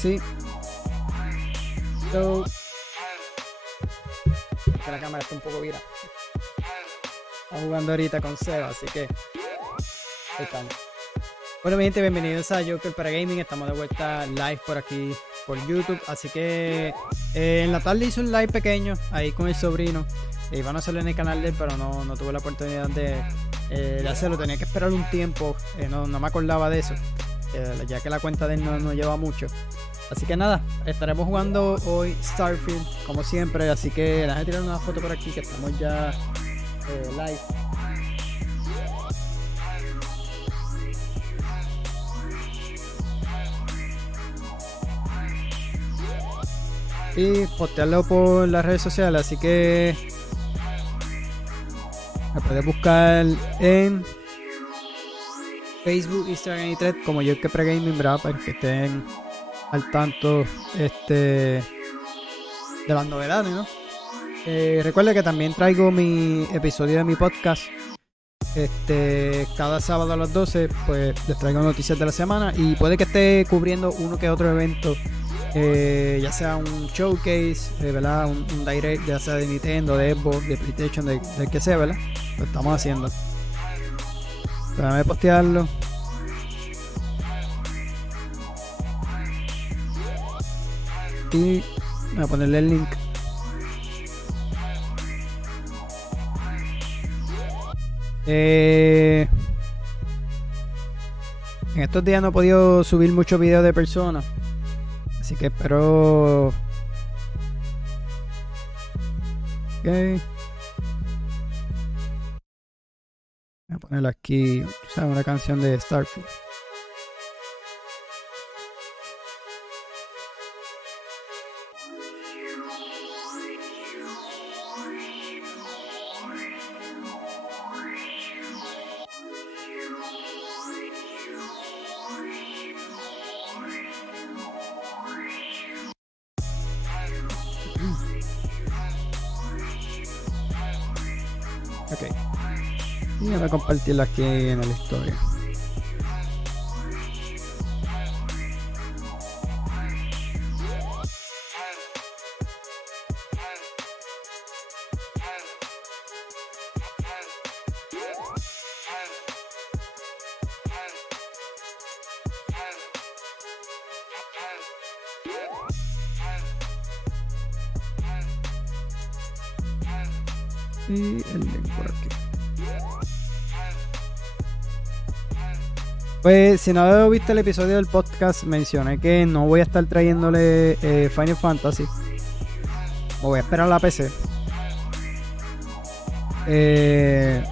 sí. So, que la cámara está un poco virada. Estamos jugando ahorita con Seba, así que ahí estamos. Bueno, mi gente, bienvenidos a JOUKER PR GAMING. Estamos de vuelta live por aquí por YouTube. Así que en la tarde hice un live pequeño ahí con el sobrino. Iban a hacerlo en el canal de él, pero no tuve la oportunidad de hacerlo. Tenía que esperar un tiempo. No me acordaba de eso, ya que la cuenta de él no lleva mucho. Así que nada, estaremos jugando hoy Starfield como siempre. Así que déjame tirar una foto por aquí que estamos ya live. Y postearlo por las redes sociales, así que me puedes buscar en Facebook, Instagram y Thread como JOUKER PR GAMING, ¿verdad? Para que estén al tanto de las novedades, ¿no? Recuerda que también traigo mi episodio de mi podcast cada sábado a las 12, pues les traigo noticias de la semana y puede que esté cubriendo uno que otro evento, ya sea un showcase, ¿verdad? Un direct, ya sea de Nintendo, de Xbox, de PlayStation, del que sea, ¿verdad? Lo estamos haciendo. Déjame postearlo. Y voy a ponerle el link. En estos días no he podido subir muchos videos de personas, así que espero. Okay. Voy a ponerle aquí, ¿sabes? Una canción de Starfield. Ok, y voy a compartirla aquí en la historia. Y el link por aquí. Pues si no habéis visto el episodio del podcast, mencioné que no voy a estar trayéndole Final Fantasy. Me voy a esperar a la PC. Me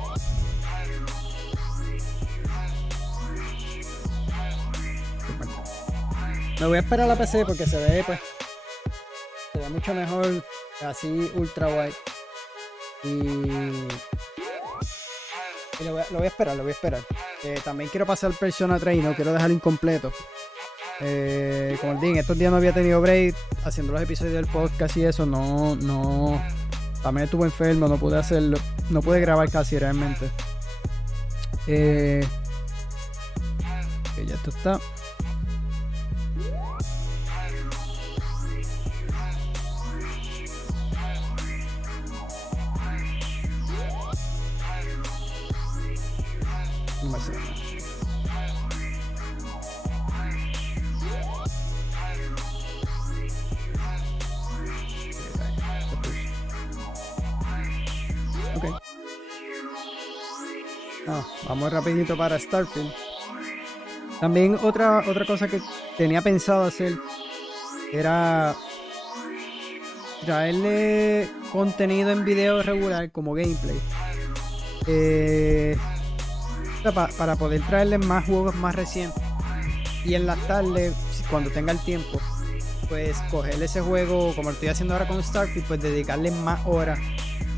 voy a esperar a la PC porque se ve mucho mejor así ultra wide. Y lo voy a esperar. También quiero pasar Persona 3 y no quiero dejarlo incompleto. Como les dije, estos días no había tenido break haciendo los episodios del podcast y eso. También estuve enfermo, no pude hacerlo. No pude grabar casi realmente. Ya esto está. Okay. Vamos rapidito para Starfield. También otra cosa que tenía pensado hacer era traerle contenido en video regular como gameplay, para poder traerle más juegos más recientes y en las tardes, cuando tenga el tiempo, pues coger ese juego como lo estoy haciendo ahora con Starfield, pues dedicarle más horas,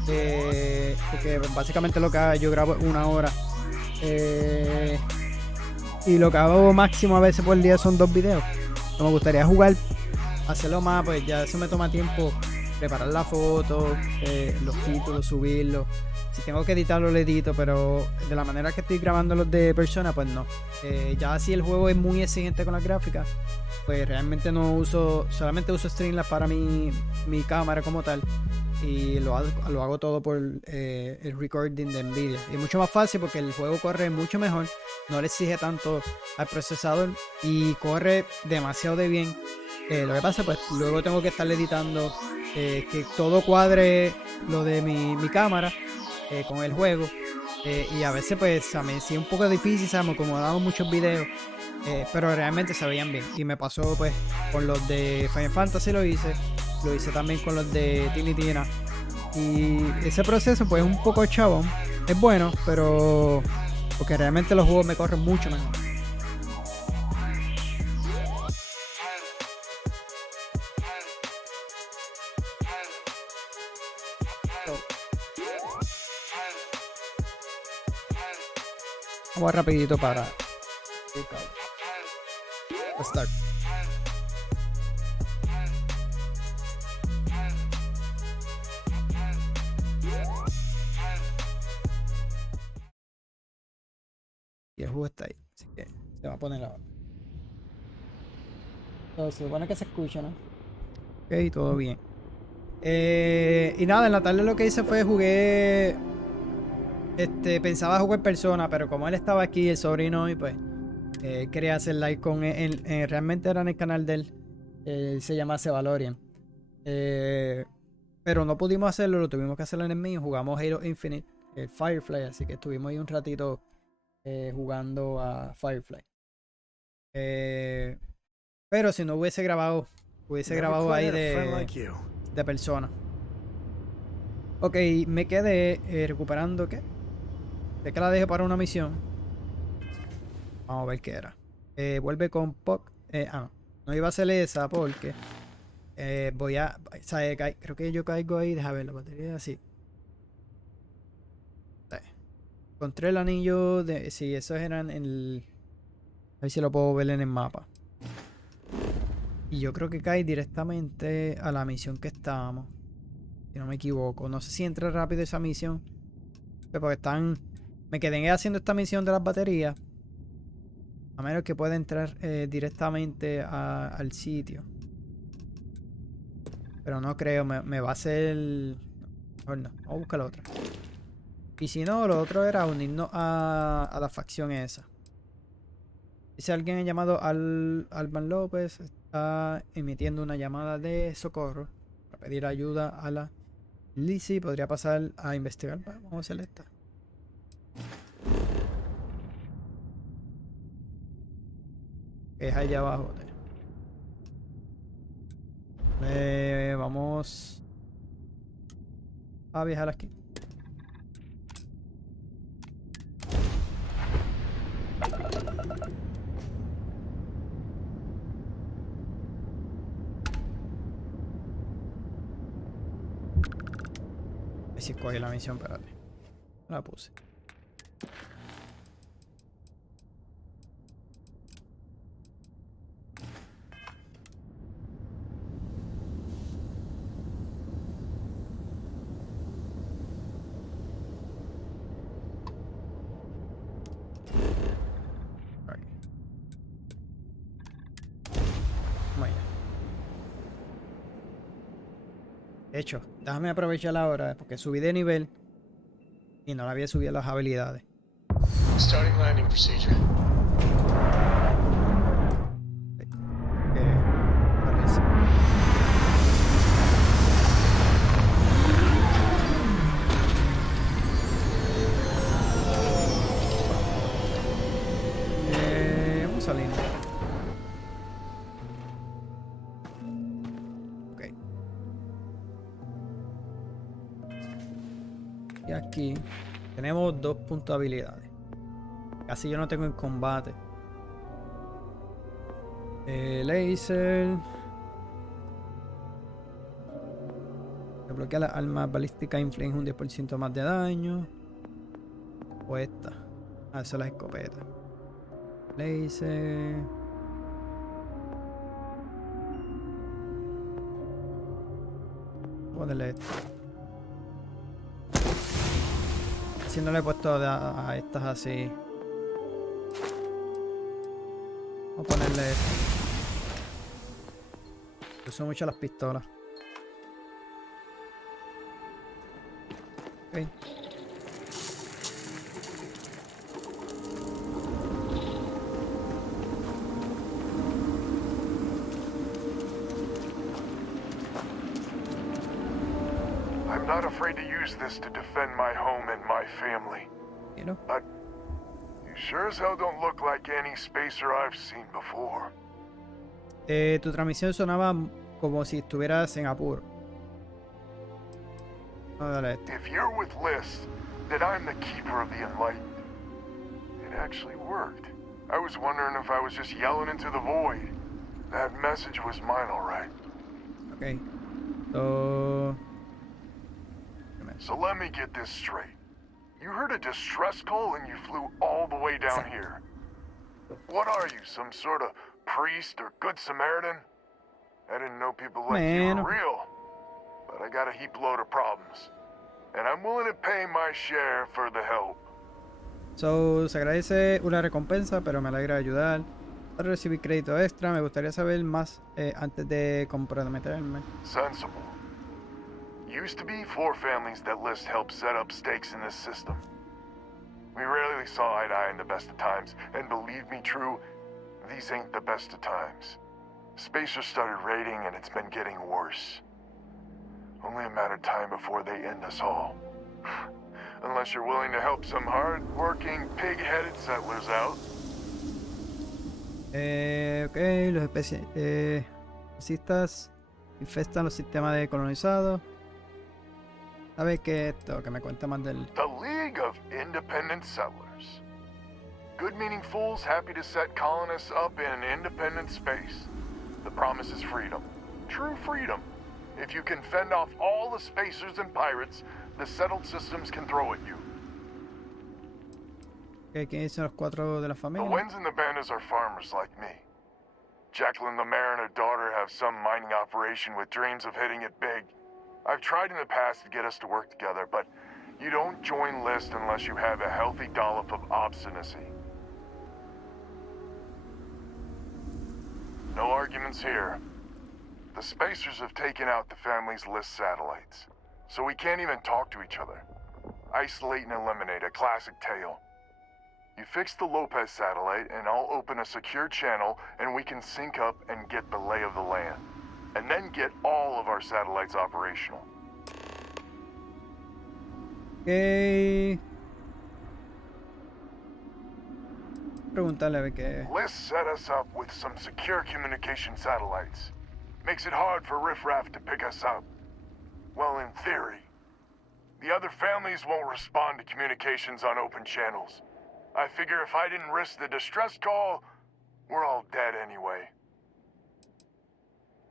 porque básicamente lo que hago, yo grabo 1 hora, y lo que hago máximo a veces por el día son 2 videos. Me gustaría jugar, hacerlo más, pues ya eso me toma tiempo, preparar la foto, los títulos, subirlos. Si tengo que editarlo, lo edito, pero de la manera que estoy grabando los de Persona, pues no. Ya si el juego es muy exigente con las gráficas, pues realmente no uso, solamente uso Streamlabs para mi cámara como tal. Y lo hago todo por el recording de Nvidia. Y es mucho más fácil porque el juego corre mucho mejor. No le exige tanto al procesador. Y corre demasiado de bien. Lo que pasa, pues luego tengo que estar editando que todo cuadre lo de mi cámara con el juego. Y a veces pues a mí sí es un poco difícil, ¿sabes? Como damos muchos videos. Pero realmente se veían bien. Y me pasó pues con los de Final Fantasy lo hice también con los de Tiny Tina. Y ese proceso pues es un poco chabón. Es bueno, pero porque realmente los juegos me corren mucho mejor. Vamos rapidito para start. Y el juego está ahí, así que se va a poner ahora. Todo se supone que se escucha, ¿no? Ok, todo bien. Y nada, en la tarde lo que hice fue jugué. Pensaba jugar Persona, pero como él estaba aquí, el sobrino, y pues quería hacer live con él. Realmente era en el canal de él. Él se llama Valorian. Pero no pudimos hacerlo, lo tuvimos que hacerlo en el mío. Jugamos Halo Infinite, el Firefly, así que estuvimos ahí un ratito jugando a Firefly. Pero si no hubiese grabado ahí de Persona. Ok, me quedé recuperando, ¿qué? Sé que la dejé para una misión. Vamos a ver qué era. Vuelve con POC. No iba a hacer esa porque voy a... O sea, creo que yo caigo ahí. Deja ver la batería así. Encontré el anillo de... Sí, esos eran en el... A ver si lo puedo ver en el mapa. Y yo creo que cae directamente a la misión que estábamos. Si no me equivoco. No sé si entra rápido esa misión. Porque están... Me quedé haciendo esta misión de las baterías. A menos que pueda entrar directamente al sitio. Pero no creo. Me va a hacer... Mejor no. Vamos a buscar la otra. Y si no, lo otro era unirnos a la facción esa. Dice alguien llamado Alban López. Está emitiendo una llamada de socorro. Para pedir ayuda a la Lizzie. Podría pasar a investigar. Vamos a hacerle esta. Es allá abajo. Vamos a viajar aquí. A ver si escogí la misión, espérate. La puse. De hecho, déjame aprovechar ahora porque subí de nivel y no le había subido las habilidades. Starting landing procedure. Vamos saliendo. Y aquí tenemos 2 puntos de habilidades. Casi yo no tengo en combate. Laser. Que bloquea las armas balísticas, inflige un 10% más de daño. O esta. Esa es la escopeta. Laser. Voy a ponerle esto. Si no le he puesto a estas así. Vamos a ponerle esto. Uso mucho las pistolas. Ok. I'm not afraid to use this to defend my home and my family. You know? But you sure as hell don't look like any spacer I've seen before. Tu transmisión sonaba como si estuvieras en apuro. Vamos a darle esto. If you're with Liz, then I'm the keeper of the enlightened. It actually worked. I was wondering if I was just yelling into the void. That message was mine, all right. Ok. So... So let me get this straight. You heard a distress call and you flew all the way down here. What are you, some sort of priest or good Samaritan? I didn't know people like you were real. But I got a heap load of problems. And I'm willing to pay my share for the help. So, se agradece una recompensa, pero me alegra ayudar. Para recibir crédito extra, me gustaría saber más antes de comprometerme. Sensible. Used to be 4 families that List helped set up stakes in this system. We rarely saw eye to eye in the best of times, and believe me true, these ain't the best of times. Spacers started raiding and it's been getting worse. Only a matter of time before they end us all. Unless you're willing to help some hard-working, pig-headed settlers out. Ok, los especistas infestan los sistemas de colonizados. ¿Sabes qué es esto? Que me cuenta más del... The League of Independent Settlers. Good-meaning fools happy to set colonists up in independent space. The promise is freedom. True freedom. If you can fend off all the spacers and pirates, the settled systems can throw at you. Okay, ¿quiénes son los 4 de la The familia? Wens and the Bandas are farmers like me. Jacqueline the mayor and her daughter have some mining operation with dreams of hitting it big. I've tried in the past to get us to work together, but you don't join List unless you have a healthy dollop of obstinacy. No arguments here. The spacers have taken out the family's List satellites, so we can't even talk to each other. Isolate and eliminate, a classic tale. You fix the Lopez satellite and I'll open a secure channel and we can sync up and get the lay of the land. And then get all of our satellites operational. Ok. Preguntarle a ver qué... List set us up with some secure communication satellites. Makes it hard for riffraff to pick us up. Well, in theory. The other families won't respond to communications on open channels. I figure if I didn't risk the distress call, we're all dead anyway.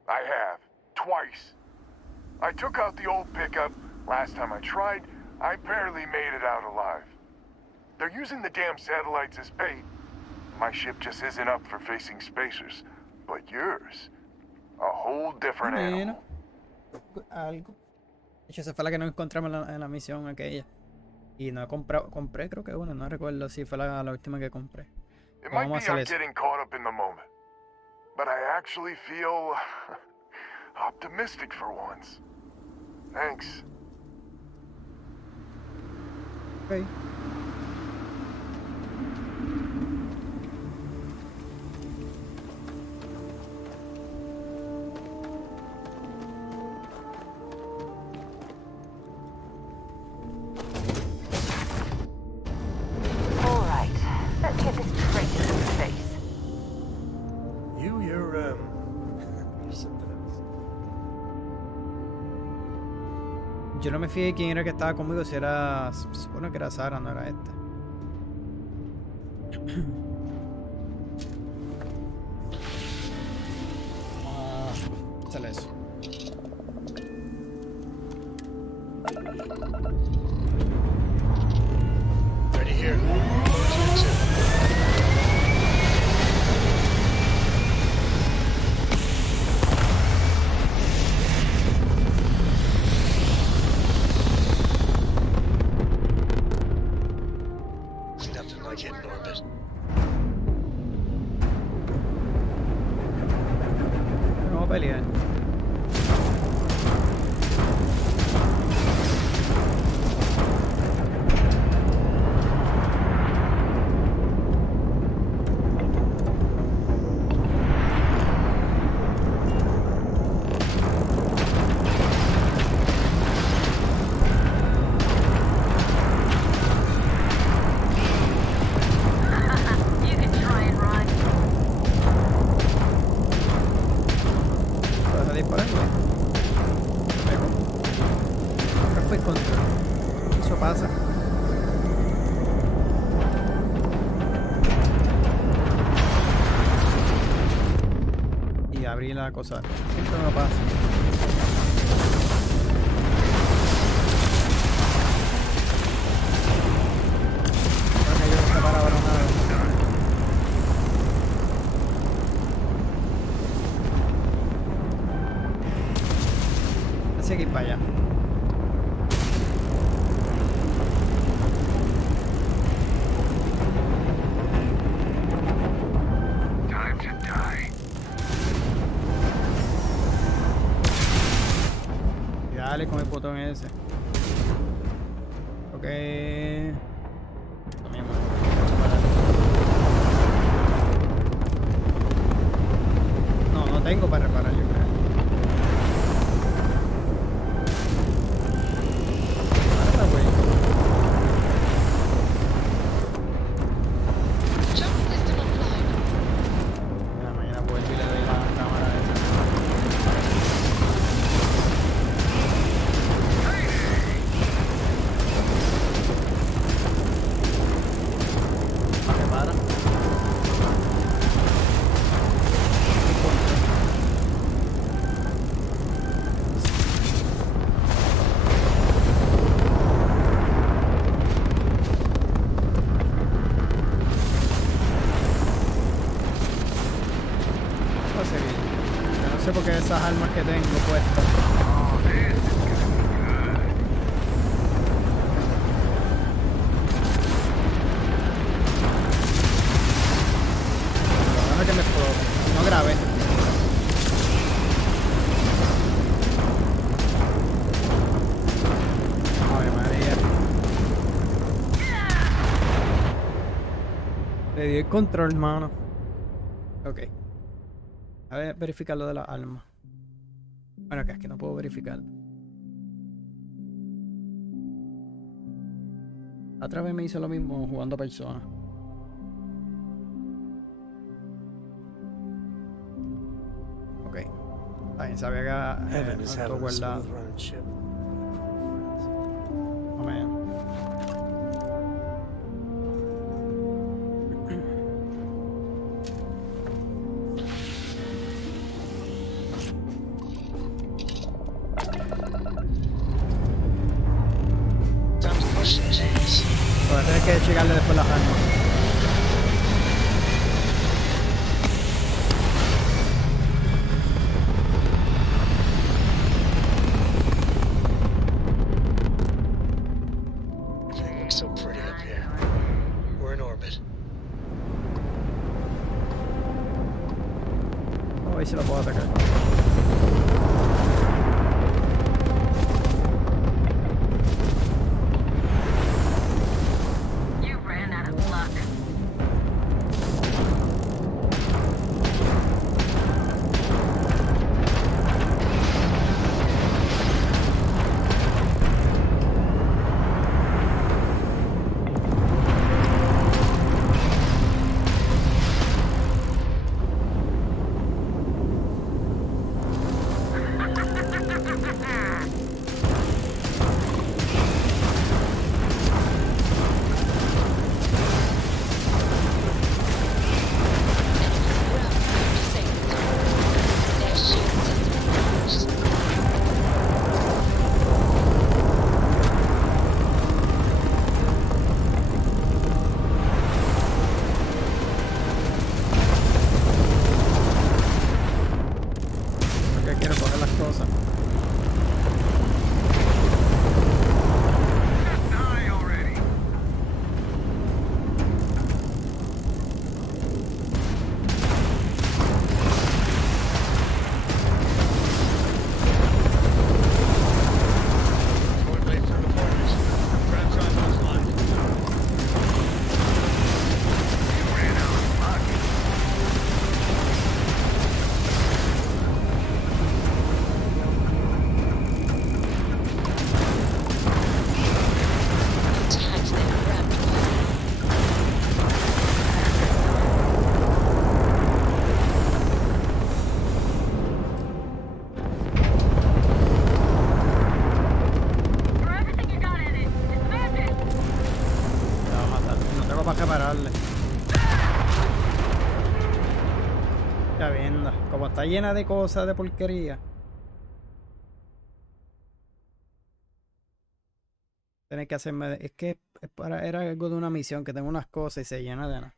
I have. Twice. I took out the old pickup. Last time I tried, I barely made it out alive. They're using the damn satellites as bait. My ship just isn't up for facing spacers. But yours, a whole different animal. Algo. De hecho, esa fue la que no encontramos en la misión aquella. Y no he comprado, compré creo que una, no recuerdo si fue la última que compré. It might Vamos a be hacer I'm eso. getting caught up in the moment. But I actually feel optimistic for once. Thanks. Okay. All right, let's get this traitor in the face. You're Yo no me fijé quién era que estaba conmigo, si era... Se supone que era Sara, no era esta. Sale eso. Ready here. 2, 2. Nothing like hitting orbit. Vamos a pelear. conseguir la cosa. Siempre me pasa. Creo que yo no se para nada. Así que ir para allá. Dale con el botón ese. Ok. Lo mismo. No, no tengo para reparar, yo creo. Ahora está güey. Mira, mañana vuelvo y le doy la cámara esa. Para. Va a seguir. Yo no sé por qué esas armas que tengo puestas. Que me explote. No grabé. Ave María. Le di el control, hermano. Ok. A ver, verificar lo de las armas. Bueno, que es que no puedo verificar. Otra vez me hizo lo mismo jugando personas. Ok. También sabía que Heaven is alto having a guardado. smooth running ship. Oh, man. Time to push some G's. Voy a tener que checarle después las armas. Everything looks so pretty up here. We're in orbit. Vamos a ver si lo puedo atacar. You ran out of luck. Porque quiero coger las cosas. Coordinate through the quarters. Grab tripod's line. Throw everything you got in it. Dispatch it. Me va a matar. No tengo para repararle. Ya vienda. como está llena de cosas de porquería. Tienes que hacerme. Es que era algo de una misión que tengo unas cosas y se llena de nada.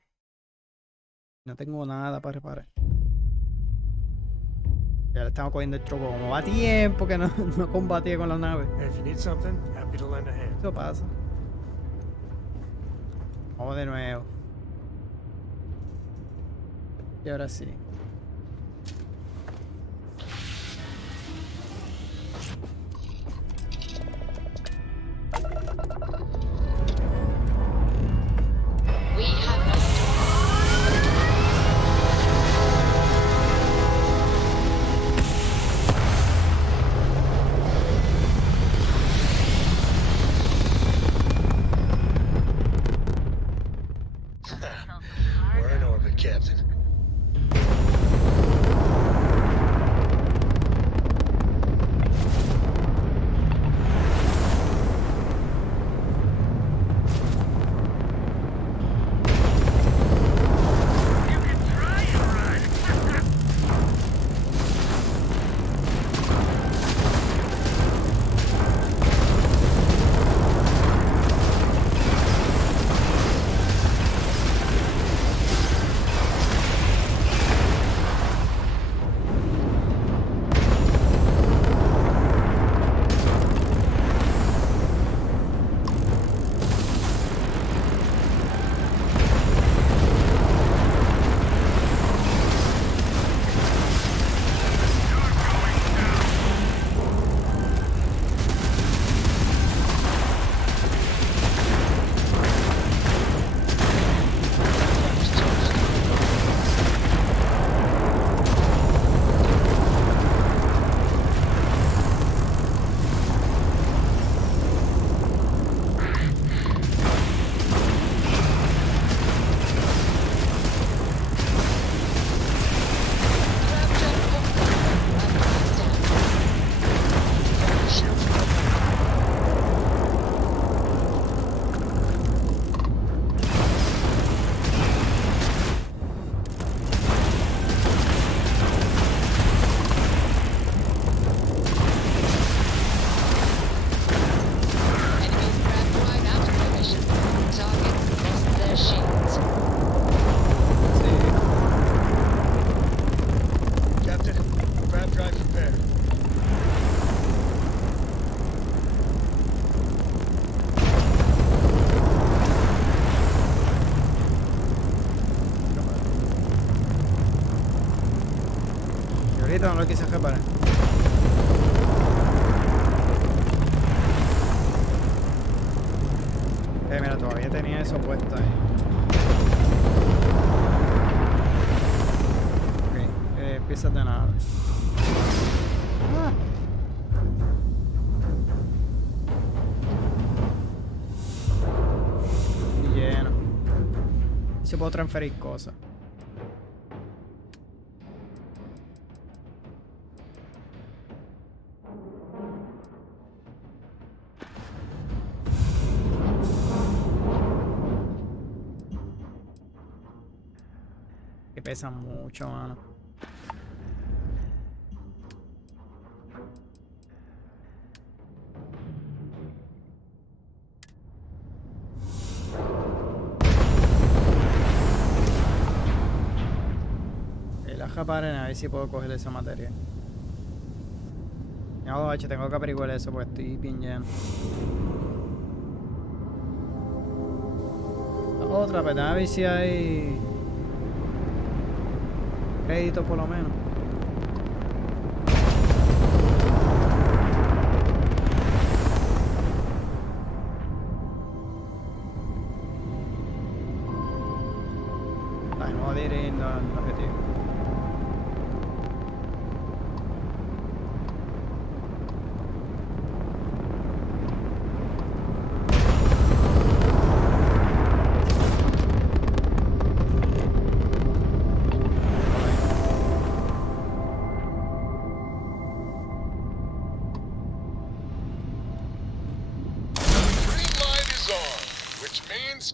No tengo nada para reparar. Ya le estamos cogiendo el truco. Como va tiempo que no, no combatía con la nave. And if you need something, happy to lend a hand. Eso pasa. Vamos de nuevo. Y ahora sí. We have no We're in orbit, Captain. Ahorita no lo quise reparar. Mira, todavía tenía eso puesto ahí. Ok, piezas de nada. Y lleno. Se puedo transferir cosas. Que pesan mucho, mano. La japaren a ver si puedo coger esa materia. No, tengo que averiguar eso porque estoy bien lleno. La otra, pero a ver si hay crédito por lo menos. Ay, no dirigiendo al objetivo.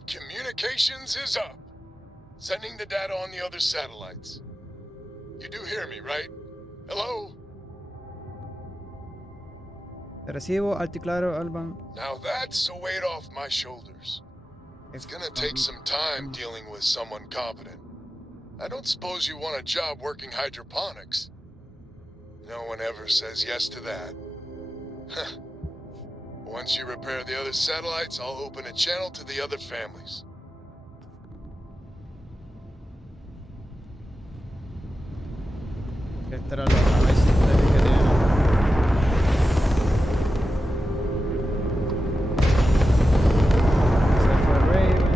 Communications is up. Sending the data on the other satellites. You do hear me, right? Hello? Te recibo, alto y claro, Alban. Now that's a weight off my shoulders. It's gonna take some time dealing with someone competent. I don't suppose you want a job working hydroponics. No one ever says yes to that. Once you repair the other satellites, I'll open a channel to the other families. Este era el análisis que tiene. Se fue Raven,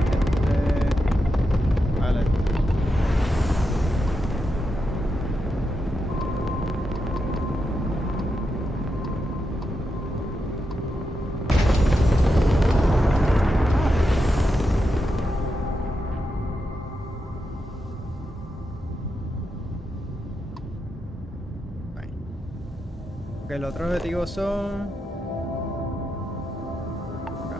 vale. Ok, los otros objetivos son... acá.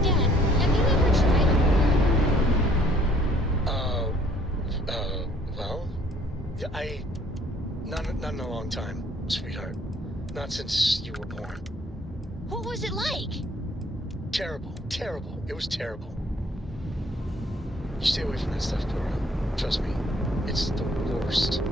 Dad, have you ever tried? Well, yeah, not in a long time, sweetheart. Not since you were born. What was it like? Terrible, terrible. It was terrible. You stay away from that stuff, Cora. Trust me, it's the worst.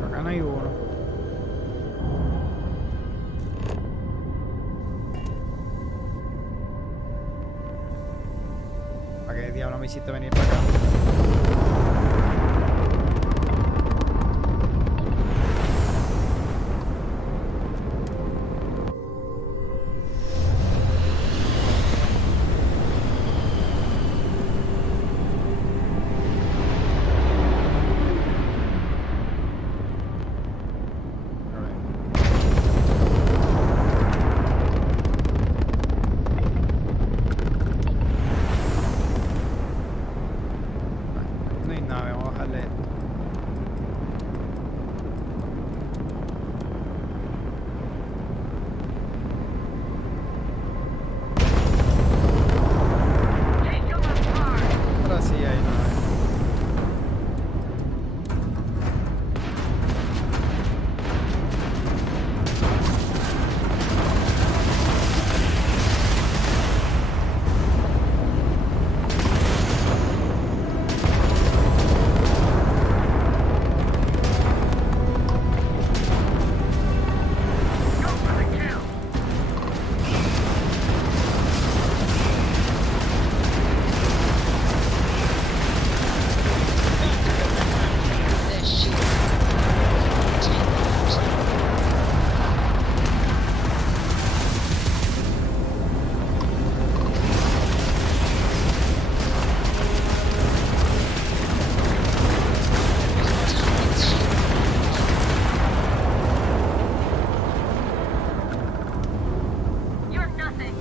Por acá no hay uno. ¿Para qué diablo me hiciste venir para acá? No hay nave, vamos a bajarle esto. Ahora sí hay nave. This shit. You're nothing.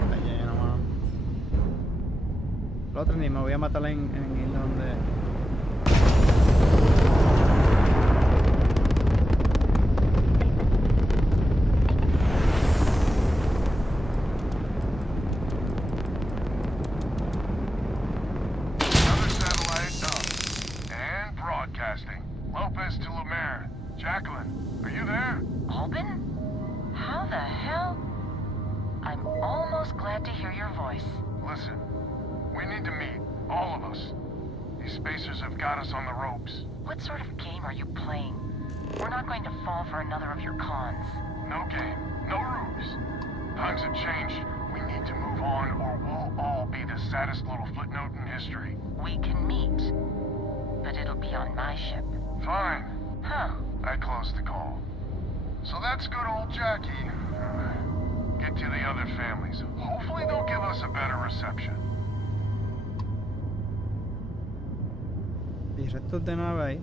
Está lleno, mano. Lo otro ni me voy a matar en isla donde... Another satellite up. And broadcasting. Lopez to Lemaire. Jacqueline, are you there? Albin? How the hell? I'm almost glad to hear your voice. Listen, we need to meet, all of us. These spacers have got us on the ropes. What sort of game are you playing? We're not going to fall for another of your cons. No game, no ruse. Times have changed. We need to move on or we'll all be the saddest little footnote in history. We can meet, but it'll be on my ship. Fine. Huh. I closed the call. So that's good old Jackie. Get to the other families. Hopefully they'll give us a better reception. Y restos de nave ahí.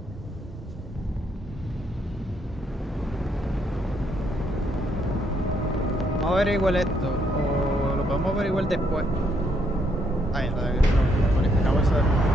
Vamos a averiguar esto. O lo podemos averiguar después. Ahí, no, verificamos eso después.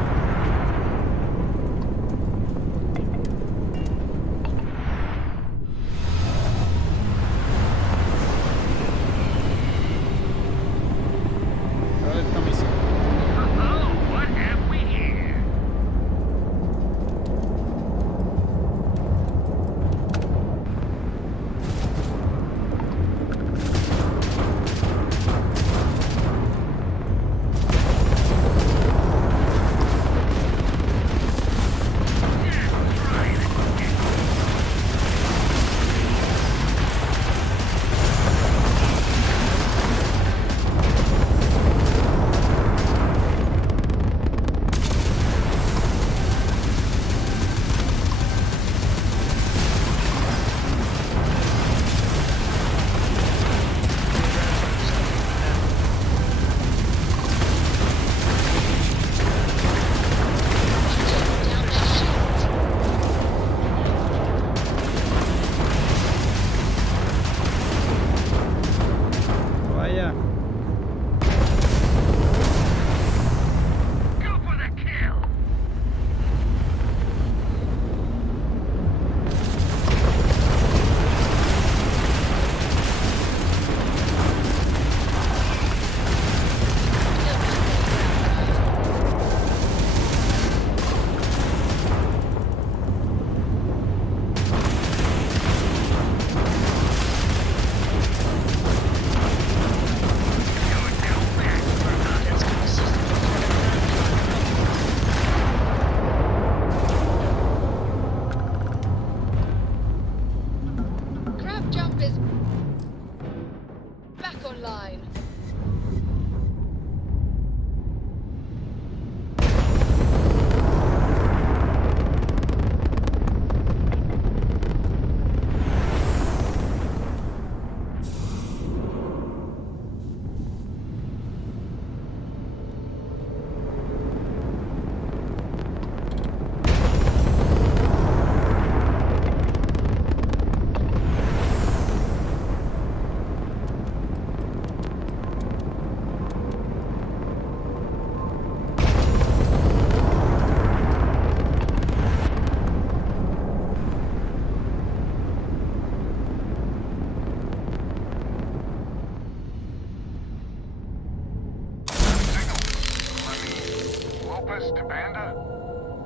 Lopez to Banda?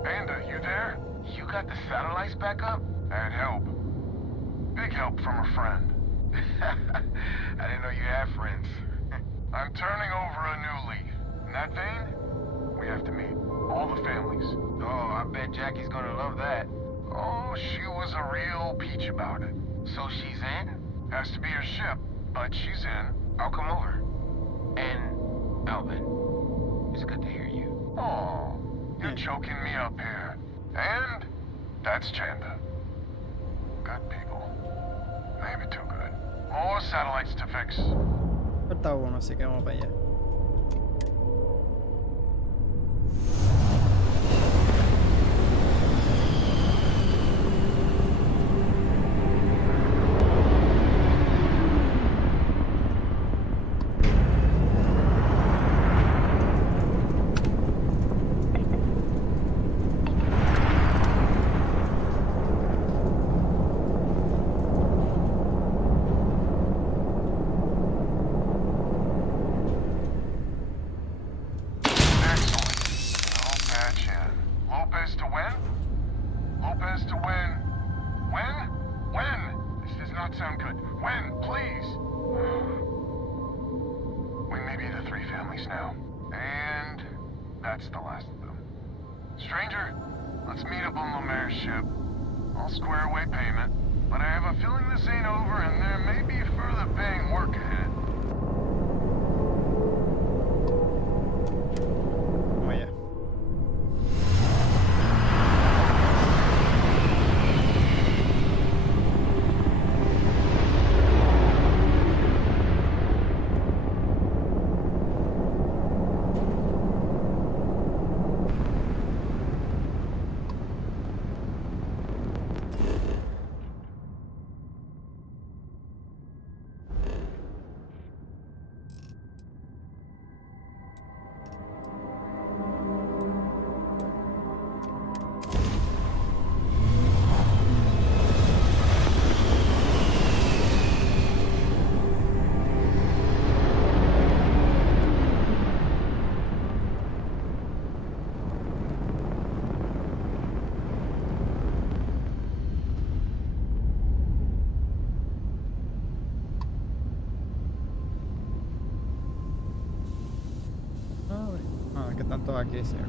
Banda, you there? You got the satellites back up? I'd help. Big help from a friend. I didn't know you had friends. I'm turning over a new leaf. In that vein, we have to meet. All the families. Oh, I bet Jackie's gonna love that. Oh, she was a real peach about it. So she's in? Has to be her ship, but she's in. I'll come over. And Alvin, it's good to hear you. Oh, you're choking me up here. And that's Chanda. Good people. Maybe too good. More satellites to fix. Falta uno, así que vamos para allá. Now. And that's the last of them. Stranger, let's meet up on Lemaire's ship. I'll square away payment, but I have a feeling this ain't over and there may be further paying work ahead. Vamos allá. ¿Qué tanto aquí, señor?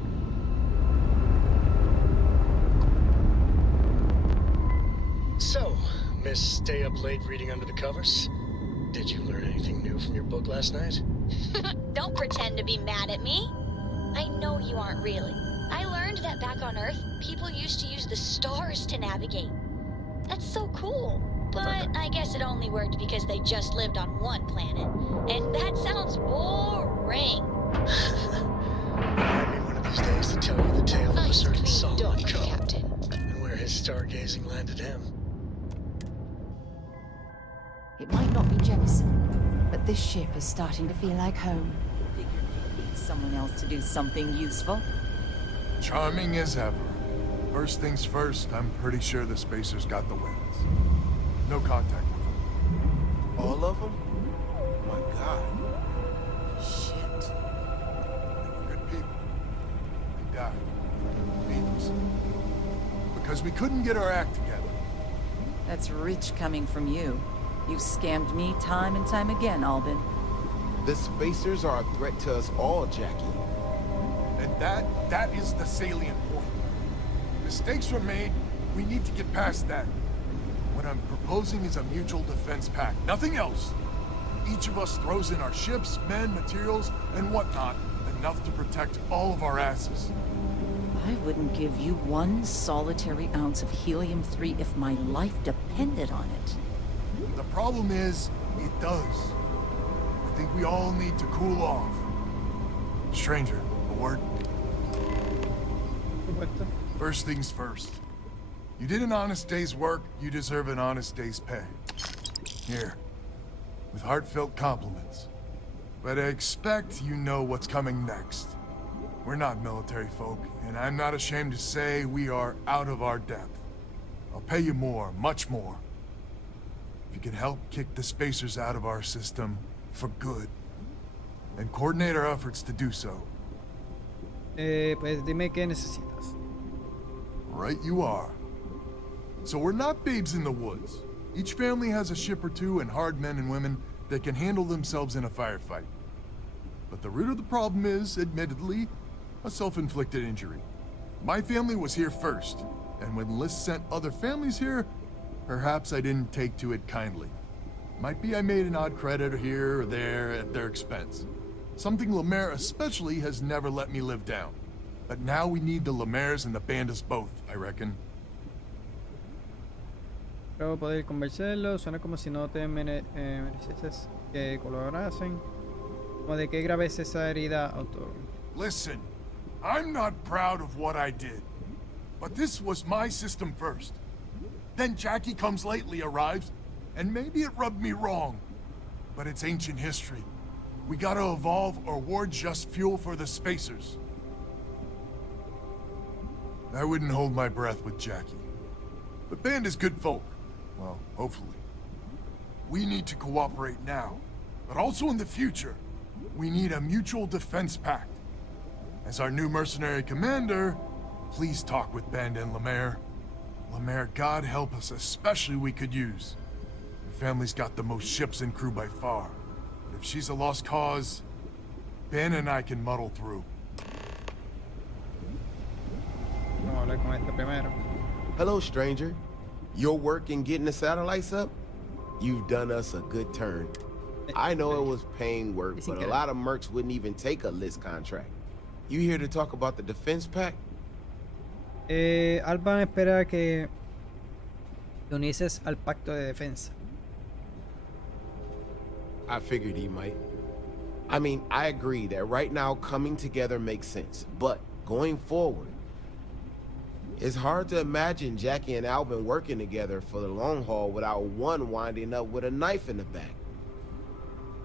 So, Miss Stay Up Late reading under the covers? Did you learn anything new from your book last night? Don't pretend to be mad at me. I know you aren't really. I learned that back on Earth, people used to use the stars to navigate. That's so cool. But I guess it only worked because they just lived on one planet. And that sounds boring. Remind me one of these days to tell you the tale of a Nice certain clean Solomon dock, cub Captain. and where his stargazing landed him. It might not be Jemison, but this ship is starting to feel like home. Figured you'd need someone else to do something useful. Charming as ever. First things first, I'm pretty sure the Spacers got the wings. No contact with them. All of them? My God. Shit. They were good people. They died. Needlessly. Because we couldn't get our act together. That's rich coming from you. You've scammed me time and time again, Albin. The Spacers are a threat to us all, Jackie. And that is the salient point. Mistakes were made, we need to get past that. What I'm proposing is a mutual defense pact, nothing else. Each of us throws in our ships, men, materials, and whatnot, enough to protect all of our asses. I wouldn't give you one solitary ounce of helium-3 if my life depended on it. The problem is, it does. I think we all need to cool off. Stranger, a word? Supuesto. First things first. You did an honest day's work, you deserve an honest day's pay. Here, with heartfelt compliments. But I expect you know what's coming next. We're not military folk, and I'm not ashamed to say we are out of our depth. I'll pay you more, much more. If you can help kick the Spacers out of our system for good, and coordinate our efforts to do so. Pues dime qué necesitas. Right you are. So we're not babes in the woods. Each family has a ship or two and hard men and women that can handle themselves in a firefight. But the root of the problem is, admittedly, a self-inflicted injury. My family was here first, and when Liz sent other families here, perhaps I didn't take to it kindly. Might be I made an odd credit here or there at their expense. Something Lemaire especially has never let me live down. But now we need the Lemaires and the Bandas both, I reckon. Creo poder convencerlo. Suena como si no te merecieses que colaborasen. Como de qué grave es esa herida auto. Listen, I'm not proud of what I did. But this was my system first. Then Jackie comes lately arrives, and maybe it rubbed me wrong. But it's ancient history. We gotta evolve or we're just fuel for the Spacers. I wouldn't hold my breath with Jackie. But Band is good folk. Well, hopefully. We need to cooperate now, but also in the future. We need a mutual defense pact. As our new mercenary commander, please talk with Band and Lemaire. Lemaire, God help us, especially we could use. Her family's got the most ships and crew by far. But if she's a lost cause, Ben and I can muddle through. Vamos a hablar con este primero. Hello, stranger. Your work in getting the satellites up? You've done us a good turn. I know it was paying work, but a lot of mercs wouldn't even take a list contract. You here to talk about the defense pack? Alban espera que te unices al pacto de defensa. I figured he might. I mean, I agree that right now coming together makes sense, but going forward, it's hard to imagine Jackie and Alban working together for the long haul without one winding up with a knife in the back.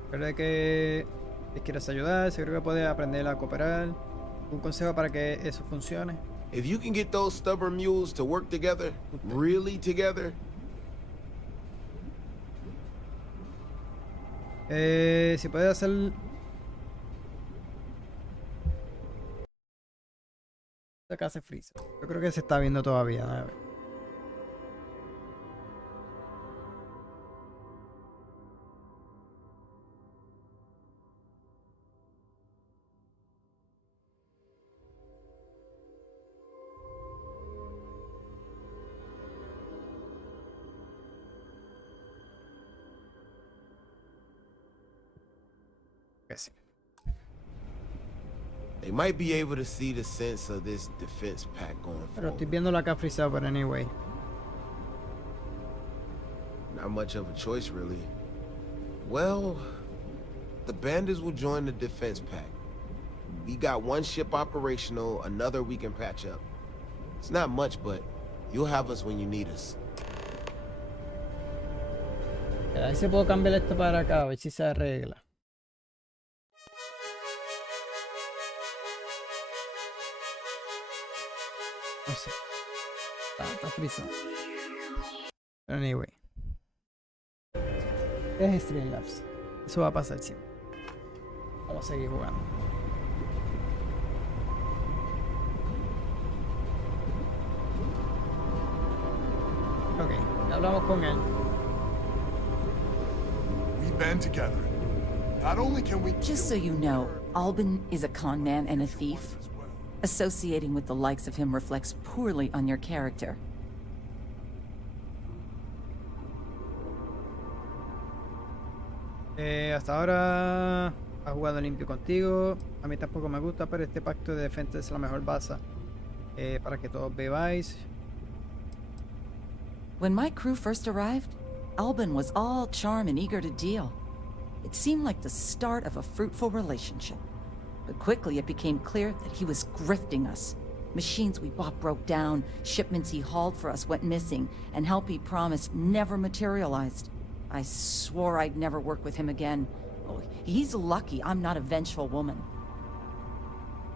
Recuerda que si quieres ayudar, seguro que puedes aprender a cooperar. Un consejo para que eso funcione. If you can get those stubborn mules to work together, really together. Si puedes hacer la casa freeze. Yo creo que se está viendo todavía. A ver. Que sí. They might be able to see the sense of this defense pack going Pero estoy forward. viendo acá freezado, but anyway. Not much of a choice, really. Well, the bandits will join the defense pack. We got one ship operational, another we can patch up. It's not much, but you'll have us when you need us. A ver si puedo cambiar esto para acá, a ver si se arregla. No sé. Está freezado. Pero anyway. Es Streamlabs. Eso va a pasar siempre. Vamos a seguir jugando. Ok, ya hablamos con él. We band together. Not only can we Just so you know, Alban is a con man and a thief. Associating with the likes of him reflects poorly on your character. Hasta ahora ha jugado limpio contigo. A mí tampoco me gusta, pero este pacto de defensa es la mejor base para que todos bebáis. When my crew first arrived, Alban was all charm and eager to deal. It seemed like the start of a fruitful relationship. But quickly it became clear that he was grifting us. Machines we bought broke down, shipments he hauled for us went missing, and help he promised never materialized. I swore I'd never work with him again. Oh, he's lucky I'm not a vengeful woman.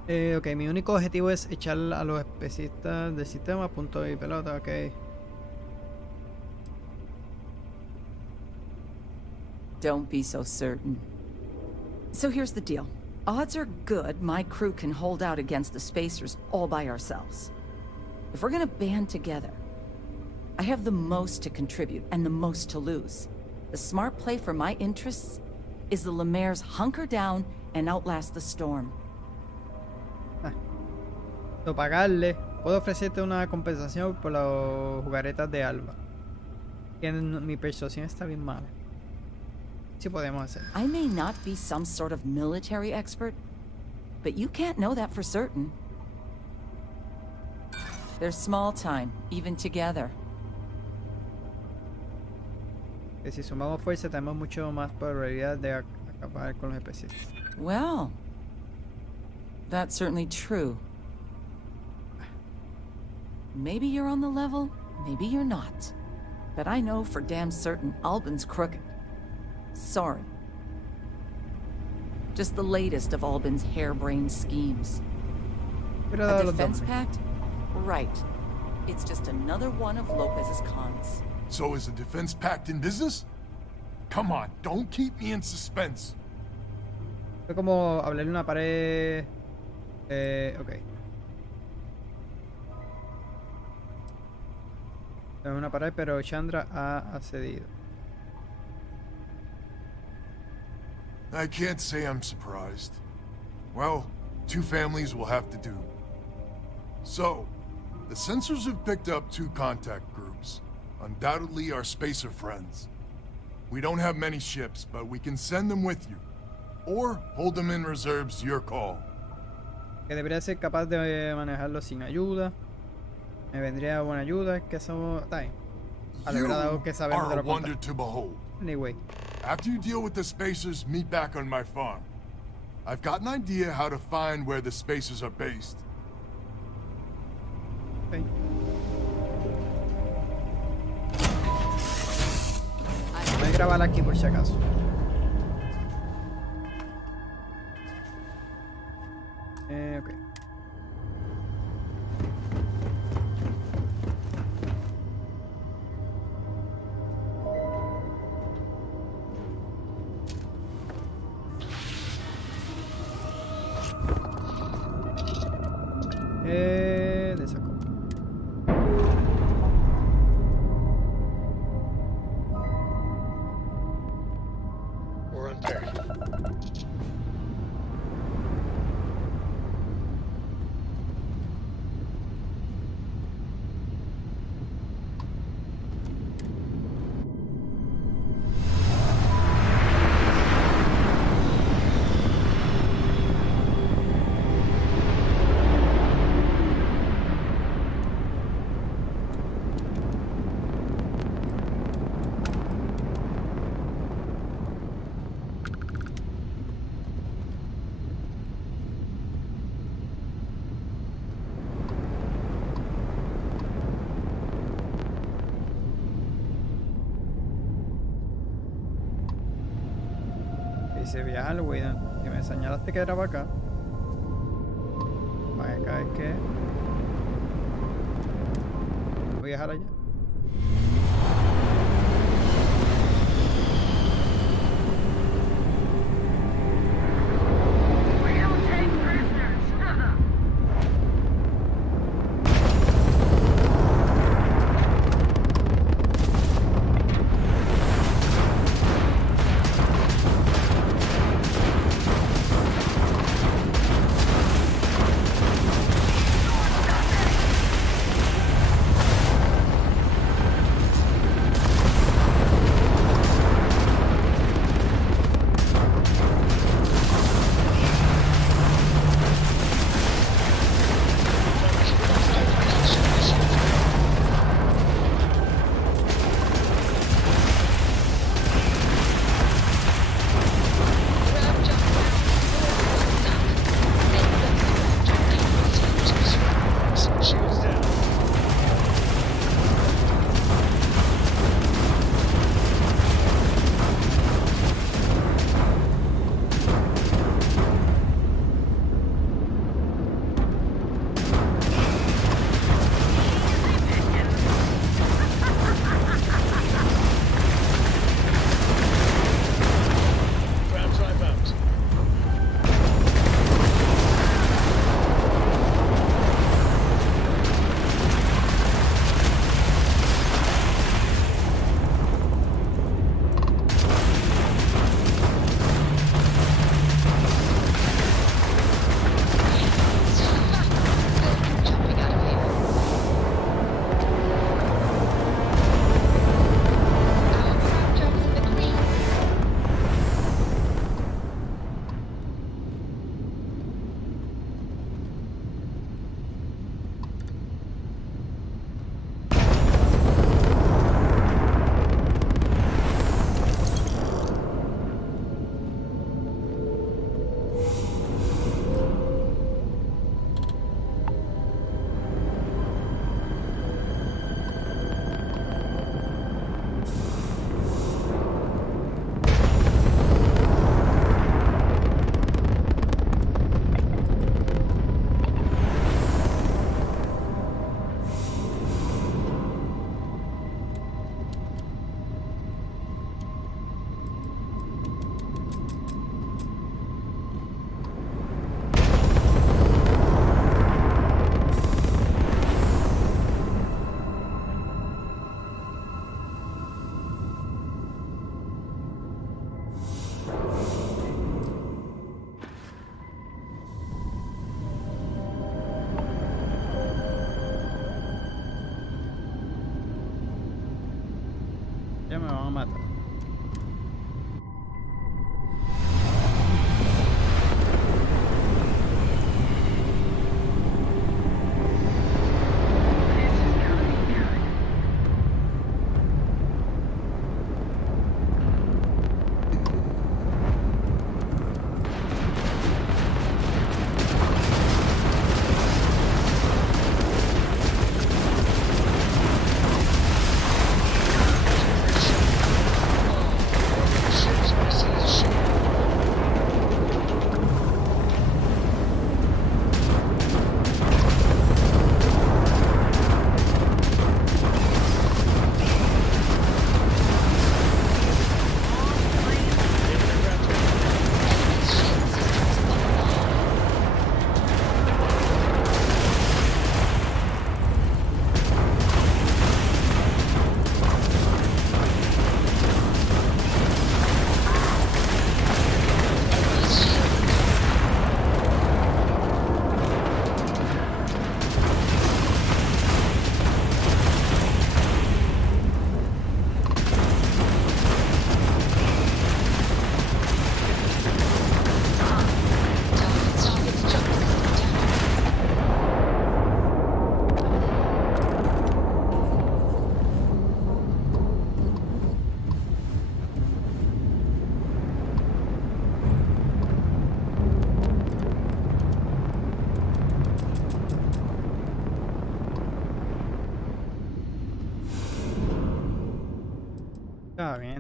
Ok, mi único objetivo es echar a los especistas del sistema, punto y pelota, ok. Don't be so certain. So here's the deal. Odds are good my crew can hold out against the Spacers all by ourselves. If we're gonna band together, I have the most to contribute and the most to lose. The smart play for my interests is the Lemaire's hunker down and outlast the storm. No pagarle. Puedo ofrecerte una compensación por los jugaretas de Alba. Que mi persuasión está bien mala. Sí podemos hacer. I may not be some sort of military expert, but you can't know that for certain. They're small time, even together. Que si sumamos fuerza tenemos mucho más probabilidad de acabar con los especistas. Well, that's certainly true. Maybe you're on the level, maybe you're not. But I know for damn certain Alban's crooked. Sorry. Just the latest of Alban's harebrained schemes. Pero A da los defense nombres. pact? Right. It's just another one of Lopez's cons. So is the defense pact in business? Come on, don't keep me in suspense. Fue como hablarle una pared. Ok. Es una pared, pero Chandra ha accedido. I can't say I'm surprised. Well, 2 families will have to do. So, the sensors have picked up 2 contact groups. Undoubtedly our spacer friends. We don't have many ships, but we can send them with you. Or hold them in reserves, your call. Que debería ser capaz de manejarlo sin ayuda. Me vendría buena ayuda, es que somos... Está bien. A la You verdad, algo que sabemos de are a los wonder contactos. to behold. Anyway. After you deal with the spacers, meet back on my farm. I've got an idea how to find where the spacers are based. Okay. Voy a grabar aquí por si acaso. Ok. Le saco. We're unpaired. Se viaja al Widen, que me señalaste que era para acá. Para acá es que voy a viajar allá.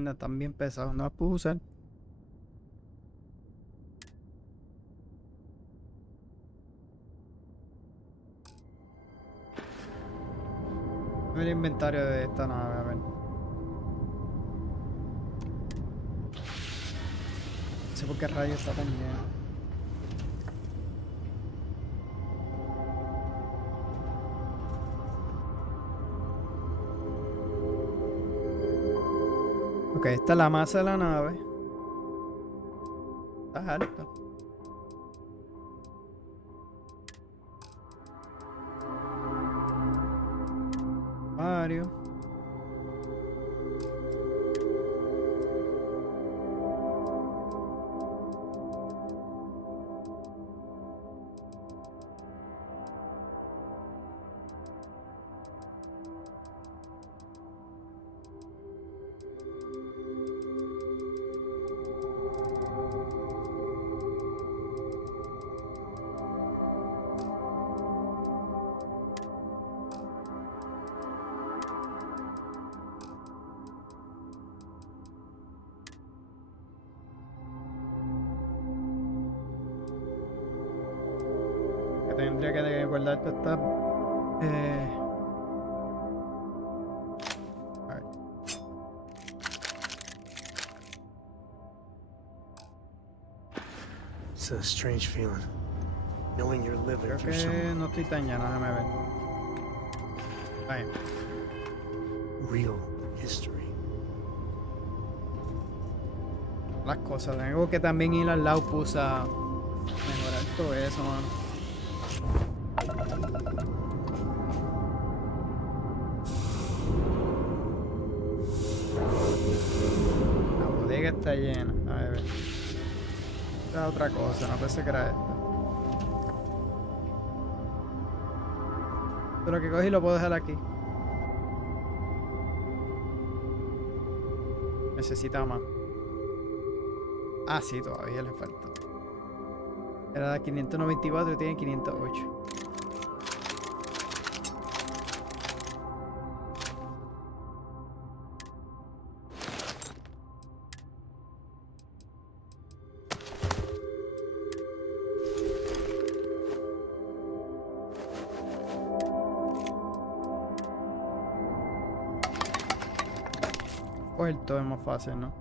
Anda, están bien pesados, no las puedo usar. El inventario de esta nave, a ver. No sé por qué rayo está tan lleno. Ok, esta es la masa de la nave. Está alto. Varios. Que tendría que guardar todas estas. A ver. It's a strange feeling, knowing you're living Creo through que some no estoy tan lleno, déjame ver. Ahí. real history. Las cosas, tengo que también ir al lado puse a mejorar todo eso, mano. La bodega está llena. A ver. Esta es otra cosa, no pensé que era esto. Pero lo que cogí lo puedo dejar aquí. Necesita más. Ah, sí, todavía le falta. Era de 594 y tiene 508. Coger todo es más fácil, ¿no?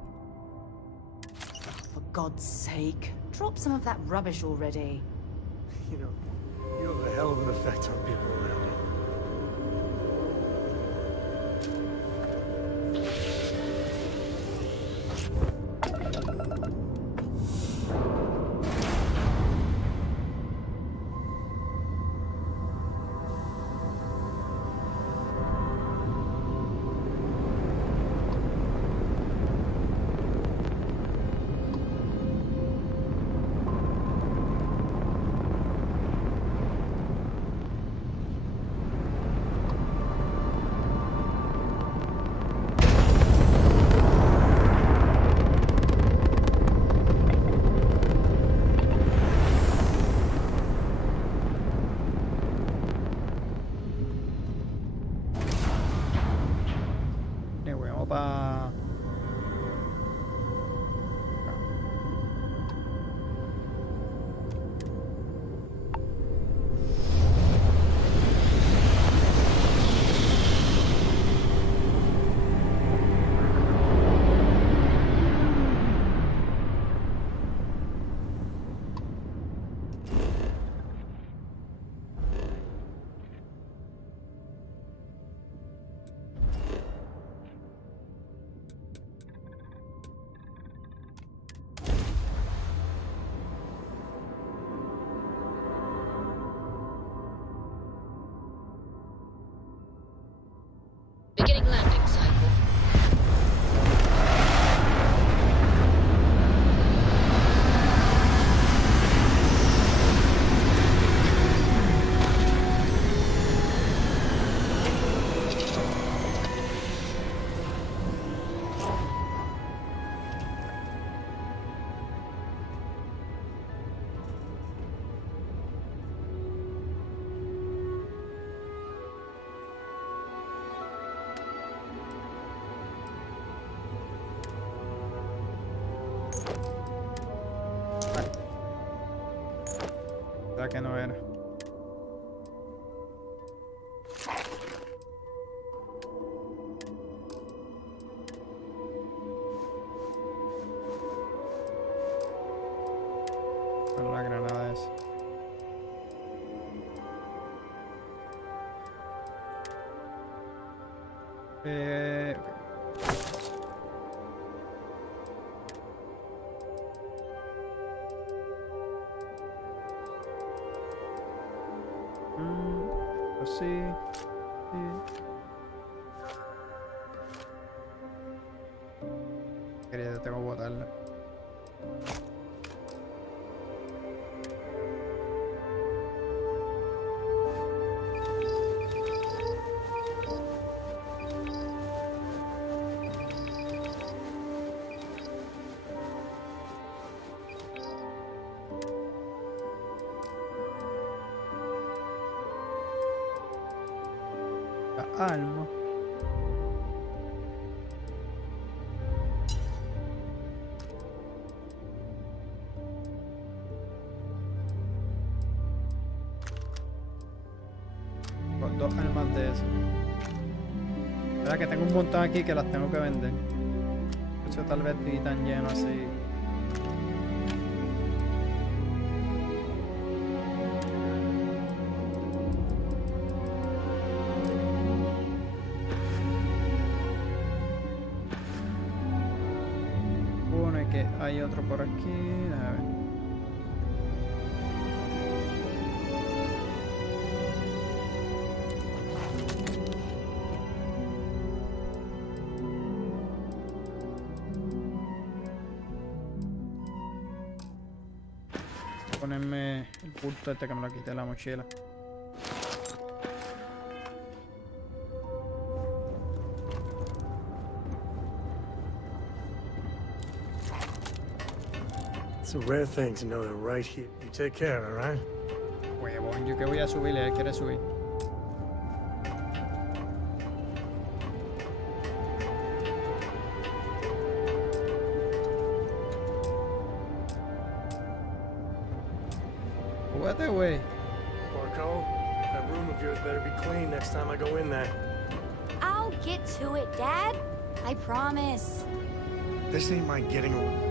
For God's sake, drop some of that rubbish already. You have a hell of an effect on people around you. Vamos para... Beginning landing cycle. O sea que no era. Con la granada esa. Pues sí, sí. Querida, tengo que botarla. Alma. Con 2 almas de eso. Verdad que tengo un montón aquí que las tengo que vender. Por eso tal vez estoy tan lleno así. Que hay otro por aquí, a ver. Ponerme el bulto este que me lo quité de la mochila. It's a rare thing to know they're right here. You take care, all right? Huevón, yo que voy a subirle, él quiere subir. Júgate, güey. Porco, that room of yours better be clean next time I go in there. I'll get to it, Dad. I promise. This ain't my getting away.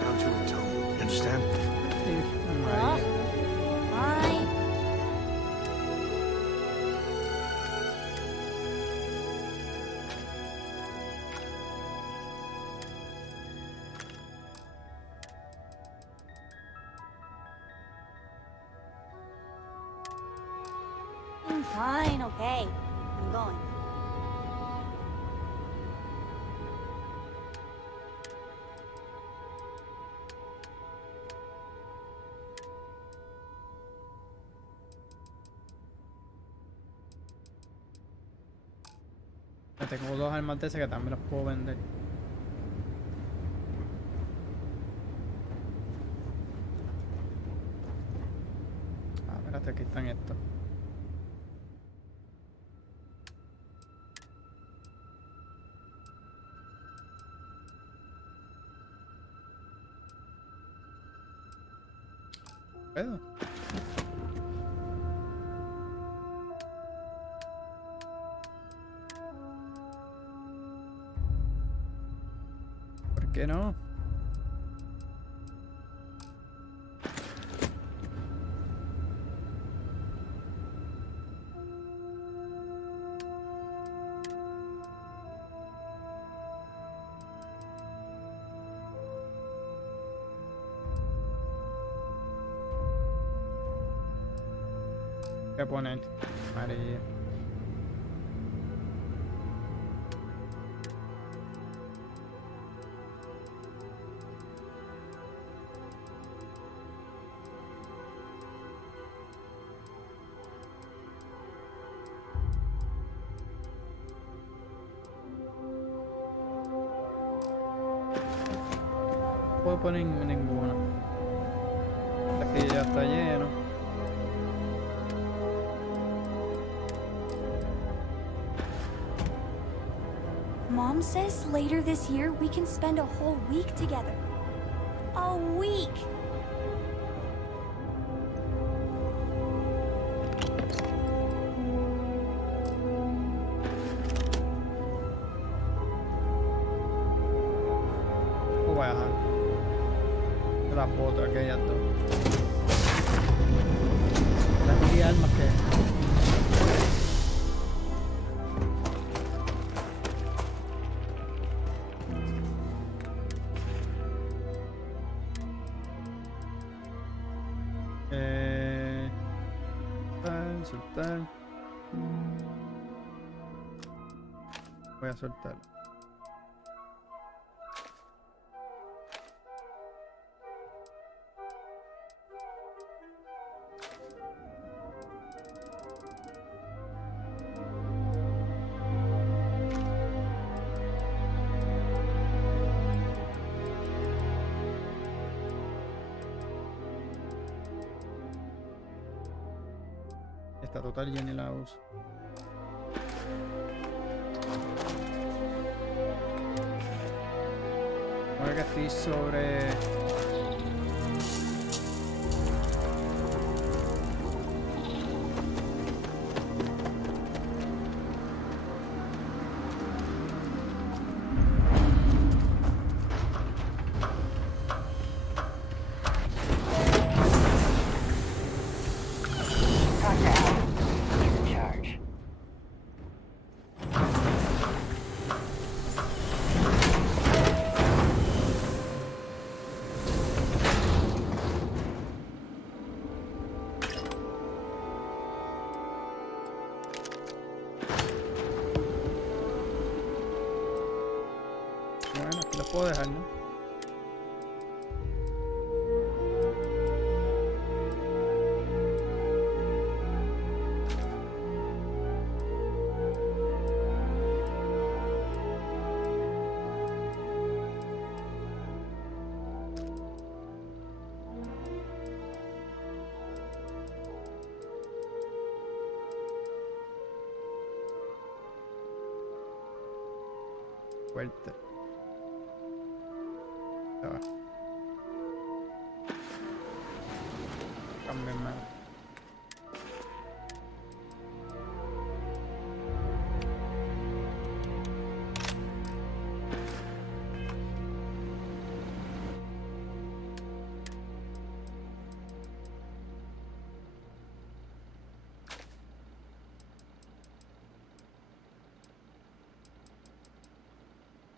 Down to a tone. You understand? Ahí. Fine. Fine, okay. I'm going. Tengo 2 armas de ese que también las puedo vender. Ah, espérate, aquí están estos. ¿Puedo? ¿Por qué no? ¿Qué poner? María. No puedo poner ninguna. Aquí ya está lleno. Mom says later this year we can spend a whole week together. A week! Voy a dejar las botas aquellas dos. Las mil armas que... soltar. Voy a soltar. Está total y ni la uso. Ahora que estoy sobre... Bueno, aquí lo puedo dejar, ¿no? Fuerte. Ya va. Cámbiame.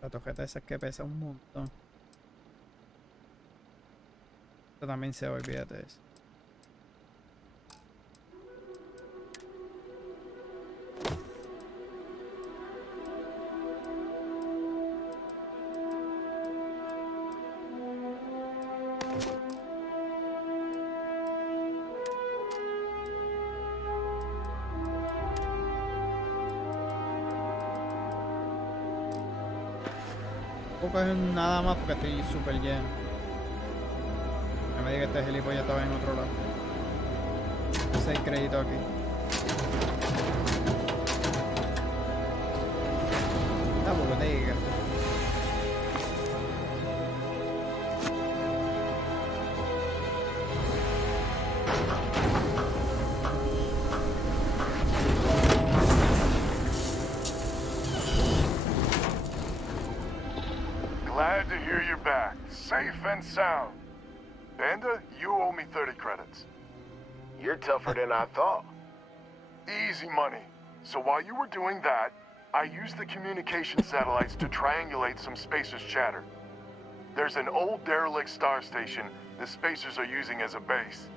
La tarjeta esa que pesa un montón. Esto también se olvídate de eso. No puedo coger nada más porque estoy súper lleno. No me diga que este gilipollas estaba en otro lado. 6 créditos aquí. Tampoco te diga. Glad to hear you're back, safe and sound. Banda, you owe me 30 credits. You're tougher than I thought. Easy money. So while you were doing that, I used the communication satellites to triangulate some spacers' chatter. There's an old derelict star station the spacers are using as a base.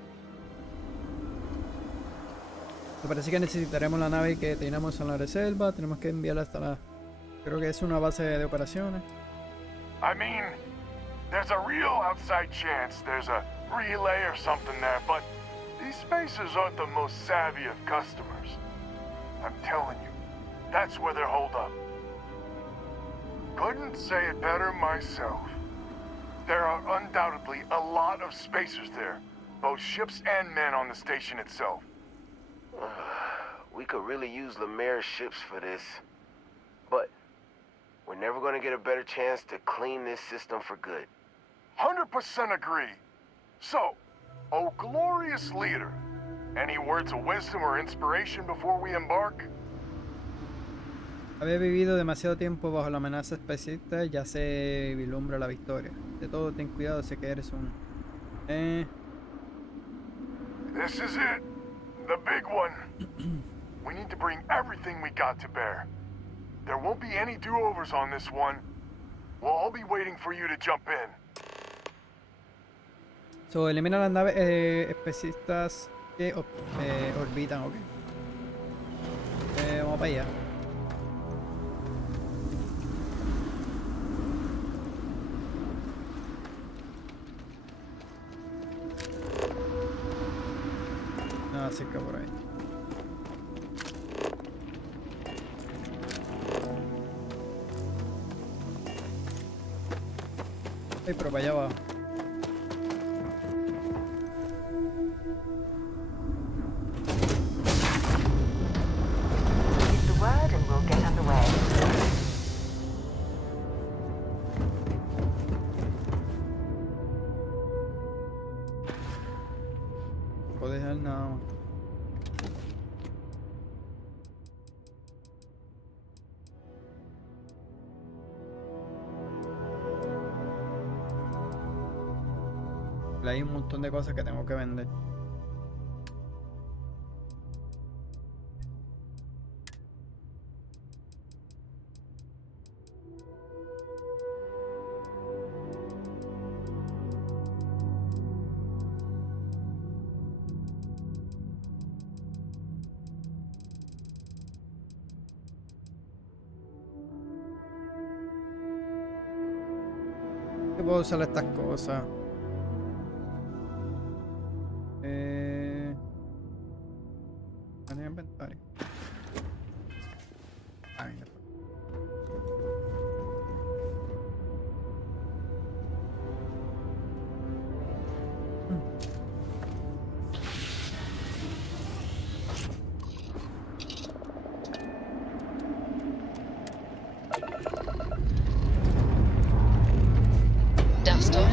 Me parece que necesitaremos la nave que teníamos en la reserva. Tenemos que enviarla hasta la... Creo que es una base de operaciones. I mean, there's a real outside chance there's a relay or something there, but these spacers aren't the most savvy of customers. I'm telling you, that's where they're holed up. Couldn't say it better myself. There are undoubtedly a lot of spacers there, both ships and men on the station itself. We could really use Lemaire's ships for this. But We're never gonna get a better chance to clean this system for good. 100% agree. So, oh glorious leader, any words of wisdom or inspiration before we embark? Había vivido demasiado tiempo bajo la amenaza especista, ya se vislumbra la victoria. De todo, ten cuidado, sé que eres un... This is it. The big one. We need to bring everything we got to bear. There won't be any do-overs on this one. We'll all be waiting for you to jump in. So, elimina las naves especistas que orbitan, ok. Vamos para allá. Nada cerca por ahí. Ay, pero para allá abajo. Use the word and we'll get underway. No puedo dejar nada más. Hay un montón de cosas que tengo que vender. ¿Qué puedo usar estas cosas? Inventario. Dust off.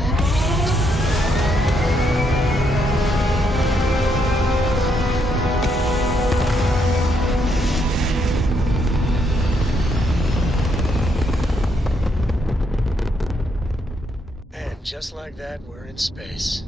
And just like that, we're in space.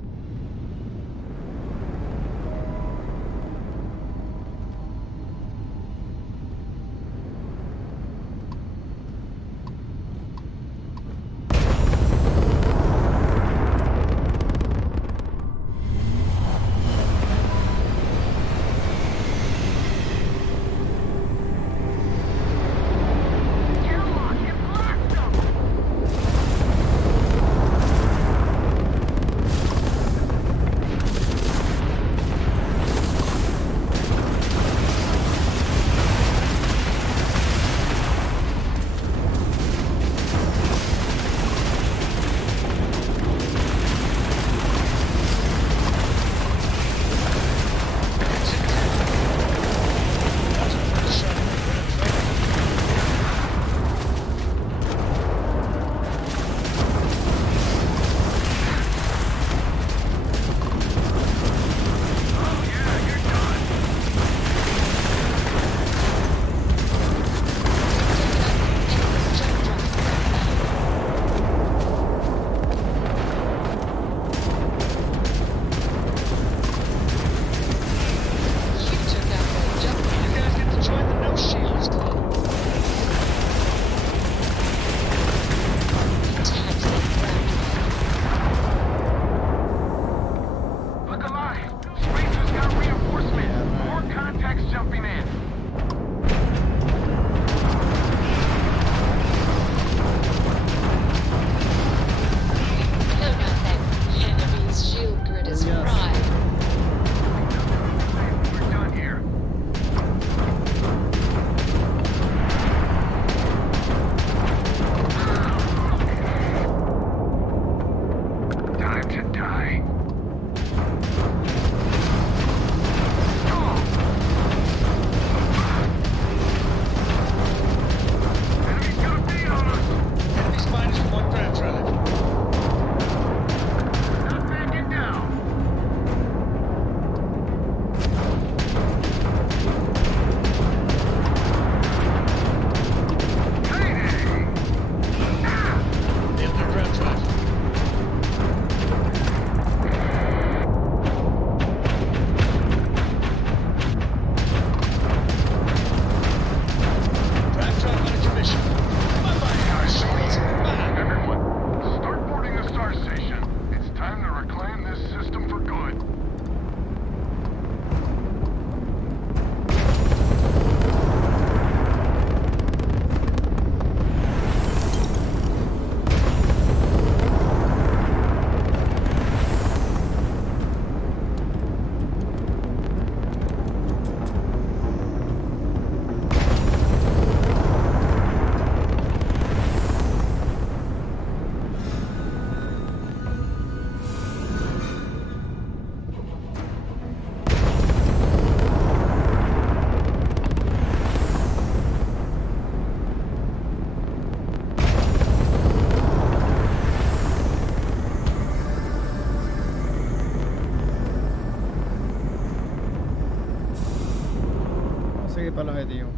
seguir para el objetivo.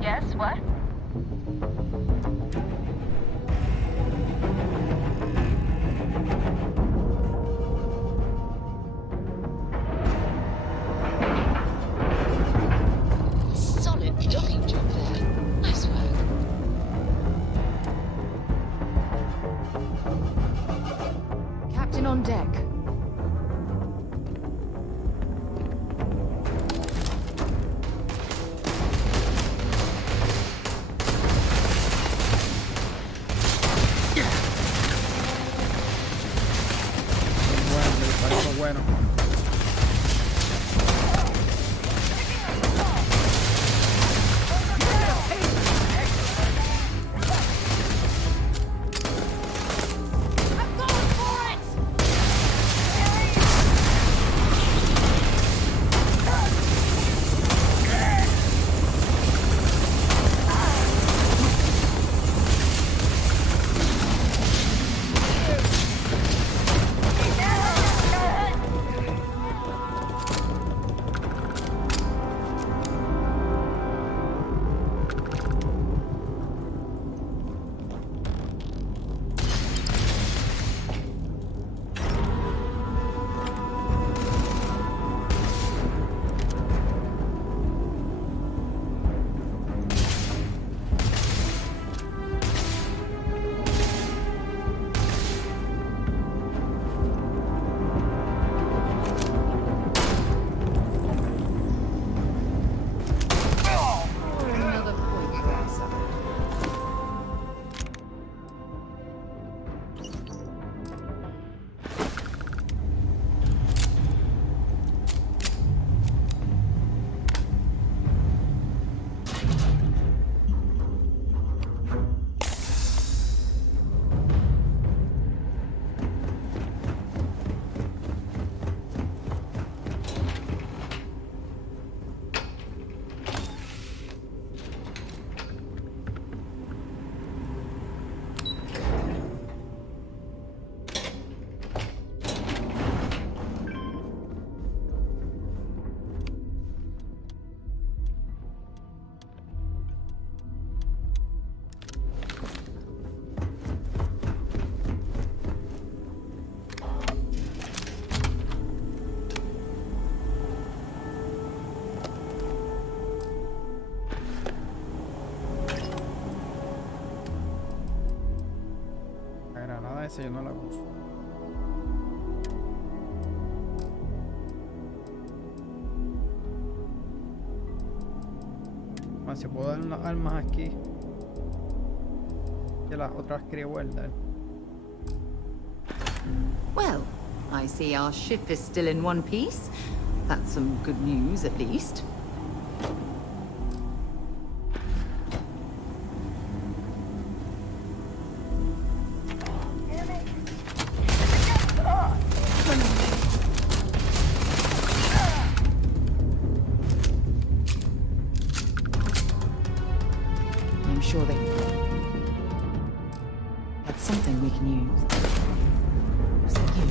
Yes, what? Solid docking job there. Nice work. Captain on deck. Bueno, me disparó bueno. Another point well suffered. La granada esa yo no la uso. Más si puedo dar las armas aquí. Que las otras quería guardar. Well, I see our ship is still in one piece. That's some good news, at least. I'm sure they had something we can use. Was it you?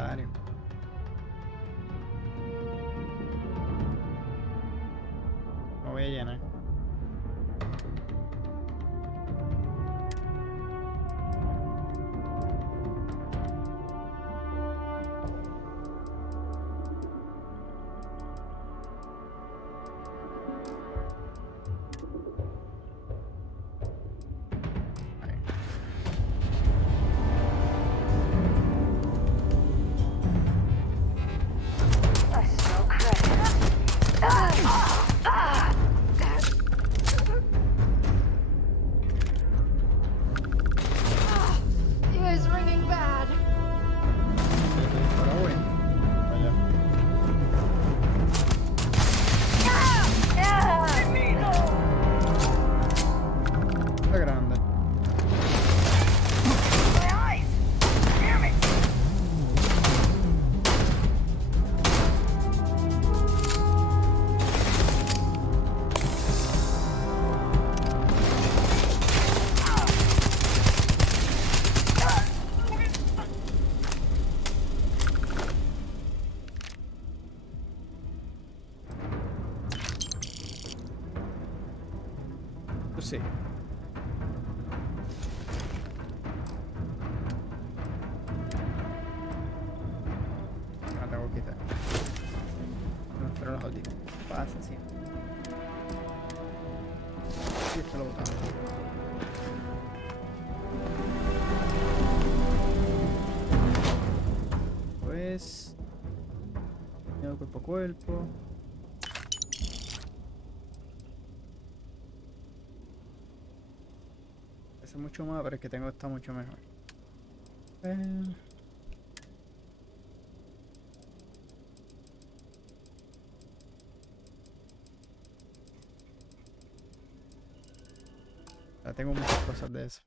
inventario. No voy a llenar. Sí. La tengo que quitar. No, pero los audífonos. Pasa siempre. Sí, esto lo botamos. Pues. Cuerpo a cuerpo. Mucho más, pero es que tengo está mucho mejor. Ya tengo muchas cosas de eso.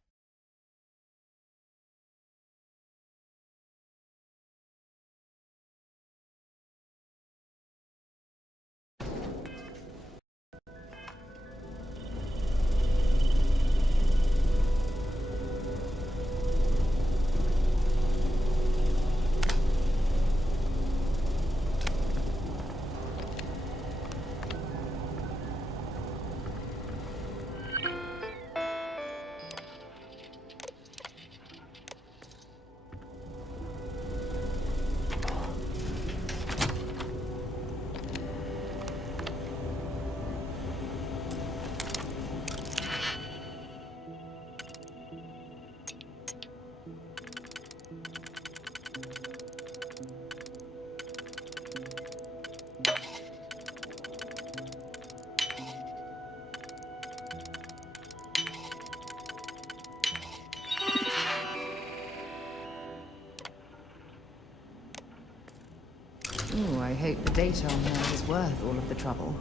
Ooh, I hope the data on there is worth all of the trouble.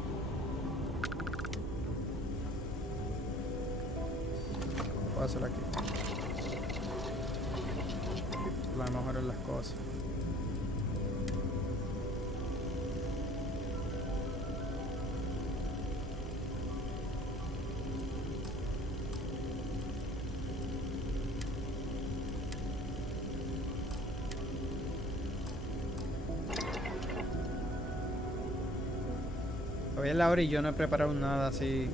Voy a hacer aquí. La mejor en las cosas. Hoy es la hora y yo no he preparado nada así.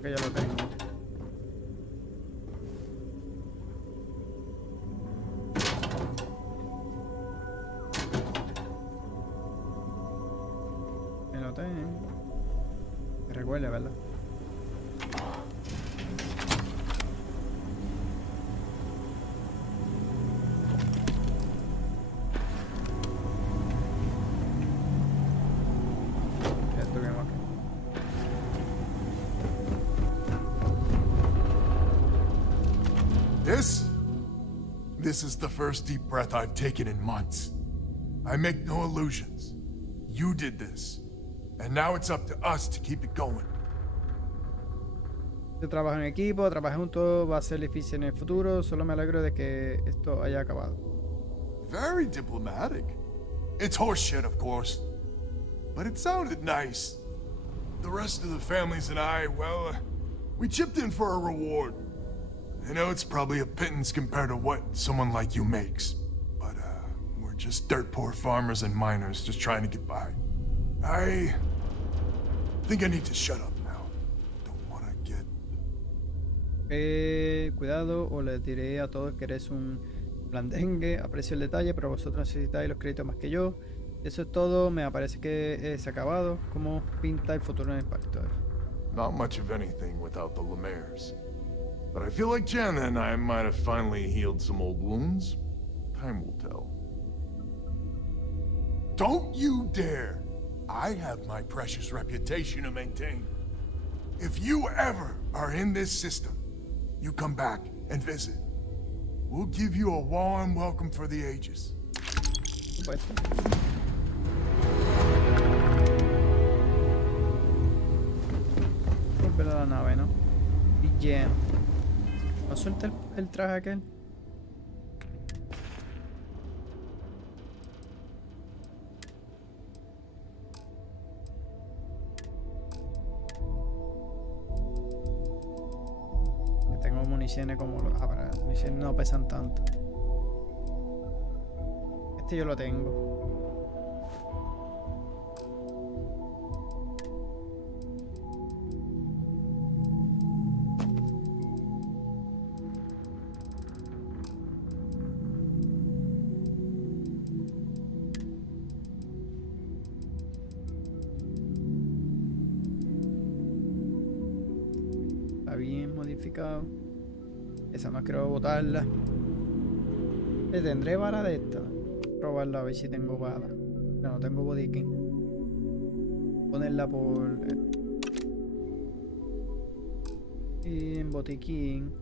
Que ya lo tengo. Que lo tengo. Que recuerde, ¿verdad? Ya estuvimos aquí. This is the first deep breath I've taken in months. I make no illusions. You did this. And now it's up to us to keep it going. Yo trabajo en equipo, trabajar juntos va a ser difícil en el futuro. Solo me alegro de que esto haya acabado. Very diplomatic. It's horseshit, of course. But it sounded nice. The rest of the families and I, well, we chipped in for a reward. I know it's probably a pittance compared to what someone like you makes. But, we're just dirt poor farmers and miners just trying to get by. I think I need to shut up now. Don't wanna get... Cuidado o les diré a todos que eres un blandengue. Aprecio el detalle, pero vosotros necesitáis los créditos más que yo. Eso es todo. Me parece que se ha acabado. ¿Cómo pinta el futuro en el pacto? Not much of anything without the Lemaire's. But I feel like Jana and I might have finally healed some old wounds. Time will tell. Don't you dare! I have my precious reputation to maintain. If you ever are in this system, you come back and visit. We'll give you a warm welcome for the ages. Volver a la nave, ¿no? Y llamo. ¿No suelta el traje aquel? Que tengo municiones como... Ah, pero las municiones no pesan tanto. Este yo lo tengo. Bien modificado. Esa no quiero botarla. ¿Le tendré vara de esta? Probarla a ver si tengo vara. No tengo botiquín. Ponerla por... Y en botiquín.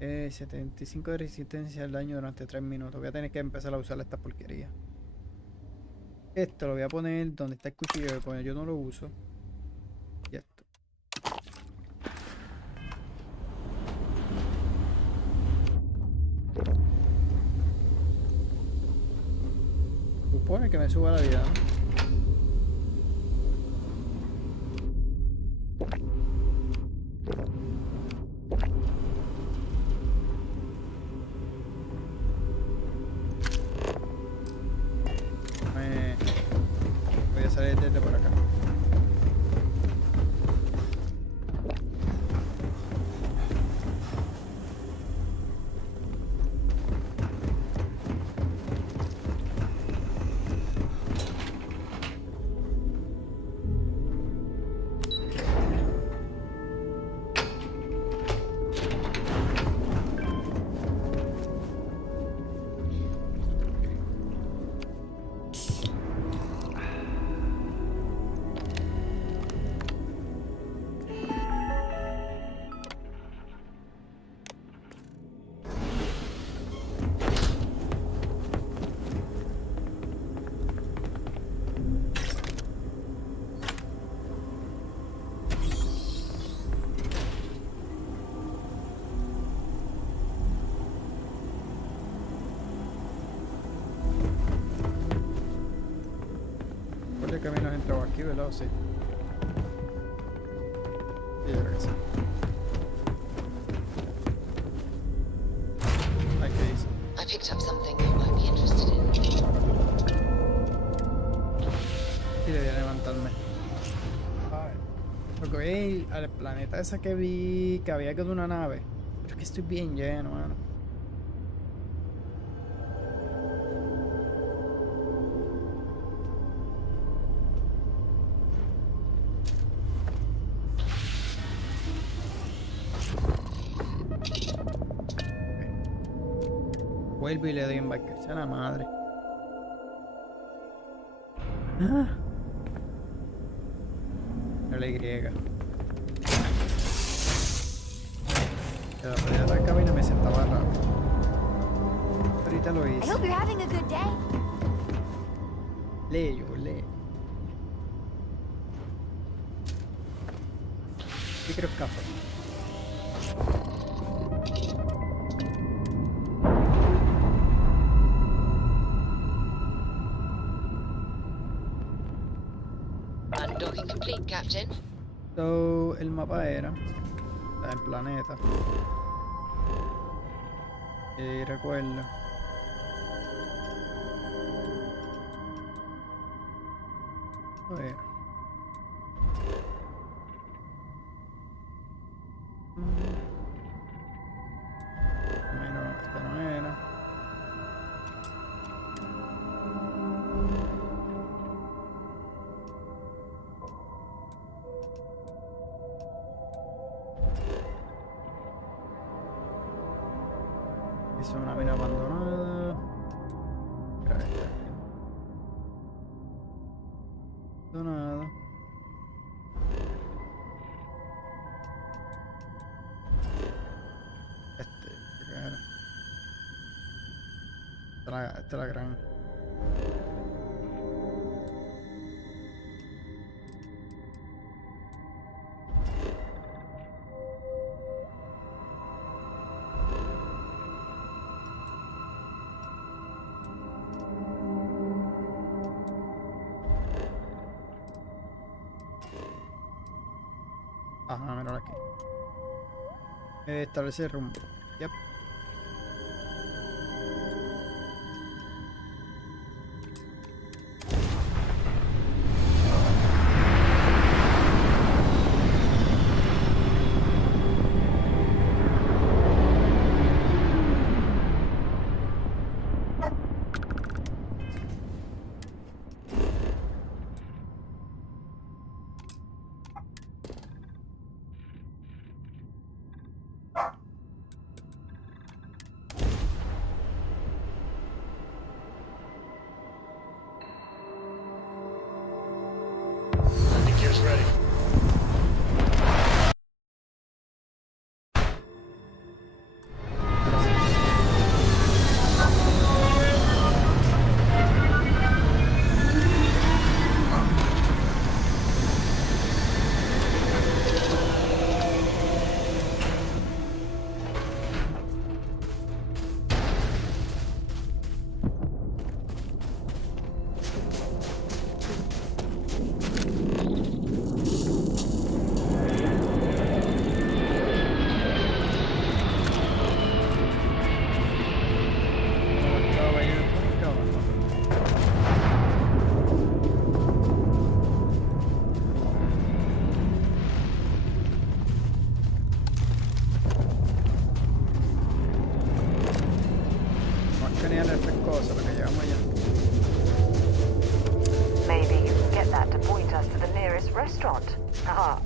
Eh, 75 de resistencia al daño durante 3 minutos. Voy a tener que empezar a usar esta porquería. Esto lo voy a poner donde está el cuchillo, porque yo no lo uso. Y esto. Supone que me suba la vida, ¿no? Voy a salir desde por acá. ¿Cuál camino has entrado aquí, verdad? Sí. Sí, yo creo que sí. Ay, ¿qué hizo? I picked up something you might be interested in. Y debía levantarme. Ay. Porque voy al planeta esa que vi que había quedado una nave. Pero es que estoy bien lleno, mano. Vuelvo y le doy embarcar. Sea la madre. la Y. La pedía la cabina me sentaba raro. Ahorita lo I hice. hope you're having a good day. Lee. ¿Qué creo café? Undocking complete, Captain. So, el mapa era en planeta. Y recuerdo. A ver. Este no era. Es una mina abandonada. Abandonada. ¿Qué era? Esta es la gran. Ajá, míralo aquí. Establecer rumbo. Yep. Landing gear's ready. Maybe you can get that to point us to the nearest restaurant. Ah.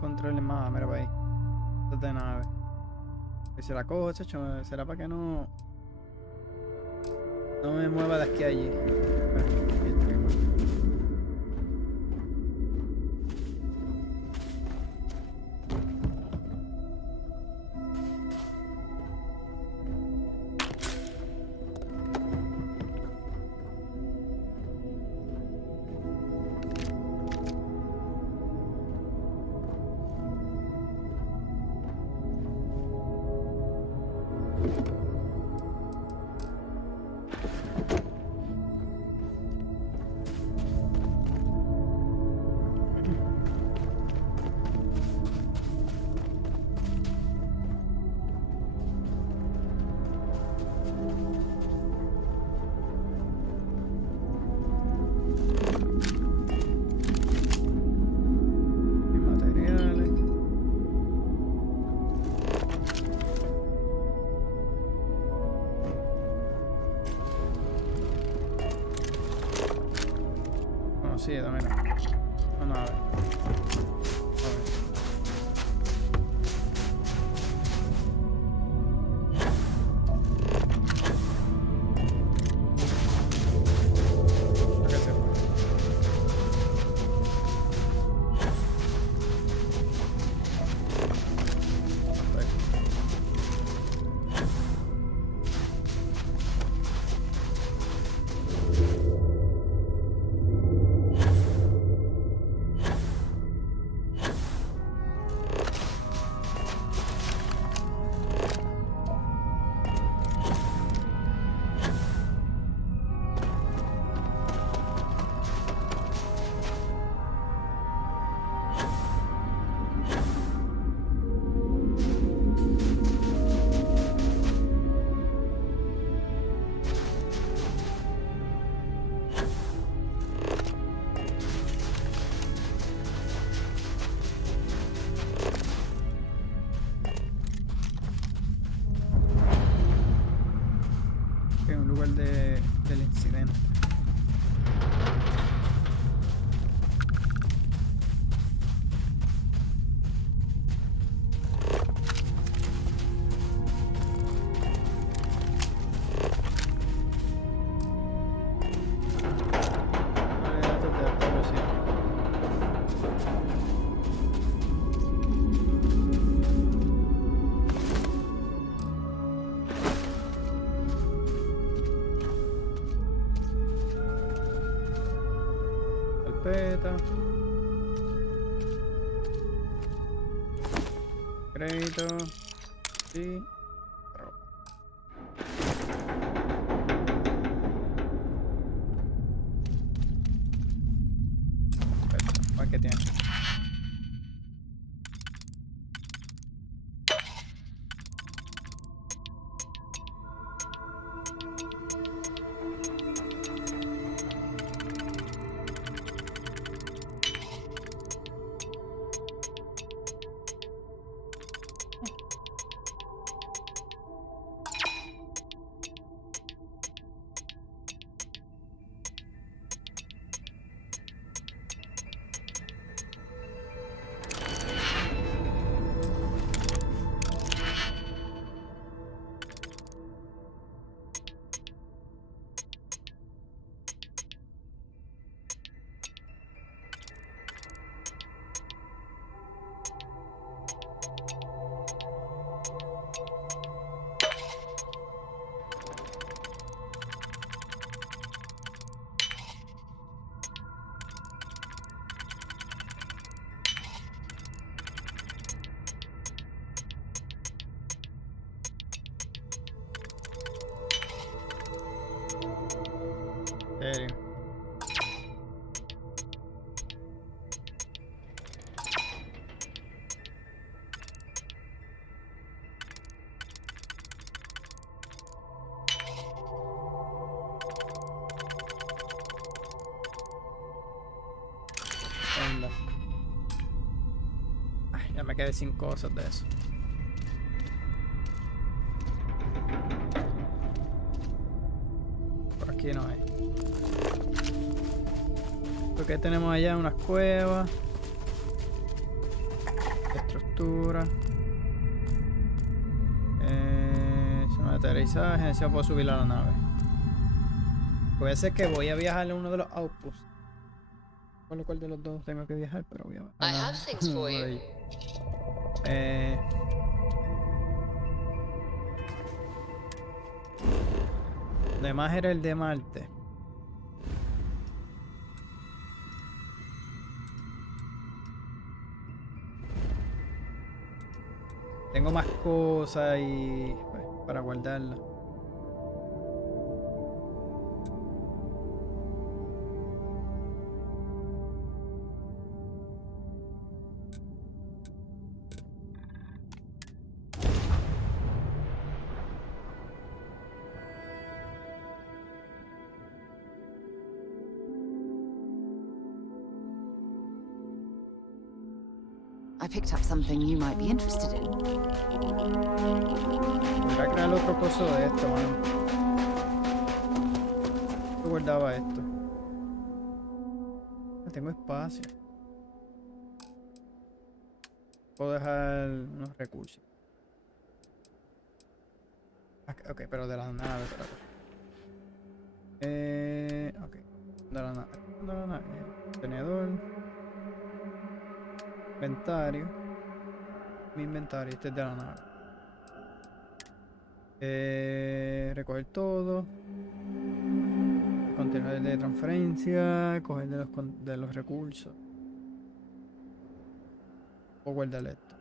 Controles más, mira para ahí. Esto es de nave. Y si la cojo, chacho, será para que no me mueva de aquí a allí. Crédito. Sí. ¿Qué tiene? Serio. Venga. Ay, ya me quedé sin cosas de eso. Por aquí no hay. Lo que tenemos allá, unas cuevas, estructura, zona de aterrizaje. Si puedo subir a la nave. Puede ser que voy a viajar a uno de los outposts. Por lo cual de los dos tengo que viajar, pero voy a I have things for you. Además era el de Marte. Tengo más cosas y pues, para guardarlas. I picked up something you might be interested in. Voy a crear otro coso de esto, mano. Yo guardaba esto. No tengo espacio. Puedo dejar unos recursos. Ok, pero de la nave. Ok. De la nave. Tenedor. Inventario. Mi inventario, este es de la nave. Recoger todo. Contenedor de transferencia. Coger de los recursos. O guardar esto.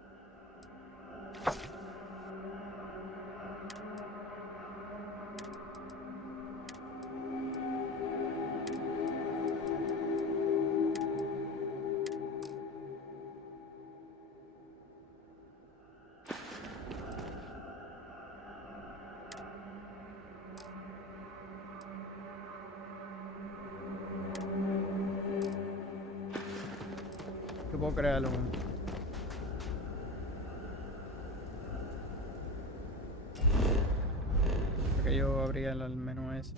Puedo crearlo. Porque yo abría el menú ese.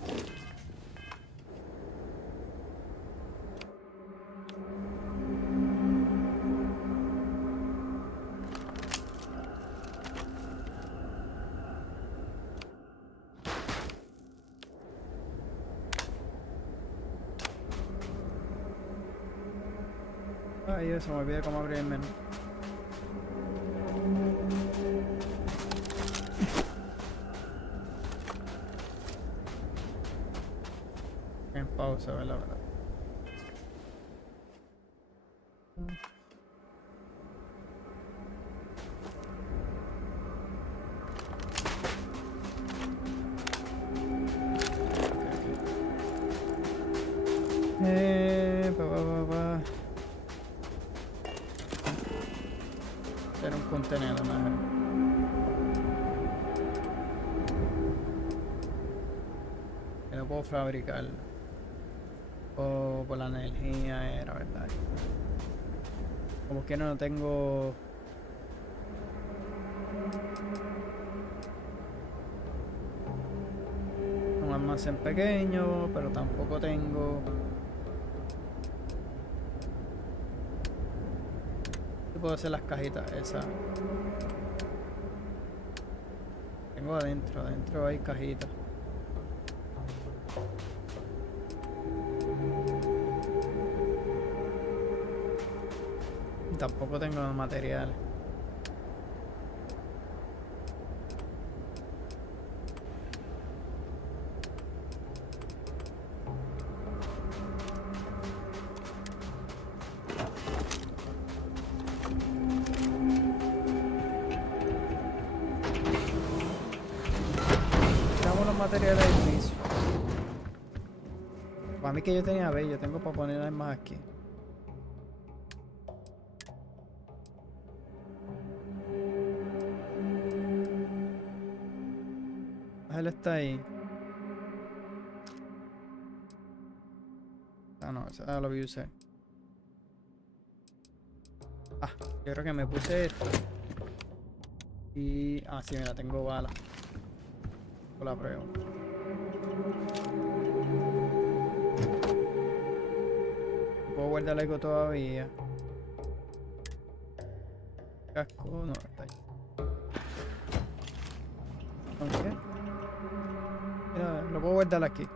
Ay, eso, me olvidé cómo abrir el menú. En pausa, ¿verdad? Era un contenedor, ¿no? Que no puedo fabricar. O por la energía era, ¿verdad? Como que no tengo... un almacén pequeño, pero tampoco tengo... puedo hacer las cajitas esas. Tengo adentro hay cajitas. Y tampoco tengo materiales. Materiales del piso. Para mí que yo tenía yo tengo para poner más aquí. Él está ahí. Ah, no, esa lo vi usar. Ah, yo creo que me puse esto. Y... ah, sí, mira, tengo balas. La prueba. Puedo guardar algo todavía. Casco, no, está ahí. ¿Qué? Mira, lo puedo guardar aquí.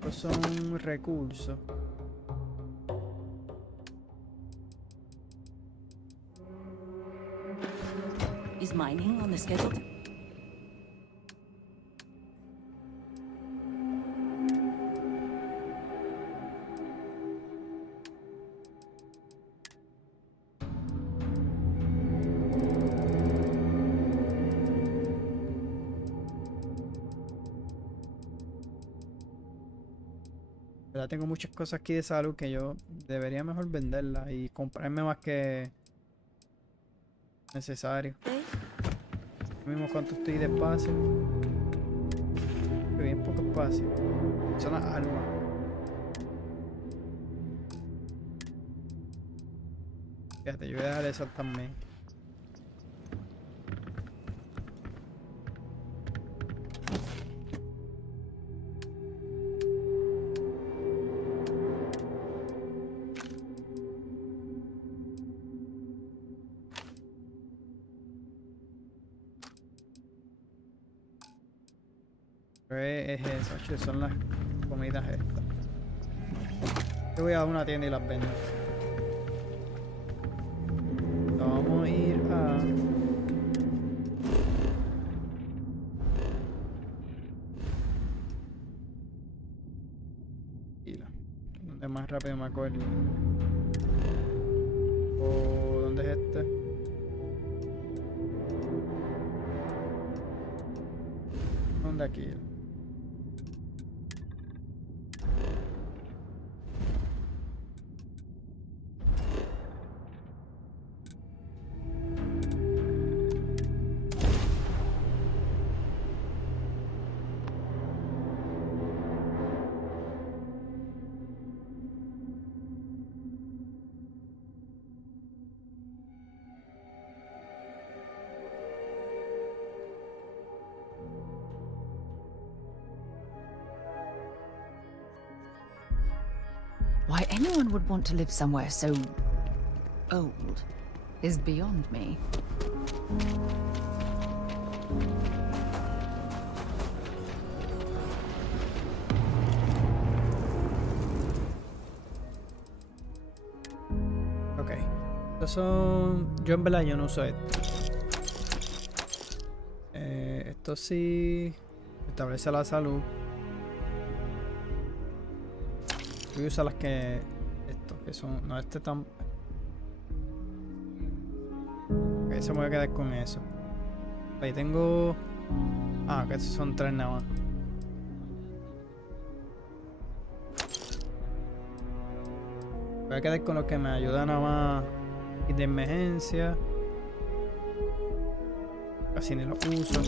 Estos son recursos. Is mining on the schedule? Ya tengo muchas cosas aquí de salud que yo debería mejor venderlas y comprarme más que necesario. Mismo cuánto estoy de espacio. Que bien poco espacio. Son las armas. Fíjate, yo voy a dejar eso también. Es eso, che, son las comidas estas. Yo voy a una tienda y las vendo. Vamos a ir a... donde más rápido me acuerdo. O ¿dónde es este? ¿Dónde aquí? Why anyone would want to live somewhere so old is beyond me. Ok. Estos son... yo en verdad yo no uso esto. Esto sí... establece la salud. Voy a usar las que... estos que son... no, este tan... ok, se me voy a quedar con eso. Ahí tengo... ah, que estos son 3 nada más. Voy a quedar con los que me ayudan nada más. Y de emergencia. Casi ni lo uso.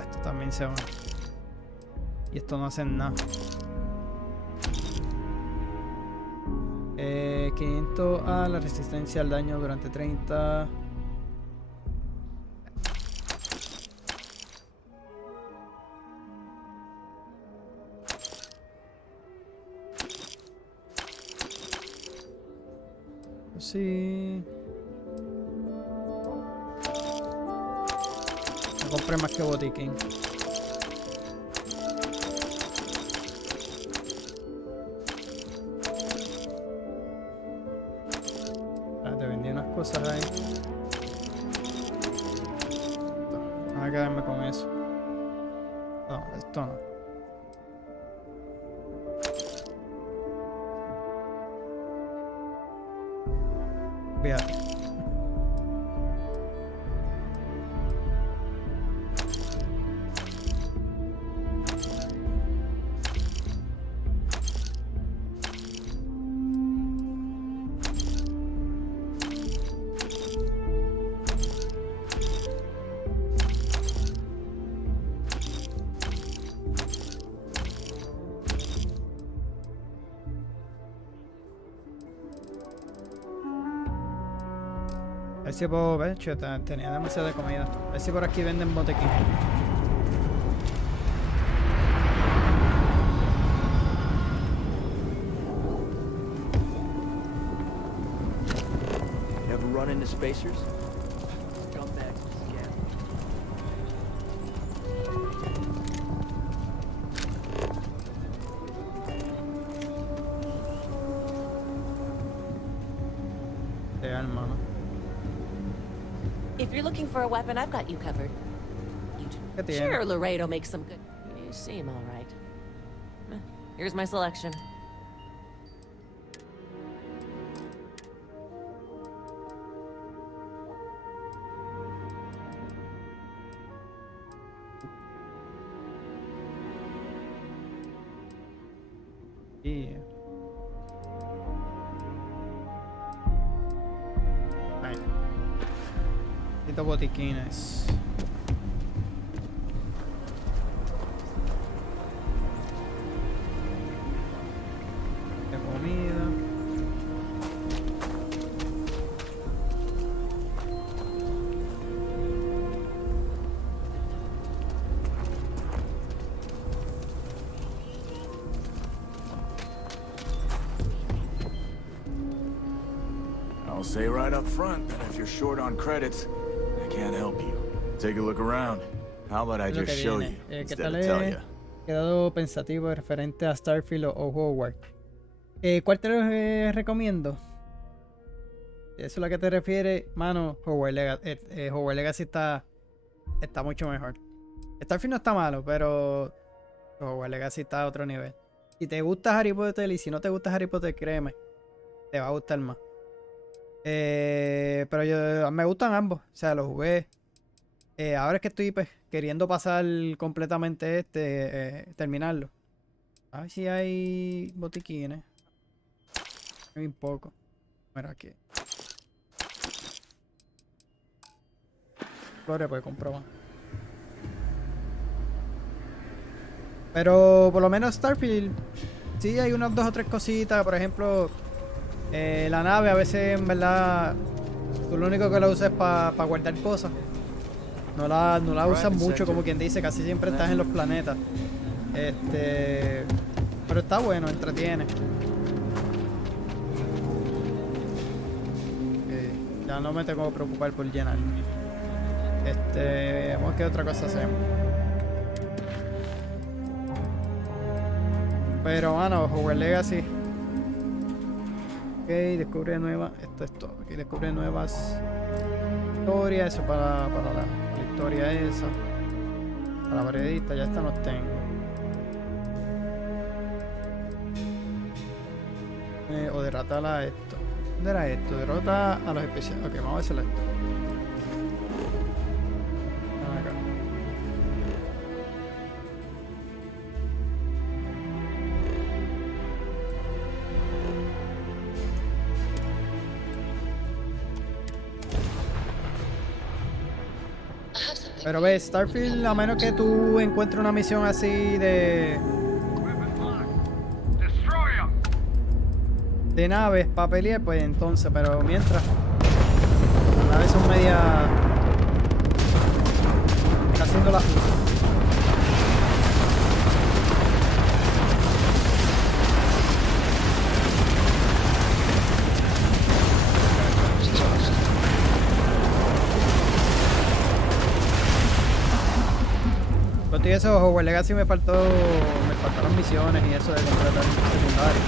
Esto también se va. Y esto no hacen nada. 500 a la resistencia al daño durante 30. Sí. No compré más que botiquín. Te vendí unas cosas ahí. Voy a quedarme con eso. No, esto no. Fíjate. A ver si puedo ver, tenía demasiada comida. A ver si por aquí venden botequín. Ever run into spacers? Scumbag scam. De alma, ¿no? If you're looking for a weapon, I've got you covered. Sure, Laredo makes some good. You seem all right. Here's my selection. Yeah. Ahí. Necesito botiquines. De comida. I'll say right up front that if you're short on credits, I can't help you. Take a look around. How about I just show you ¿Qué instead tal of tell you? he quedado pensativo referente a Starfield o Hogwarts? ¿Cuál te lo recomiendo? Eso es a lo que te refiere, mano. Hogwarts Legacy está mucho mejor. Starfield no está malo, pero Hogwarts Legacy está a otro nivel. Si te gusta Harry Potter y si no te gusta Harry Potter, créeme, te va a gustar más. Pero me gustan ambos, o sea, los jugué. Ahora es que estoy pues, queriendo pasar completamente terminarlo. A ver si hay botiquines. Hay un poco. Mira aquí. Flores puede comprobar. Pero por lo menos Starfield, sí hay unas 2 o 3 cositas. Por ejemplo, la nave a veces en verdad tú lo único que la usas es para guardar cosas. No la usas mucho, como quien dice, casi siempre estás en los planetas. Pero está bueno, entretiene. Ya no me tengo que preocupar por llenar. Vamos a ver qué otra cosa hacemos. Pero mano, Hogwarts Legacy. Ok, descubre nuevas. Esto es todo. Aquí descubre nuevas historias. Eso para la historia esa. Para la variadita, ya esta no tengo. O derrotar a esto. ¿Dónde era esto? Derrota a los especiales. Ok, vamos a hacerlo esto. Acá. Pero ves, Starfield, a menos que tú encuentres una misión así de naves para pelear, pues entonces, pero mientras las naves son media está haciendo la y eso, Hogwarts Legacy me faltaron misiones y eso de completar el secundario.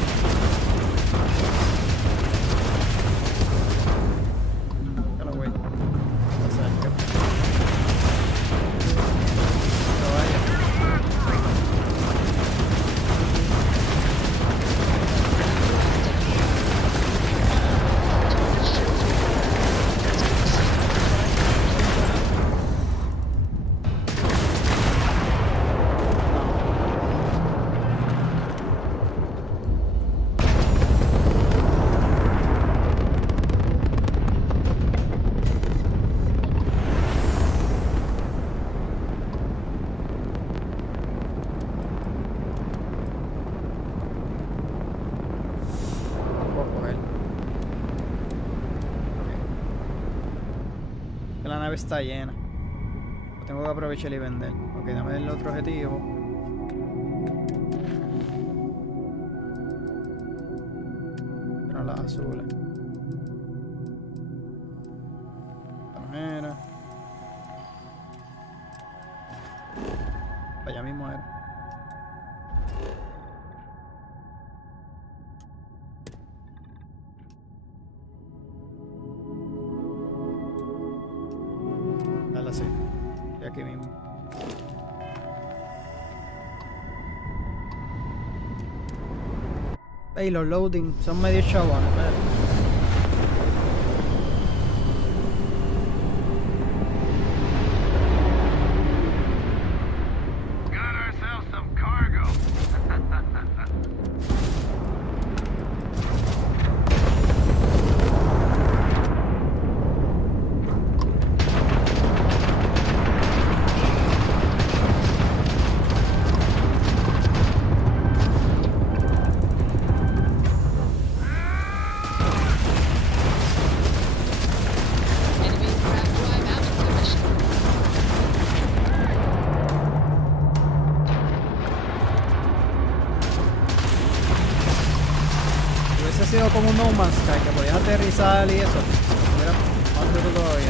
Ya lo voy. O sea, que... No vaya. La nave está llena. Lo tengo que aprovechar y vender. Ok, dame el otro objetivo. Pero las azules. De esta manera. Para allá mismo era. Así, y aquí mismo. Ey, los loading son medio chabones, ha sido como un No Man's Sky, que podías aterrizar y eso. Mira, más duro todavía.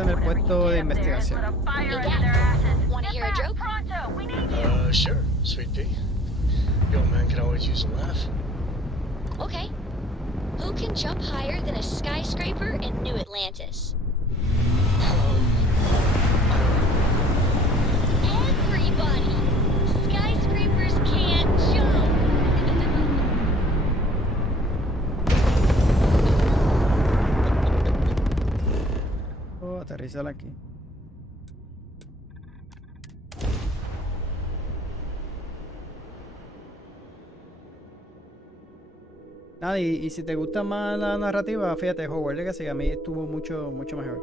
En el puesto de investigación. Wanna hear a joke? Sure, sweet pea. The old man can always use a laugh. Okay. Who can jump higher than a skyscraper in New Atlantis? Everybody! Skyscrapers can't jump! Aterrizar aquí. Nada, y si te gusta más la narrativa, fíjate, Hogwarts Legacy a mí estuvo mucho mejor.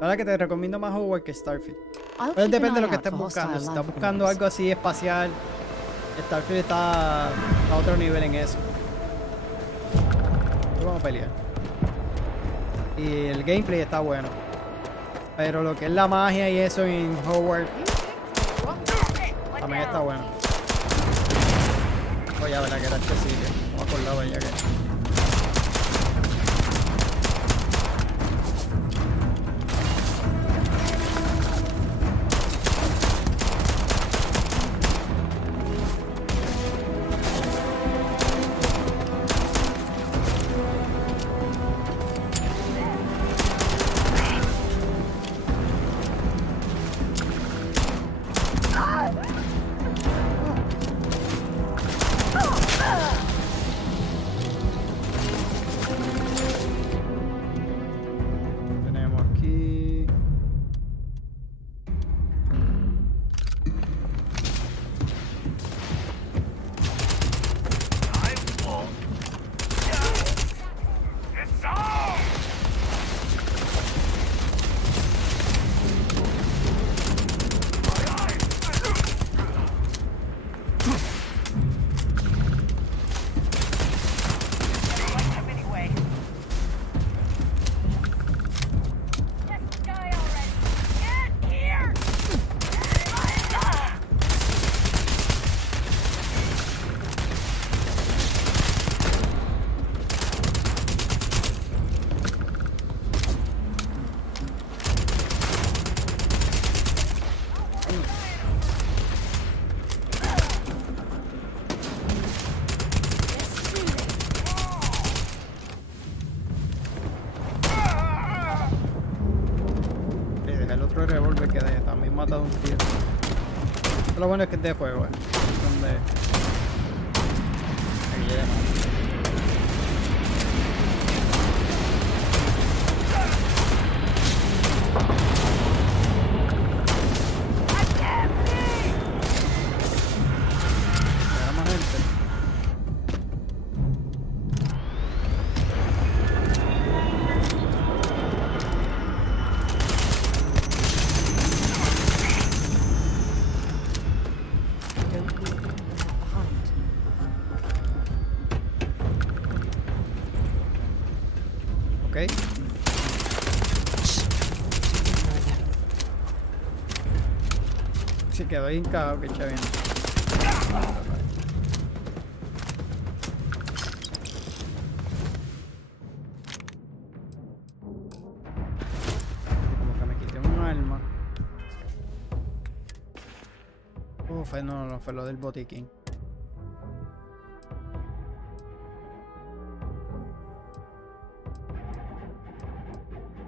La verdad que te recomiendo más Hogwarts que Starfield. Pero depende de lo que estés buscando. Si estás buscando algo así espacial, Starfield está a otro nivel en eso. Vamos a pelear. Y el gameplay está bueno. Pero lo que es la magia y eso en Hogwarts también está bueno. Oye, verdad que era este sitio. No me acordaba ya que. otro revólver que también mata de un tiro. Pero lo bueno es que es de fuego, donde... Aquí llegamos. Ok. Se quedó hincado, que chévere. Como que me quité un arma. No, fue lo del botiquín.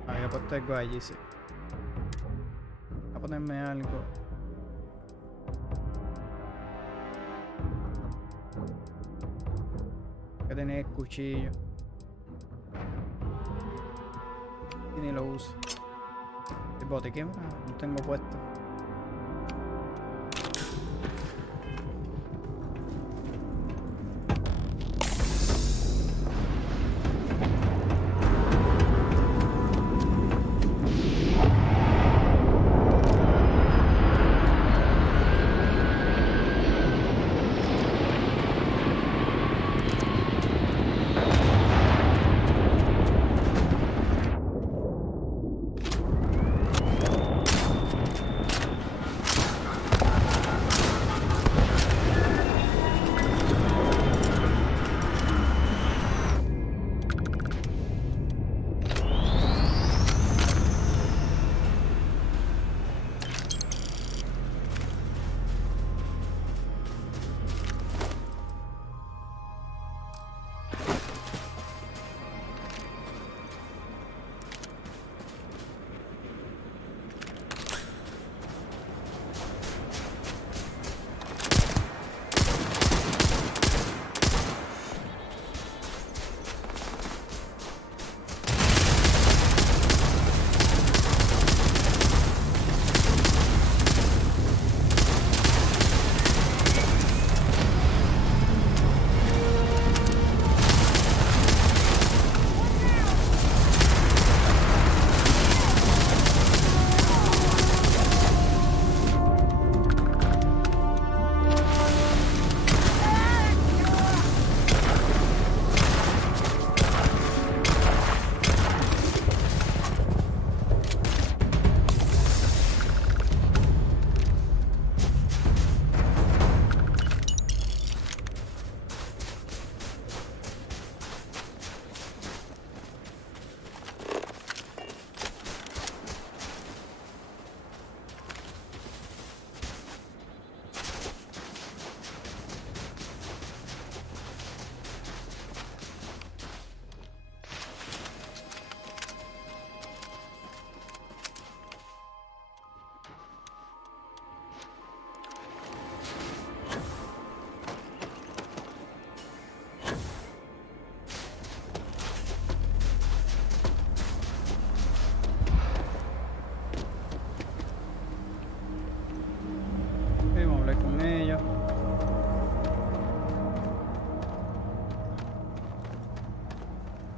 Había puesto algo allí, sí. Voy a ponerme algo. Que tenía el cuchillo. Y ni lo uso. El botiquín no tengo puesto.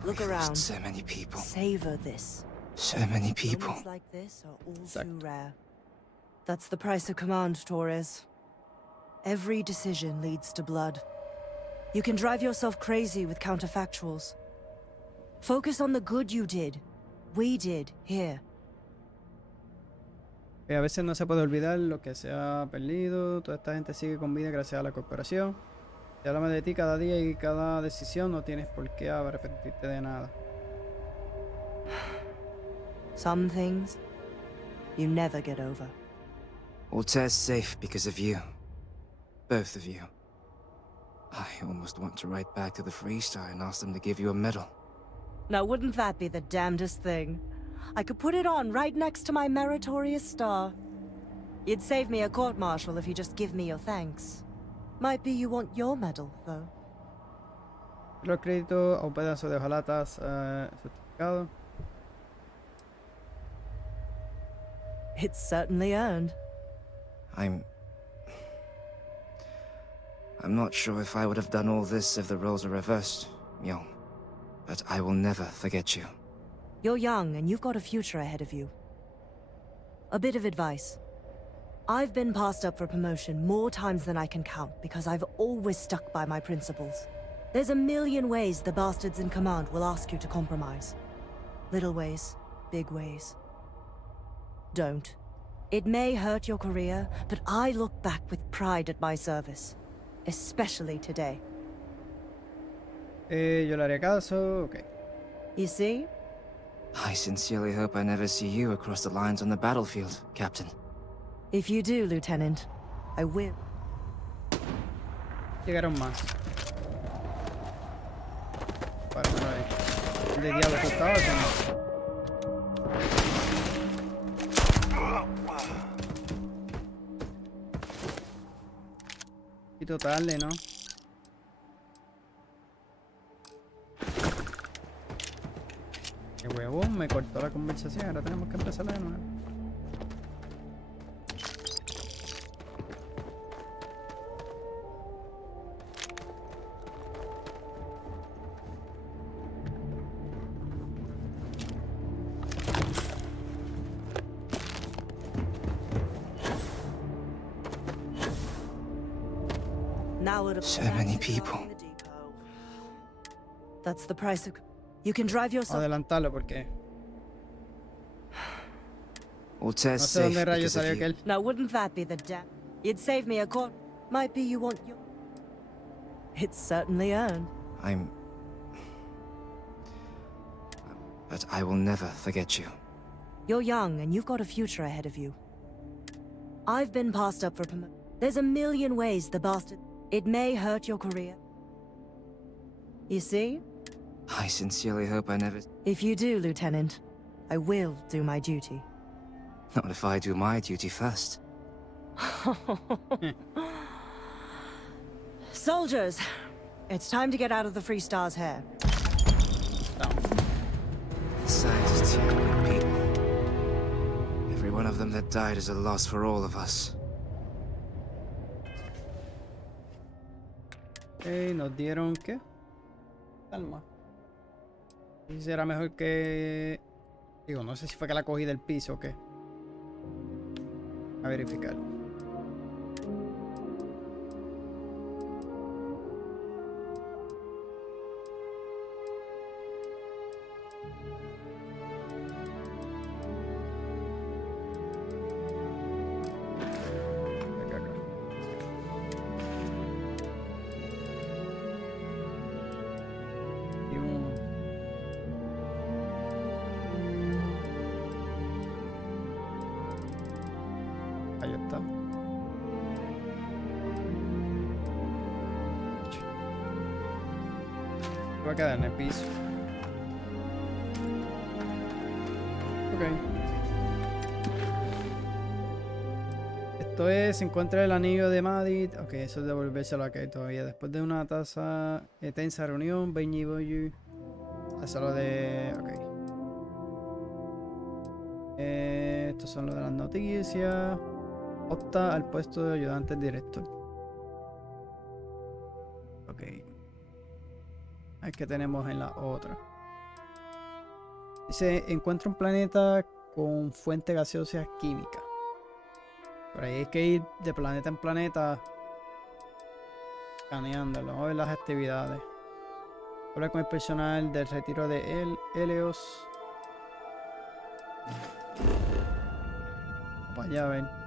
Look around. So many people. Savor this. So many people. Moments like this are all too rare. That's the price of command, Torres. Every decision leads to blood. You can drive yourself crazy with counterfactuals. Focus on the good you did. We did here. Y a veces no se puede olvidar lo que se ha perdido. Toda esta gente sigue con vida gracias a la corporación. Y háblame de ti cada día y cada decisión. No tienes por qué arrepentirte de nada. Some things you never get over. Altair's safe because of you. Both of you. I almost want to write back to the Freestar and ask them to give you a medal. Now wouldn't that be the damnedest thing? I could put it on right next to my meritorious star. You'd save me a court-martial if you just give me your thanks. Might be you want your medal, though. Los créditos a un pedazo de hojalatas certificado. It's certainly earned. I'm not sure if I would have done all this if the roles were reversed, Myung. But I will never forget you. You're young and you've got a future ahead of you. A bit of advice. I've been passed up for promotion more times than I can count because I've always stuck by my principles. There's a million ways the bastards in command will ask you to compromise. Little ways, big ways. Don't. It may hurt your career, but I look back with pride at my service. Especially today. Yo le haré caso, okay. You see? I sincerely hope I never see you across the lines on the battlefield, Captain. If you do, Lieutenant, I will. Llegaron más. Para no hay. ¿De diablo que estaba haciendo? Y total, ¿no? Qué huevón, me cortó la conversación. Ahora tenemos que empezarla de nuevo. So many people. That's the price of... You can drive yourself... Adelantarlo porque... No sé dónde rayos salió aquel. Now wouldn't that be the You'd save me a court. Might be you want your... It's certainly earned. But I will never forget you. You're young and you've got a future ahead of you. I've been passed up for promotion. There's a million ways the bastard... It may hurt your career. You see? I sincerely hope I never... If you do, Lieutenant, I will do my duty. Not if I do my duty first. Soldiers, it's time to get out of the Free Star's hair. The scientists here are good people. Every one of them that died is a loss for all of us. Nos dieron ¿qué? Calma. Y será mejor que... Digo, no sé si fue que la cogí del piso o qué. A verificar. Ahí está. Va a quedar en el piso. Ok. Esto es, se encuentra el anillo de Madrid. Ok, eso es devolvérselo a Kate todavía. Después de una taza tensa reunión, Benji Boyu. Hacerlo de... Ok. Estos son los de las noticias. Opta al puesto de ayudante director. Ok. Ahí que tenemos en la otra. Dice, encuentra un planeta con fuente gaseosa química. Por ahí hay que ir de planeta en planeta escaneándolo. Vamos a ver las actividades. Habla con el personal del retiro de Helios. Para allá a ver.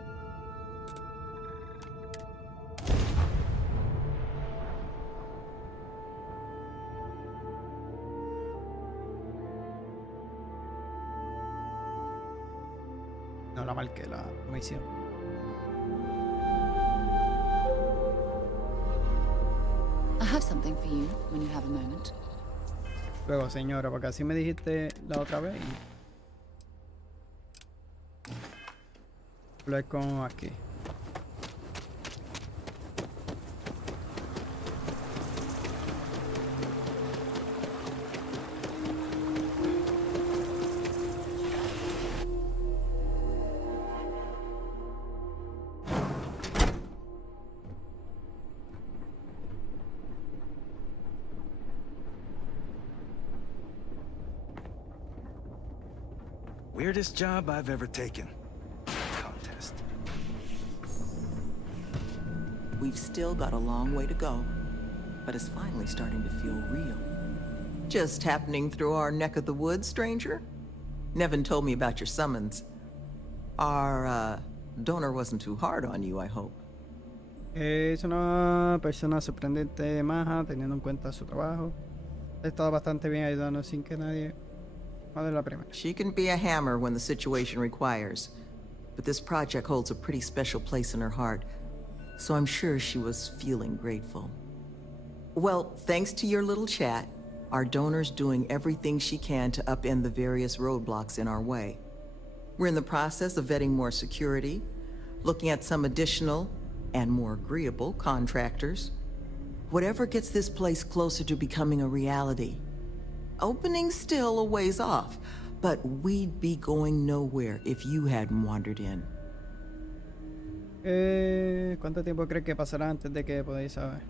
No la marqué la misión. I have something for you when you have a moment. Luego, señora, porque así me dijiste la otra vez. Hablar con aquí. Weirdest job I've ever taken. Contest. We've still got a long way to go, but it's finally starting to feel real. Just happening through our neck of the woods, stranger? Nevin told me about your summons. Our, donor wasn't too hard on you, I hope. Es una persona sorprendente maja, teniendo en cuenta su trabajo. Ha estado bastante bien ayudando sin que nadie vale la primera. She can be a hammer when the situation requires, but this project holds a pretty special place in her heart, so I'm sure she was feeling grateful. Well, thanks to your little chat, our donor's doing everything she can to upend the various roadblocks in our way. We're in the process of vetting more security, looking at some additional and more agreeable contractors. Whatever gets this place closer to becoming a reality. Opening's still a ways off, but we'd be going nowhere if you hadn't wandered in. ¿Cuánto tiempo cree que pasará antes de que podáis saber?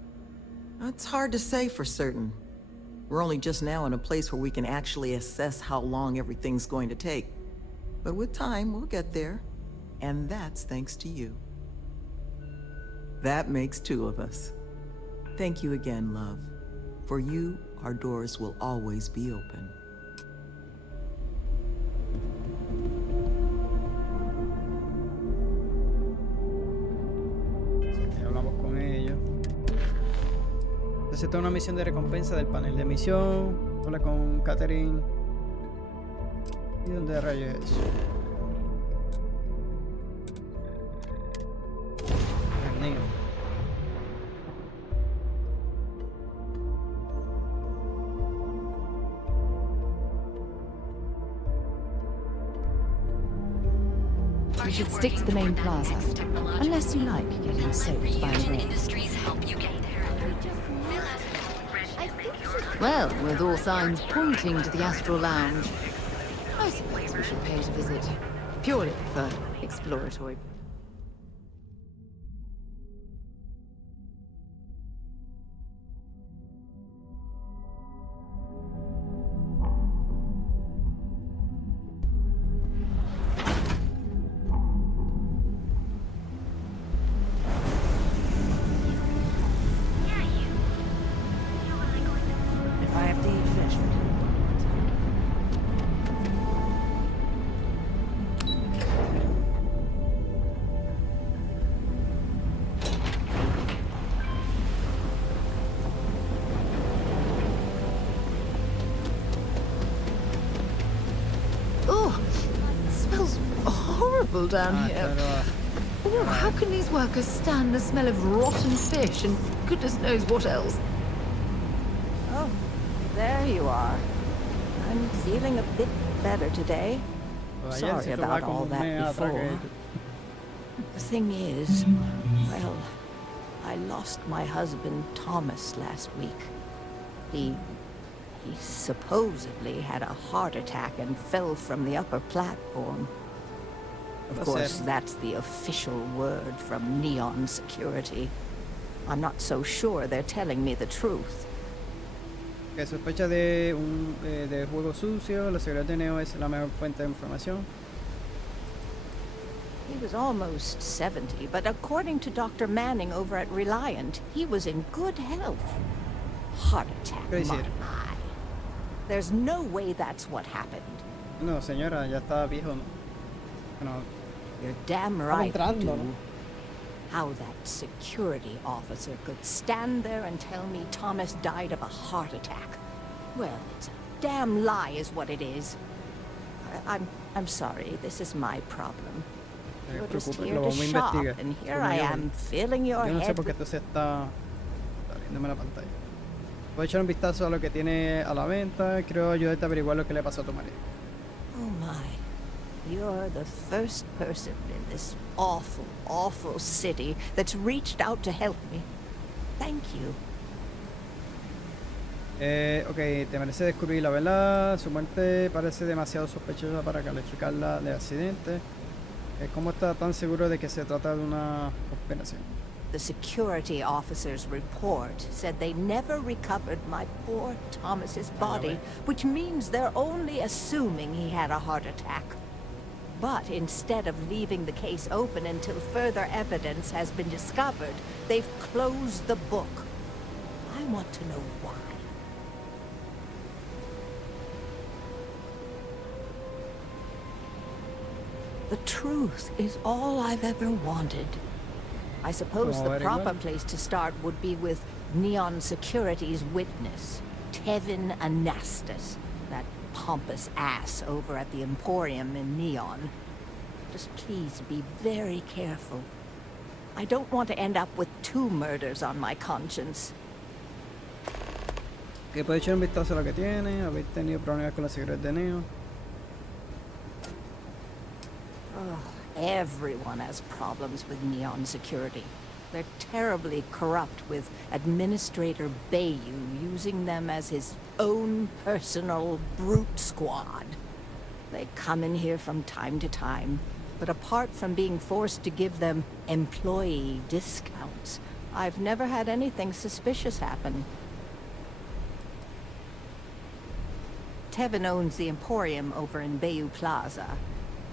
It's hard to say for certain. We're only just now in a place where we can actually assess how long everything's going to take. But with time, we'll get there. And that's thanks to you. That makes two of us. Thank you again, love. For you, our doors will always be open. Hablamos con ellos. Acepta una misión de recompensa del panel de misión. Habla con Catherine. ¿Y dónde rayos es eso? El niño. We should stick to the main plaza, unless you like getting soaked by rain. Well, with all signs pointing to the Astral Lounge, I suppose we should pay it a visit, purely for exploratory. Down here. Oh, how can these workers stand the smell of rotten fish and goodness knows what else? Oh, there you are. I'm feeling a bit better today. Sorry about all that before. The thing is, well, I lost my husband Thomas last week. He supposedly had a heart attack and fell from the upper platform. Of course, that's the official word from Neon Security. I'm not so sure they're telling me the truth. Que sospecha de de juego sucio, la seguridad de Neo es la mejor fuente de información. He was almost 70, but according to Dr. Manning over at Reliant, he was in good health. Heart attack, my. There's no way that's what happened. No, señora, ya está viejo, ¿no? You're damn right you do. How that security officer could stand there and tell me Thomas died of a heart attack. Well, it's a damn lie is what it is. I'm sorry, this is my problem. You're just here to shop, and here I am filling your head. Yo no sé por qué esto se está abriéndome la pantalla. Voy a echar un vistazo a lo que tiene a la venta. Creo ayudarte a averiguar lo que le pasó a tu marido. Oh my. You're the first person in this awful, awful city that's reached out to help me. Thank you. Ok, te merece descubrir la verdad. Su muerte parece demasiado sospechosa para calificarla de accidente. ¿Cómo está tan seguro de que se trata de una conspiración? The security officer's report said they never recovered my poor Thomas's body, which means they're only assuming he had a heart attack. But instead of leaving the case open until further evidence has been discovered, they've closed the book. I want to know why. The truth is all I've ever wanted. I suppose the proper place to start would be with Neon Security's witness, Tevin Anastas, that pompous ass over at the Emporium in Neon. Just please be very careful. I don't want to end up with 2 murders on my conscience. Que puede echar un vistazo a lo que tiene, haber tenido problemas con la seguridad de Neo. Everyone has problems with Neon Security. They're terribly corrupt, with Administrator Bayou using them as his own personal brute squad. They come in here from time to time, but apart from being forced to give them employee discounts, I've never had anything suspicious happen. Tevin owns the Emporium over in Bayou Plaza.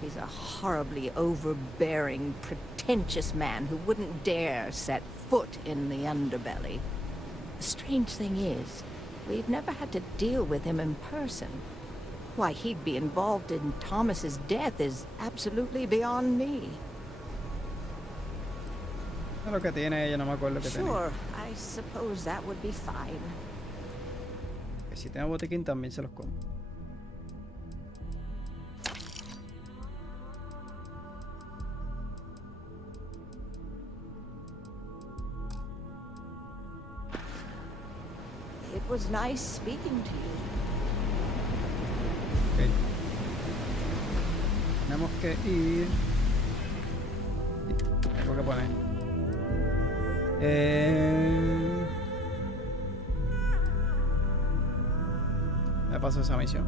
He's a horribly overbearing, pretentious man who wouldn't dare set foot in the underbelly. The strange thing is, we've never had to deal with him in person. Why he'd be involved in Thomas's death is absolutely beyond me. Lo que tiene ella, no me acuerdo que Sure, I suppose that would be fine. Que si tengo botiquín también se los como. It was nice speaking to you. Okay. Tenemos que ir. Tengo que poner. Me paso esa misión.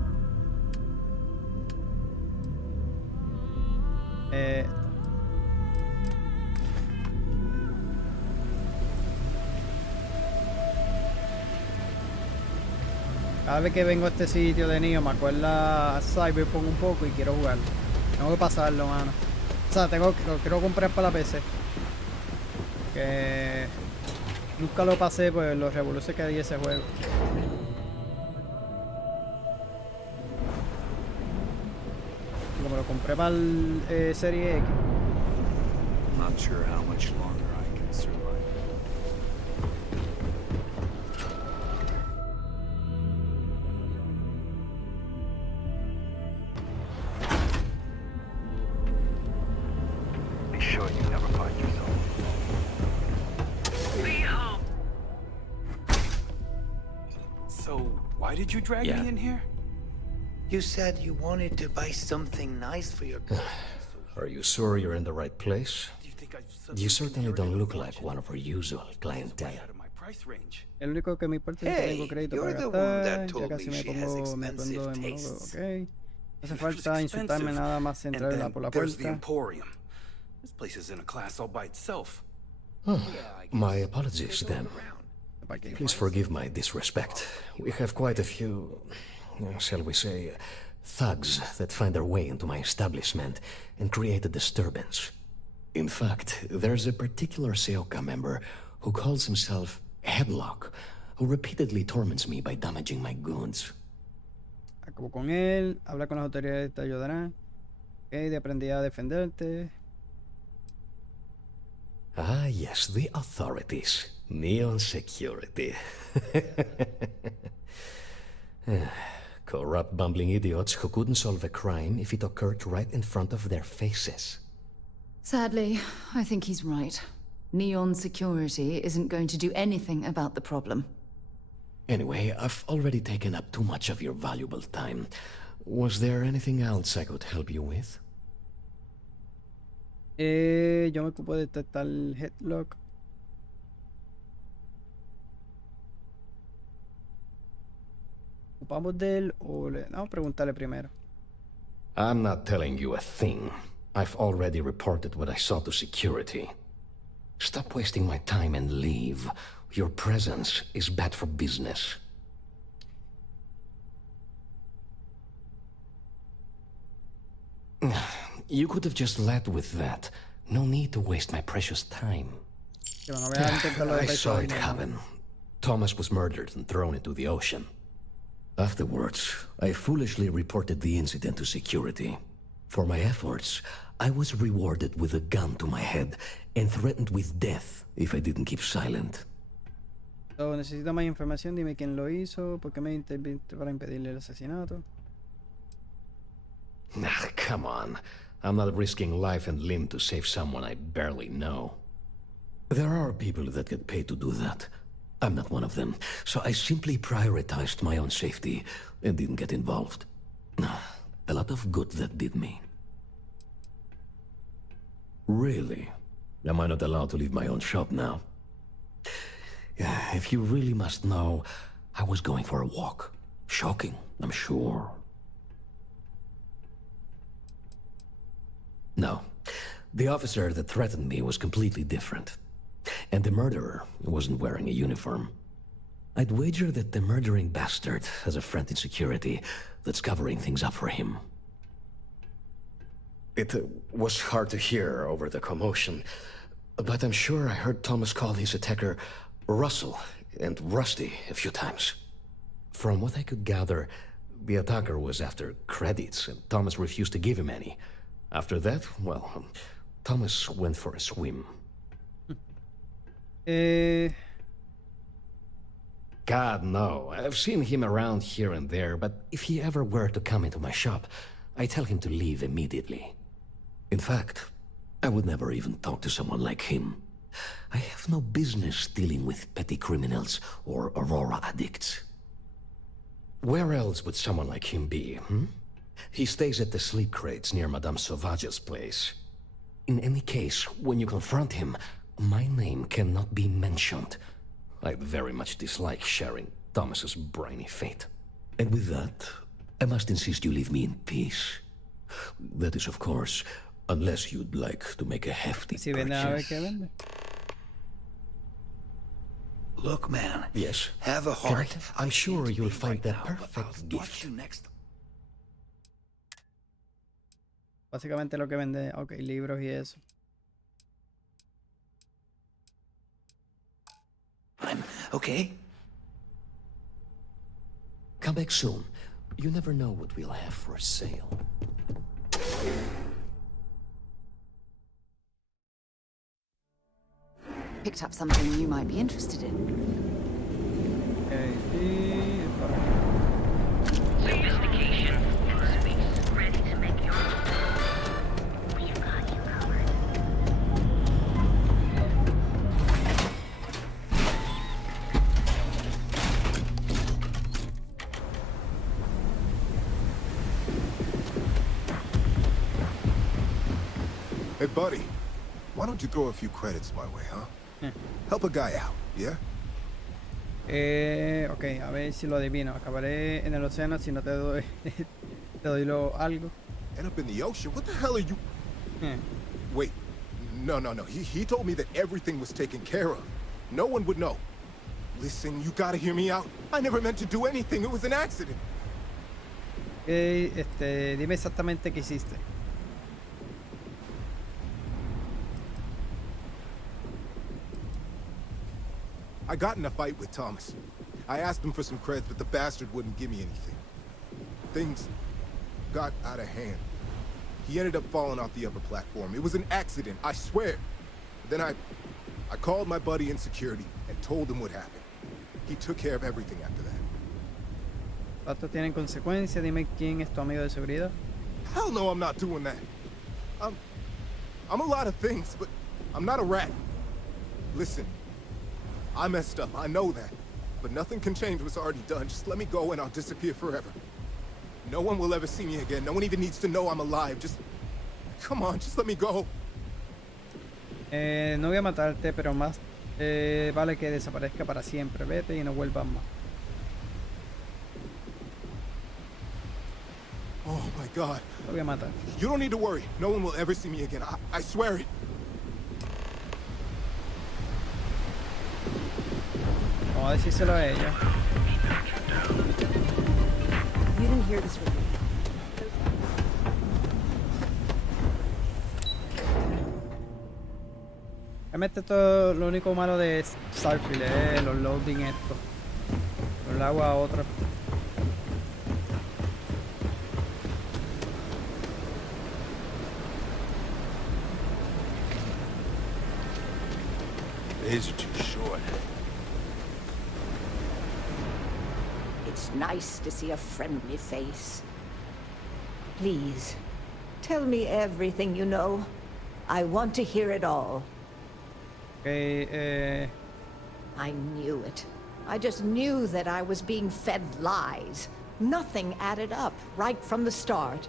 Cada vez que vengo a este sitio de Neo me acuerda a Cyberpunk un poco y quiero jugarlo. Tengo que pasarlo, mano. O sea, quiero comprar para la PC. Que nunca lo pasé por los revoluciones que di ese juego. Como lo compré para el Serie X. Not sure how much longer I can survive. Be sure you never find yourself. So, why did you drag me in here? You said you wanted to buy something nice for your... Are you sure you're in the right place? You certainly don't look like one of our usual clientele. El único que me importa es que tengo crédito para gastar. Ya casi me pongo de modo. Ok. No hace falta insultarme nada más entrarla por la puerta. This place is in a class all by itself. My apologies then. Please forgive my disrespect. We have quite a few, shall we say, thugs that find their way into my establishment and create a disturbance. In fact, there's a particular JOUKER member who calls himself Headlock, who repeatedly torments me by damaging my goods. Acabo con él, habla con las autoridades, te ayudarán. Ok, aprendí a defenderte. Ah, yes, the authorities. Neon Security. Corrupt, bumbling idiots who couldn't solve a crime if it occurred right in front of their faces. Sadly, I think he's right. Neon Security isn't going to do anything about the problem. Anyway, I've already taken up too much of your valuable time. Was there anything else I could help you with? Yo me ocupo de detectar el headlock. ¿Ocupamos de él o le... No, preguntarle primero. I'm not telling you a thing. I've already reported what I saw to security. Stop wasting my time and leave. Your presence is bad for business. You could have just led with that. No need to waste my precious time. I saw it happen. Thomas was murdered and thrown into the ocean. Afterwards, I foolishly reported the incident to security. For my efforts, I was rewarded with a gun to my head and threatened with death if I didn't keep silent. So, necesito más información. Dime quién lo hizo. ¿Por qué me interviste para impedirle el asesinato? Come on. I'm not risking life and limb to save someone I barely know. There are people that get paid to do that. I'm not one of them, so I simply prioritized my own safety and didn't get involved. A lot of good that did me. Really? Am I not allowed to leave my own shop now? If you really must know, I was going for a walk. Shocking, I'm sure. No. The officer that threatened me was completely different. And the murderer wasn't wearing a uniform. I'd wager that the murdering bastard has a friend in security that's covering things up for him. It was hard to hear over the commotion, but I'm sure I heard Thomas call his attacker Russell and Rusty a few times. From what I could gather, the attacker was after credits, and Thomas refused to give him any. After that, well, Thomas went for a swim. God, no. I've seen him around here and there, but if he ever were to come into my shop, I tell him to leave immediately. In fact, I would never even talk to someone like him. I have no business dealing with petty criminals or Aurora addicts. Where else would someone like him be, He stays at the sleep crates near Madame Sauvage's place. In any case, when you confront him, my name cannot be mentioned. I very much dislike sharing Thomas's briny fate. And with that, I must insist you leave me in peace. That is, of course, unless you'd like to make a hefty purchase. Look, man. Yes. Have a heart. I'm sure you'll find the perfect gift. Básicamente lo que vende, ok, libros y eso. I'm okay. Come back soon. You never know what we'll have for sale. Picked up something you might be interested in. Sophistication in space, ready to make your move. You got you covered. Hey, buddy. Why don't you throw a few credits my way, huh? Help a guy out, yeah? Ok, a ver si lo adivino. Acabaré en el océano si no te doy, te doy algo. End up in the ocean? What the hell are you... Wait, no. He told me that everything was taken care of. No one would know. Listen, you gotta hear me out. I never meant to do anything. It was an accident. Dime exactamente qué hiciste. I got in a fight with Thomas. I asked him for some creds, but the bastard wouldn't give me anything. Things got out of hand. He ended up falling off the upper platform. It was an accident, I swear. Then I called my buddy in security and told him what happened. He took care of everything after that. ¿Esto tienen consecuencias? Dime quién es tu amigo de seguridad. Hell no, I'm not doing that. I'm a lot of things, but I'm not a rat. Listen. I messed up, I know that. But nothing can change what's already done. Just let me go and I'll disappear forever. No one will ever see me again. No one even needs to know I'm alive. Just... come on, just let me go. No voy a matarte, pero más vale que desaparezca para siempre. Vete y no vuelvas más. Oh my God. Lo voy a matar. You don't need to worry. No one will ever see me again. I swear it. Vamos a decírselo a ella. You didn't hear this from me. Realmente esto, lo único malo de Starfield es los loading estos. De un lado a otro. Days are too short. It's nice to see a friendly face. Please, tell me everything you know. I want to hear it all. Okay, I knew it. I just knew that I was being fed lies. Nothing added up right from the start.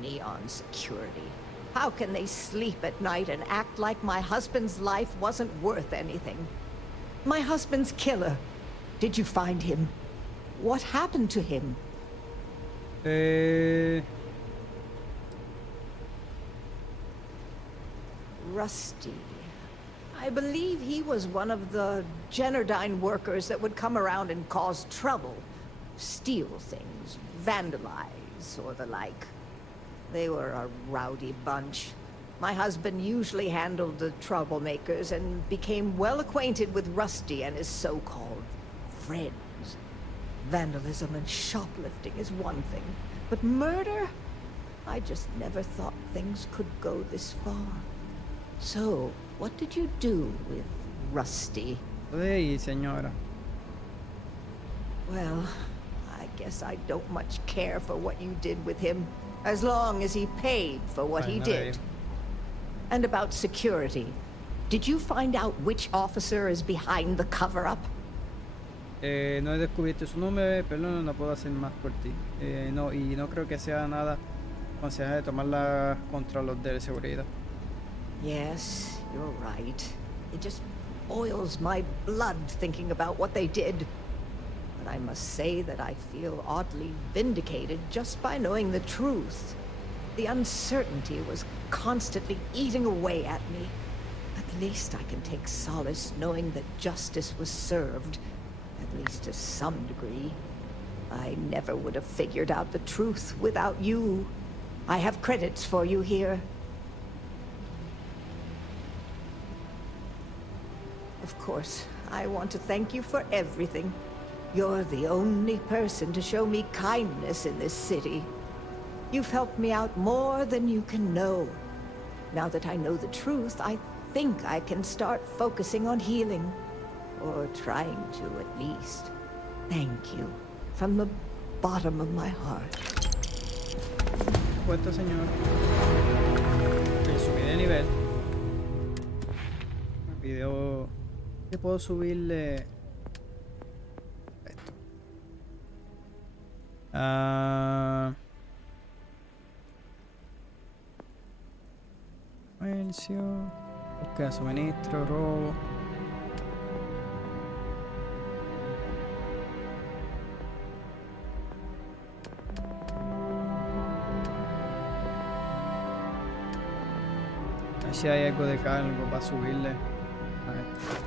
Neon security. How can they sleep at night and act like my husband's life wasn't worth anything? My husband's killer. Did you find him? What happened to him? Rusty. I believe he was one of the Generdyne workers that would come around and cause trouble. Steal things, vandalize, or the like. They were a rowdy bunch. My husband usually handled the troublemakers and became well acquainted with Rusty and his so-called friends. Vandalism and shoplifting is one thing, but murder? I just never thought things could go this far. So, what did you do with Rusty? Hey, señora. Well, I guess I don't much care for what you did with him, as long as he paid for what he did. And about security. Did you find out which officer is behind the cover-up? No he descubierto su nombre, pero no puedo hacer más por ti. No, y no creo que sea nada aconsejable tomarla contra los de seguridad. Yes, you're right. It just boils my blood thinking about what they did. But I must say that I feel oddly vindicated just by knowing the truth. The uncertainty was constantly eating away at me. At least I can take solace knowing that justice was served, at least to some degree. I never would have figured out the truth without you. I have credits for you here. Of course, I want to thank you for everything. You're the only person to show me kindness in this city. You've helped me out more than you can know. Now that I know the truth, I think I can start focusing on healing. Or trying to, at least. Thank you. From the bottom of my heart. Puesto, señor. Subí de nivel. El video... ¿Qué puedo subirle? Esto. Comercio. Búsqueda de suministro, robo. A ver si hay algo de cargo para subirle a esto.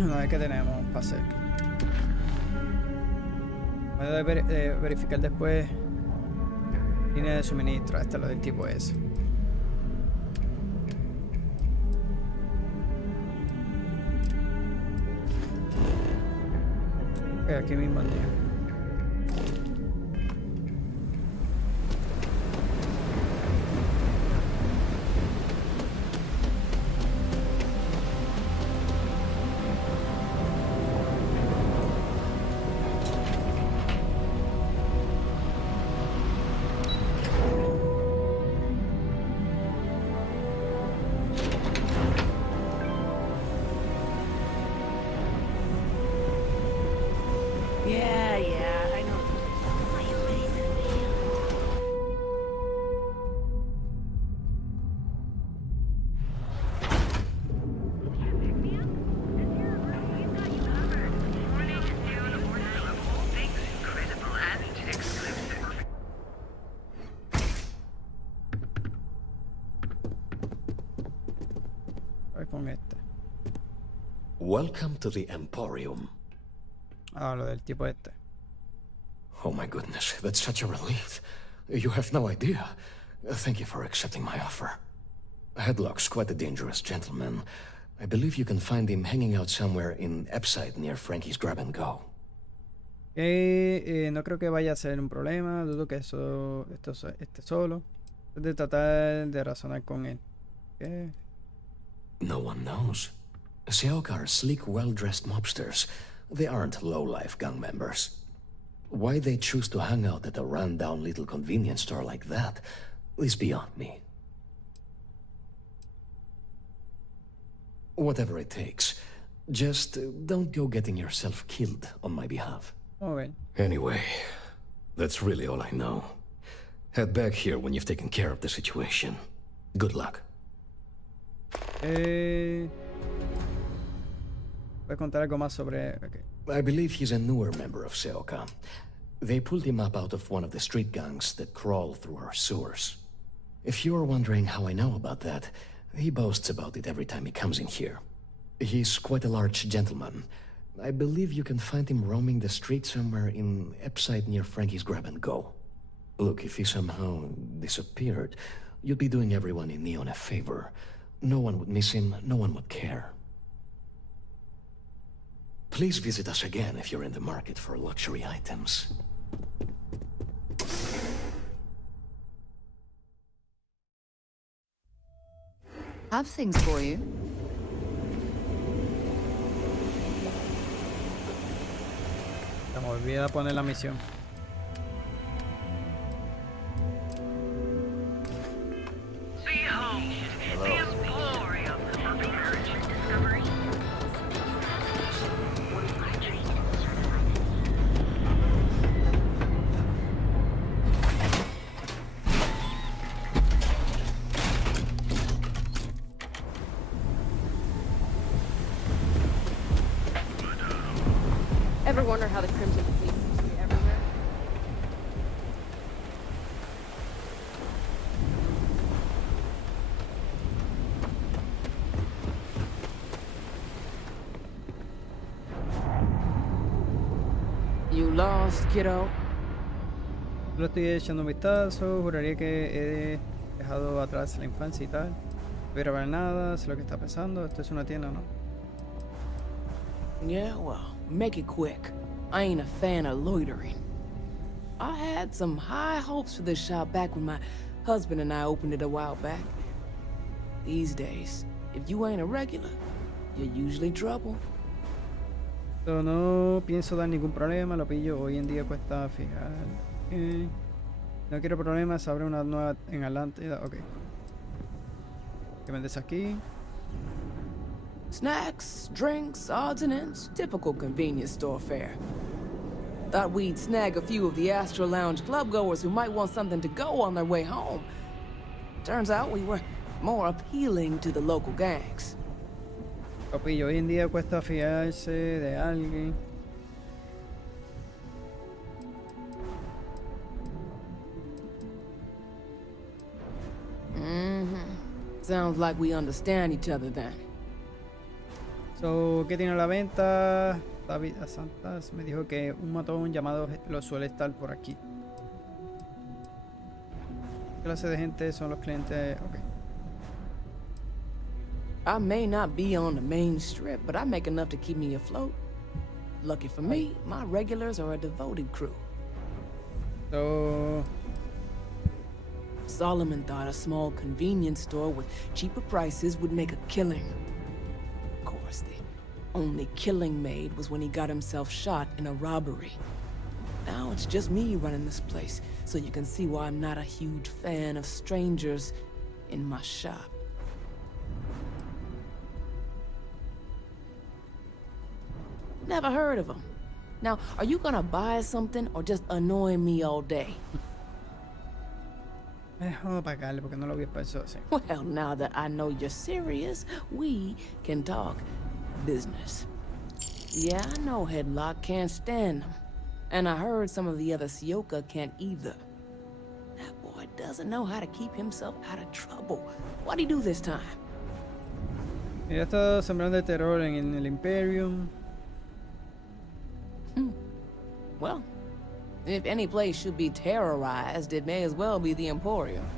A ver qué tenemos para hacer. Voy a verificar después. Línea de suministro. Esta es lo del tipo S. Aquí mismo el día. Yeah, I know. Con este. Welcome to the Emporium. Ah, lo del tipo este. Oh my goodness, that's such a relief. You have no idea. Thank you for accepting my offer. Headlock's quite a dangerous gentleman. I believe you can find him hanging out somewhere in Epside near Frankie's Grab and Go. No creo que vaya a ser un problema. Dudo que esto esté solo. De tratar de razonar con él. ¿Qué? No one knows. JOUKER are sleek, well-dressed mobsters. They aren't low-life gang members. Why they choose to hang out at a run-down little convenience store like that is beyond me. Whatever it takes, just don't go getting yourself killed on my behalf. Okay. Anyway, that's really all I know. Head back here when you've taken care of the situation. Good luck. Voy a contar algo más sobre... Okay. I believe he's a newer member of JOUKER. They pulled him up out of one of the street gangs that crawl through our sewers. If you're wondering how I know about that, he boasts about it every time he comes in here. He's quite a large gentleman. I believe you can find him roaming the street somewhere in Epside near Frankie's Grab and Go. Look, if he somehow disappeared, you'd be doing everyone in Neon a favor. No one would miss him, no one would care. Please visit us again if you're in the market for luxury items. Have things for you. Se me olvida poner la misión. Ever wonder how the Crimson Fleet seems to be everywhere? You lost, kiddo? Lo estoy echando un vistazo. Juraría que he dejado atrás la infancia y tal. No voy a ver nada, sé lo que está pensando. Esto es una tienda, ¿no? Yeah, well, make it quick. I ain't a fan of loitering. I had some high hopes for this shop back when my husband and I opened it a while back. These days, if you ain't a regular, you're usually trouble. So, no pienso dar ningún problema, lo pillo. Hoy en día cuesta fijar. No quiero problemas, abre una nueva en adelante. Ok. ¿Qué vendes aquí? Snacks, drinks, odds and ends, typical convenience store fare. Thought we'd snag a few of the Astro Lounge clubgoers who might want something to go on their way home. Turns out we were more appealing to the local gangs. Copillo, hoy en día cuesta fiarse de alguien. Sounds like we understand each other then. So, ¿qué tiene a la venta? David Santas me dijo que un matón llamado lo suele estar por aquí. ¿Qué clase de gente son los clientes? Ok. I may not be on the main strip, but I make enough to keep me afloat. Lucky for me, my regulars are a devoted crew. So, Solomon thought a small convenience store with cheaper prices would make a killing. Of course, the only killing made was when he got himself shot in a robbery. Now it's just me running this place, so you can see why I'm not a huge fan of strangers in my shop. Never heard of him. Now, are you gonna buy something or just annoy me all day? Vamos a pagarle porque no lo había pensado así. Well, now that I know you're serious, we can talk business. Yeah, I know Headlock can't stand them. And I heard some of the other JOUKER can't either. That boy doesn't know how to keep himself out of trouble. What'd he do this time? Ya está sembrando terror en el Imperium. Well, if any place should be terrorized, it may as well be the Emporium.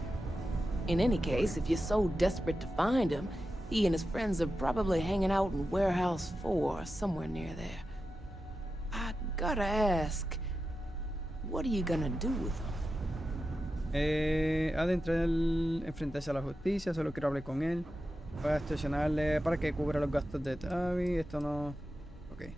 In any case, if you're so desperate to find him, he and his friends are probably hanging out in Warehouse 4, somewhere near there. I gotta ask, what are you gonna do with him? Ha de entrar enfrentarse a la justicia, solo quiero hablar con él. Voy a estacionarle para que cubra los gastos de Tavi. Esto no... Ok.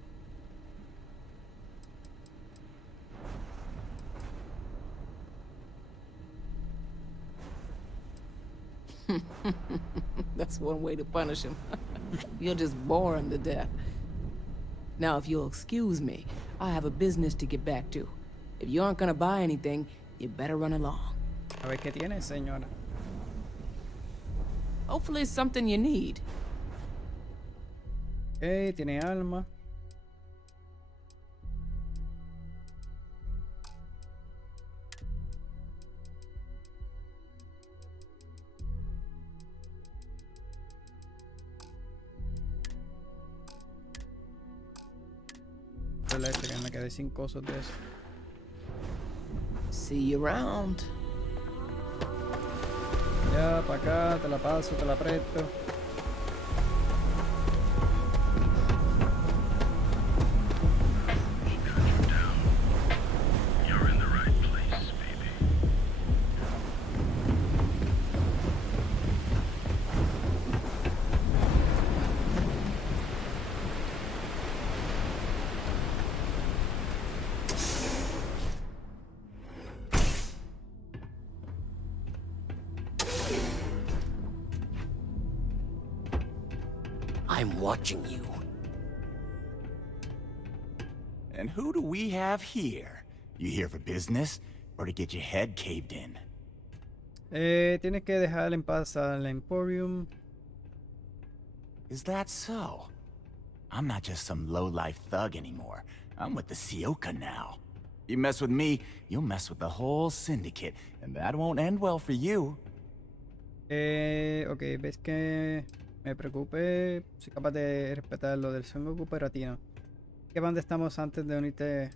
That's one way to punish him. You'll just bore him to death. Now, if you'll excuse me, I have a business to get back to. If you aren't gonna buy anything, you better run along. A ver qué tiene, señora. Hopefully it's something you need. Ok, tiene alma. Que me quedé sin cosas de eso. See you around. Ya, para acá, te la paso, te la presto. I'm watching you. And who do we have here? You here for business, or to get your head caved in? Tienes que dejar en paz al Emporium. Is that so? I'm not just some low-life thug anymore. I'm with the JOUKER now. You mess with me, you'll mess with the whole syndicate, and that won't end well for you. Ok, ves que me preocupe. Soy capaz de respetar lo del Sengoku Peratino. ¿Qué banda estamos antes de unirte?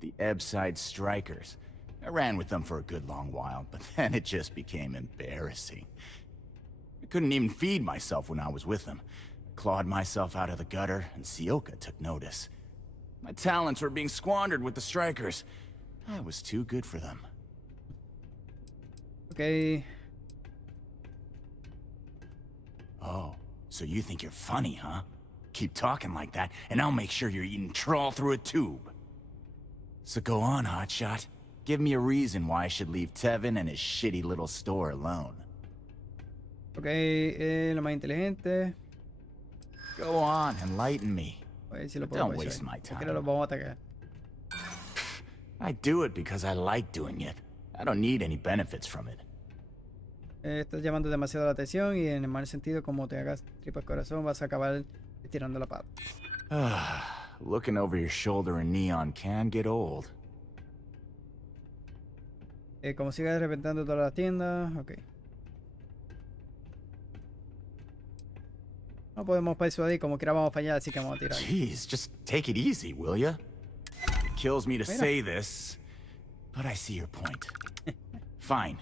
The Ebbside Strikers. I ran with them for a good long while, but then it just became embarrassing. I couldn't even feed myself when I was with them. I clawed myself out of the gutter, and JOUKER took notice. My talents were being squandered with the Strikers. I was too good for them. Okay. Oh, so you think you're funny, huh? Keep talking like that, and I'll make sure you're eating trawl through a tube. So go on, hotshot. Give me a reason why I should leave Tevin and his shitty little store alone. Okay, lo más inteligente. Go on, enlighten me. Si lo Don't waste my time. Lo vamos a atacar. I do it because I like doing it. I don't need any benefits from it. Estás llamando demasiado la atención y en el mal sentido, como te hagas tripa el corazón, vas a acabar tirando la pata. Looking over your shoulder in neon can get old. Como sigas reventando todas las tiendas, ok. No podemos persuadir, como quiera vamos a fallar, así que vamos a tirar. Jeez, just take it easy, will ya? It kills me to say this, but I see your point. Fine.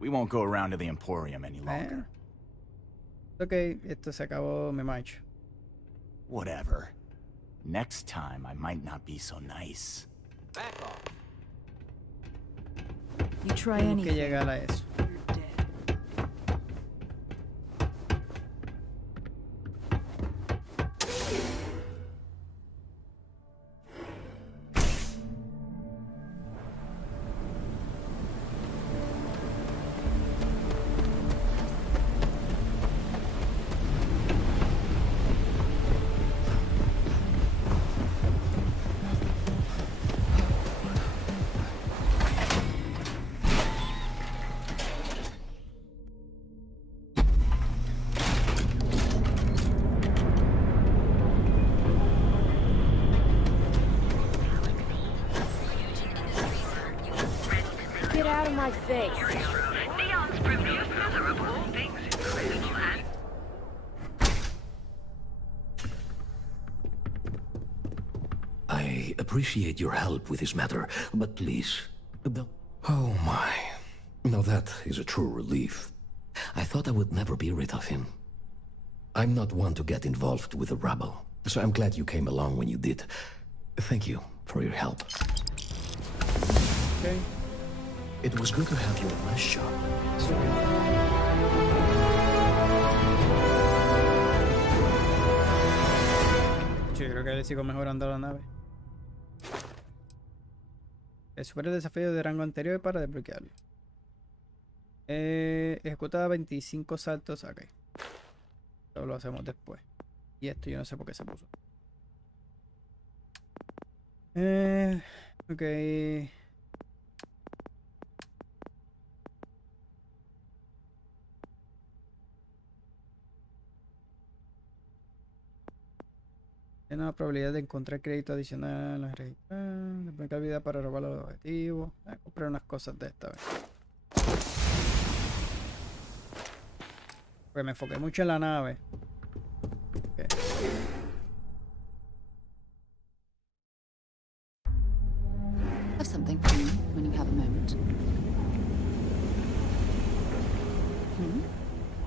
We won't go around to the Emporium any longer. Ok, esto se acabó, me marcho. Whatever. Next time, I might not be so nice. Back off. You try Tengo anything. que llegar a eso. out of my face. Neon's producer of all things incredible and I appreciate your help with this matter, but please, don't... Oh my. Now that is a true relief. I thought I would never be rid of him. I'm not one to get involved with the rabble, so I'm glad you came along when you did. Thank you for your help. Okay. It was good to have you in my shop. Yo creo que le sigo mejorando la nave. Supera el desafío de rango anterior para desbloquearlo. Ejecuta 25 saltos. Ok. Eso lo hacemos después. Y esto yo no sé por qué se puso. Ok. Tiene la probabilidad de encontrar crédito adicional en la registrada. Desbloquear vida para robar los objetivos. Voy a comprar unas cosas de esta vez. Porque me enfoqué mucho en la nave. Okay. Have something for you when you have a moment.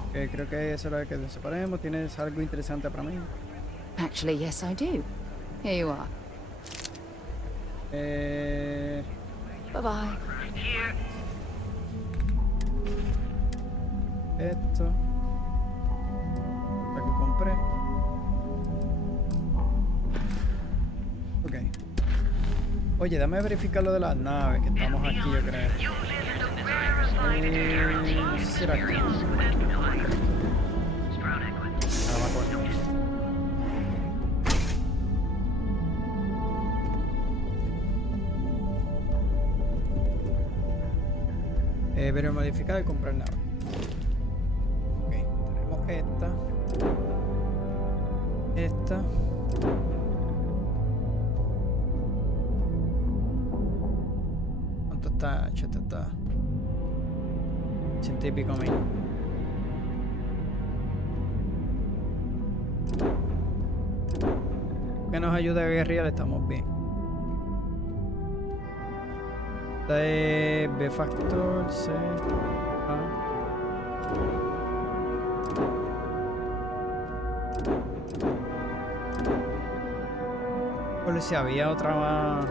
Okay, creo que eso es lo que nos separemos. ¿Tienes algo interesante para mí? Actually, yes, I do. Here you are. Bye-bye. Esto. Lo que compré. Ok. Oye, dame verificar lo de las naves, que estamos aquí, yo creo. No sé si era aquí. No me acuerdo. Pero modificar y comprar nave. Ok, tenemos esta. Esta. ¿Cuánto está? Esta está 100 y pico mil. Que nos ayude a guerrear, estamos bien. Esta es B factor, C. Por si había otra más.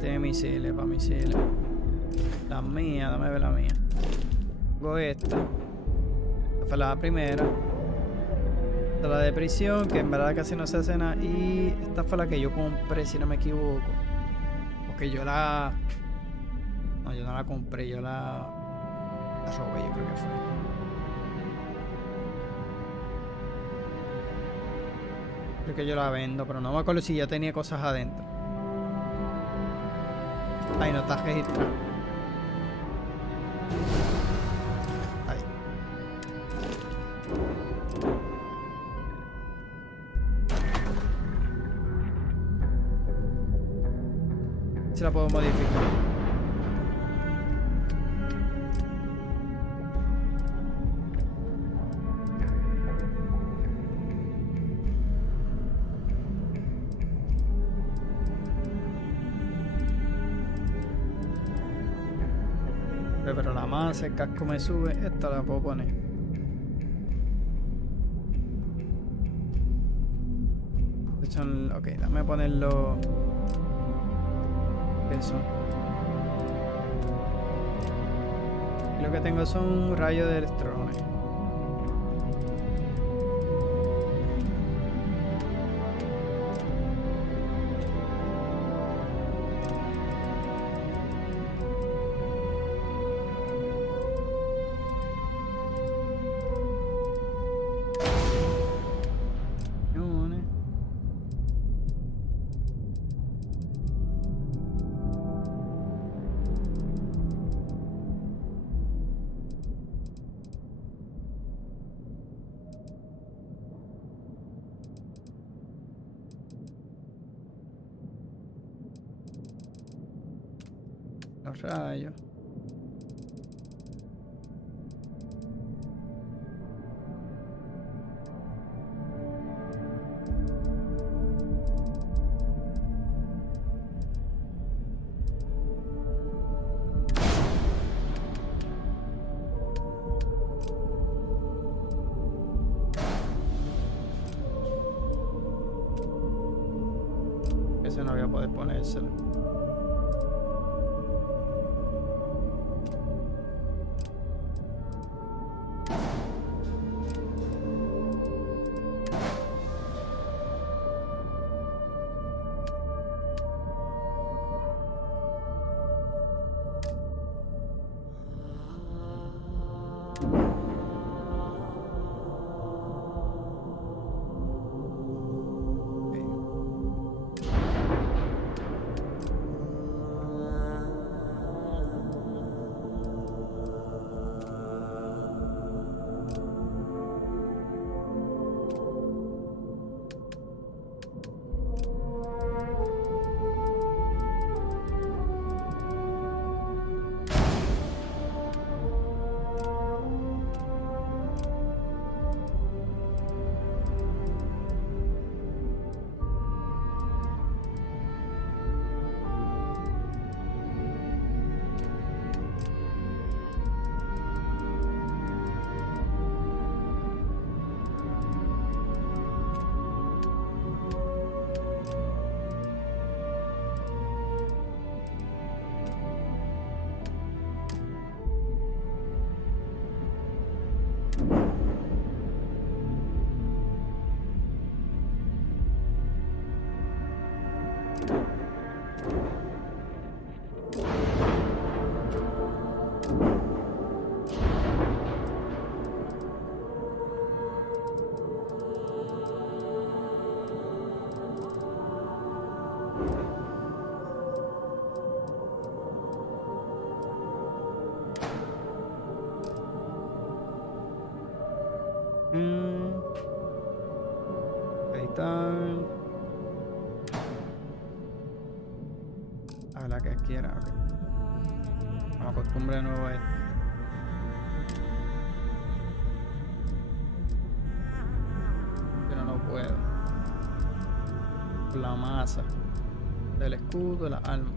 Tiene misiles, para misiles. La mía, dame ver la mía. Tengo esta. Esta fue la primera. Esta la de prisión, que en verdad casi no se hace nada. Y esta fue la que yo compré, si no me equivoco. Porque yo la... No, yo no la compré, yo la robé, yo creo que fue. Creo que yo la vendo, pero no me acuerdo si ya tenía cosas adentro. Ahí no está registrado. Ahí. Si la puedo modificar. Pero la más, el casco me sube, esta la puedo poner. Ok, dame ponerlo. Eso. Lo que tengo son rayos de electrones. rayos. Ese no voy a poder ponérselo. Editar. A la que quiera. Okay. Me acostumbré de nuevo a esto. Pero no puedo. La masa del escudo, la alma.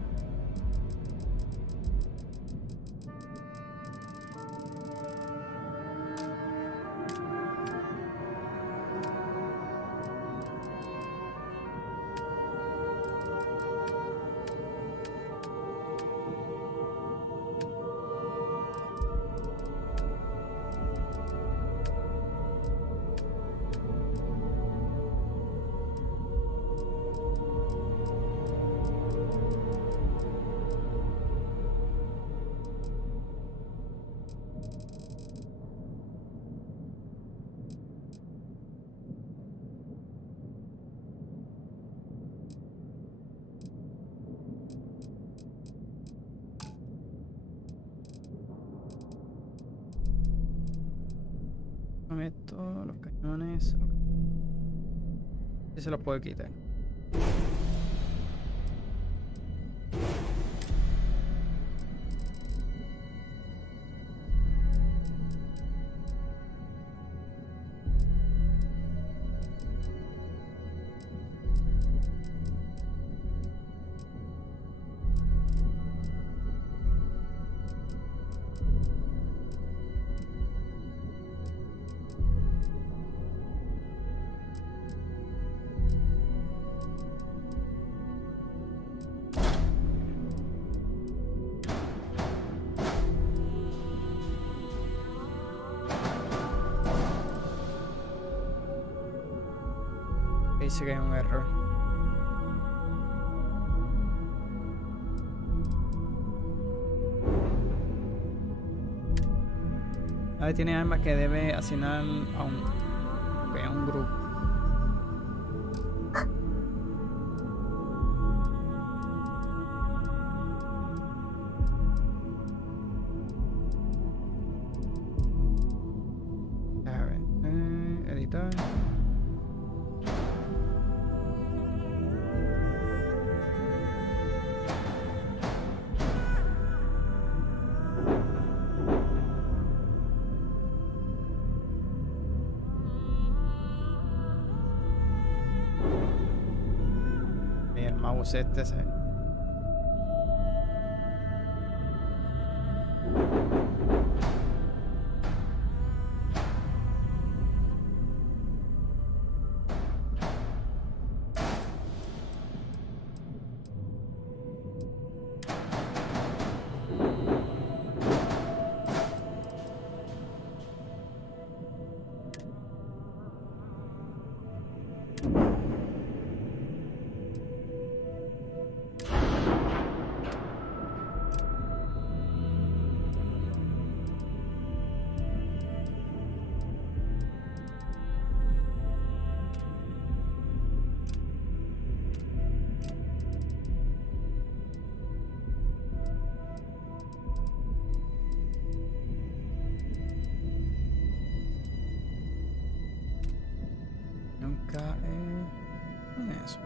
Con esto, los cañones. Y se los puedo quitar. Dice que hay un error. A ver, tiene armas que debe asignar a un grupo. A ver, editar. mouse este se... Nunca en eso.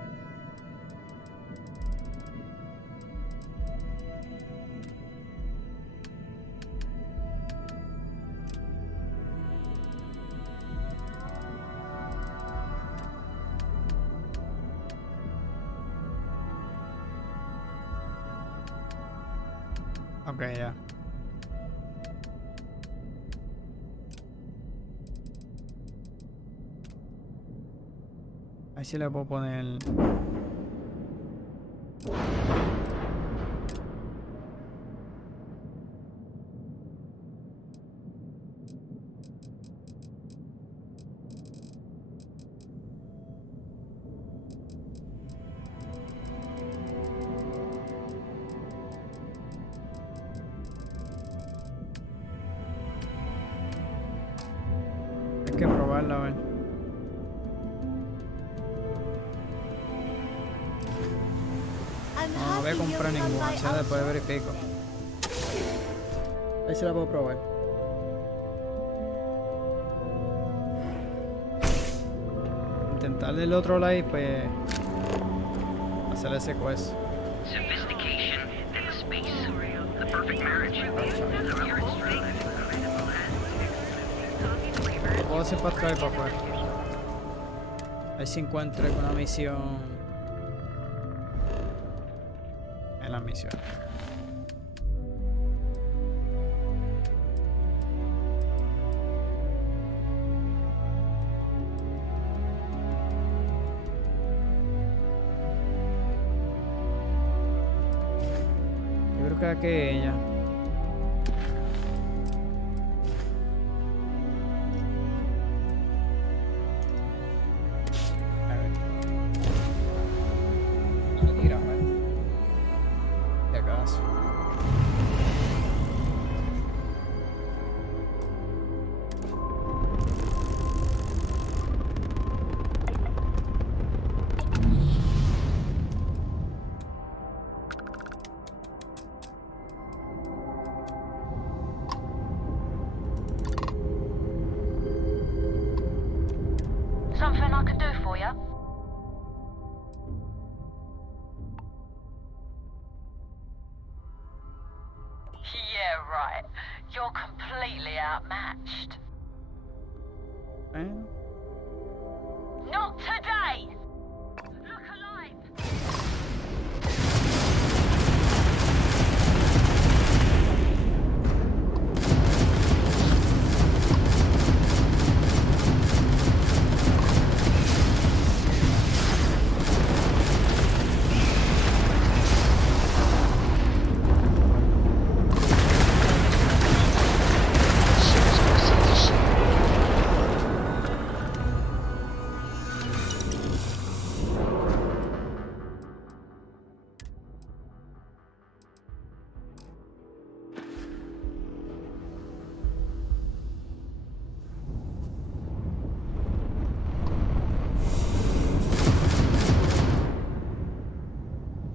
Okay, ya. Ahí sí le puedo poner... Hay que probarla, a ver. No voy a comprar ninguna, ya después verifico. Ahí sí la puedo probar. Intentar del otro lado, pues hacer ese quest. Sophistication and space. The perfect marriage. Lo puedo hacer para atrás y para afuera. Ahí se encuentra con una misión. En la misión. Yo creo que aquí ella. A ver. Mira, a ver. De acaso. Something I could do for you? Yeah, right. You're completely outmatched. Not today! Look alive!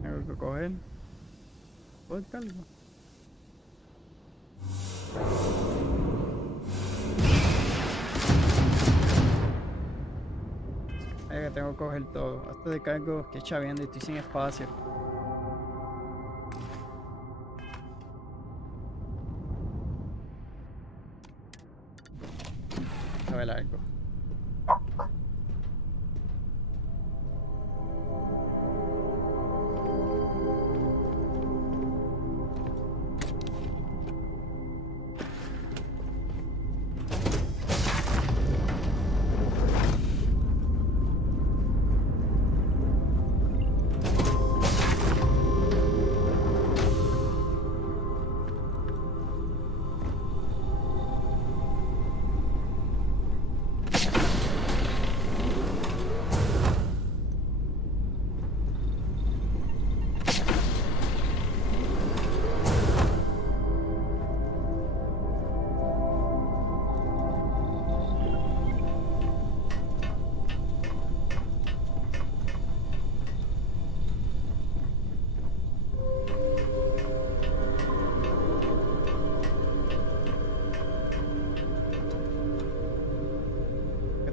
Tengo que coger. Cortarlo. Ahí que tengo que coger todo. Hasta de cargo que chaveando y estoy sin espacio. A ver algo.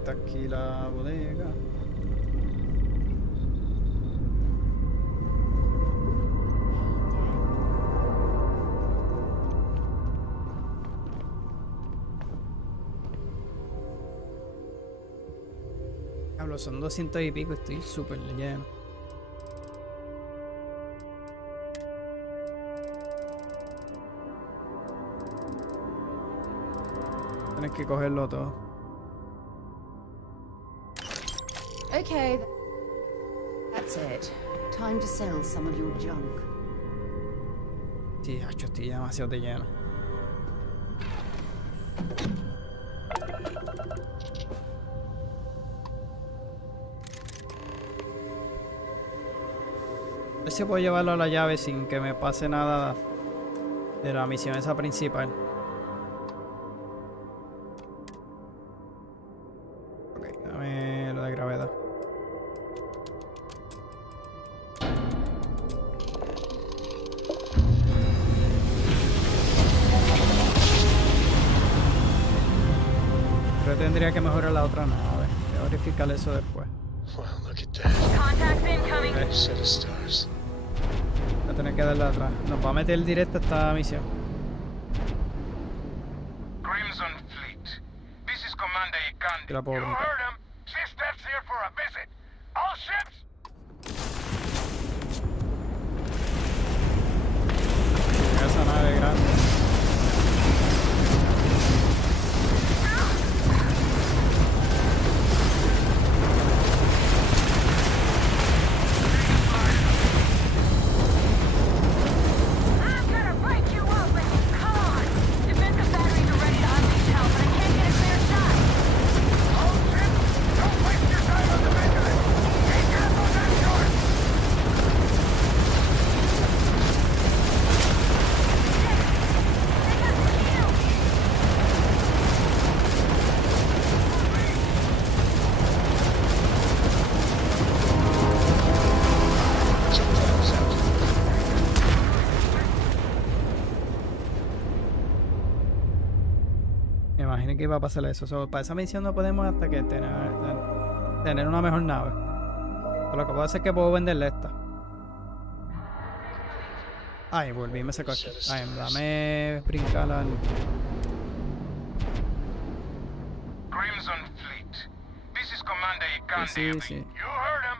está aquí la bodega. Hablo, son 200 y pico, estoy súper lleno. Tienes que cogerlo todo. Okay, that's it. Time to sell some of your junk. Sí, hacho, estoy demasiado de lleno. A ver si puedo llevarlo a la llave sin que me pase nada de la misión esa principal. Ok, dame lo de gravedad. Pero tendría que mejorar la otra nave. Voy a verificar eso después. Wow, look at that. Contacts incoming. Whole set of stars. Voy a tener que darle atrás. Nos va a meter directo a esta misión. Crimson Fleet. This is Commander Ikandi. Yo la puedo You brincar. heard him. Sisters here for a visit. All ships. Esa nave grande. I'm gonna break you open! Come on! Defensive batteries are ready to unleash hell, but I can't get a clear shot! All ships. Don't waste your time on the vigilant. Take out those escorts. Me imaginé que iba a pasar eso. Para esa misión no podemos hasta que tener una mejor nave. Pero lo que puedo hacer es que puedo venderle esta. Ay, volví, me sacó aquí. Ay, dame brincar al... Crimson Fleet. This is Commander Ikandi. Sí, sí. You heard him.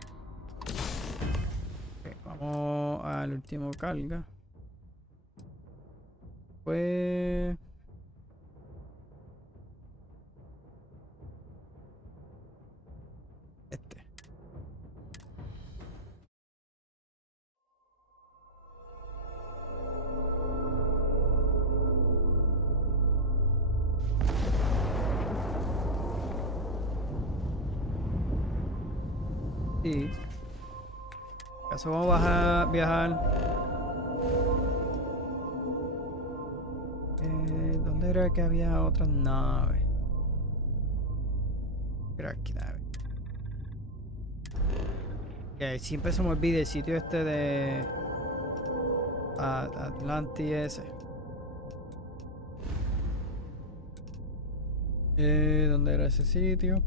Ok, vamos al último carga. Pues... este. Sí. ¿Acaso vamos a viajar? ¿Dónde era que había otras naves? Era aquí nave. Siempre se me olvida el sitio este de Atlantis ese. ¿Dónde era ese sitio?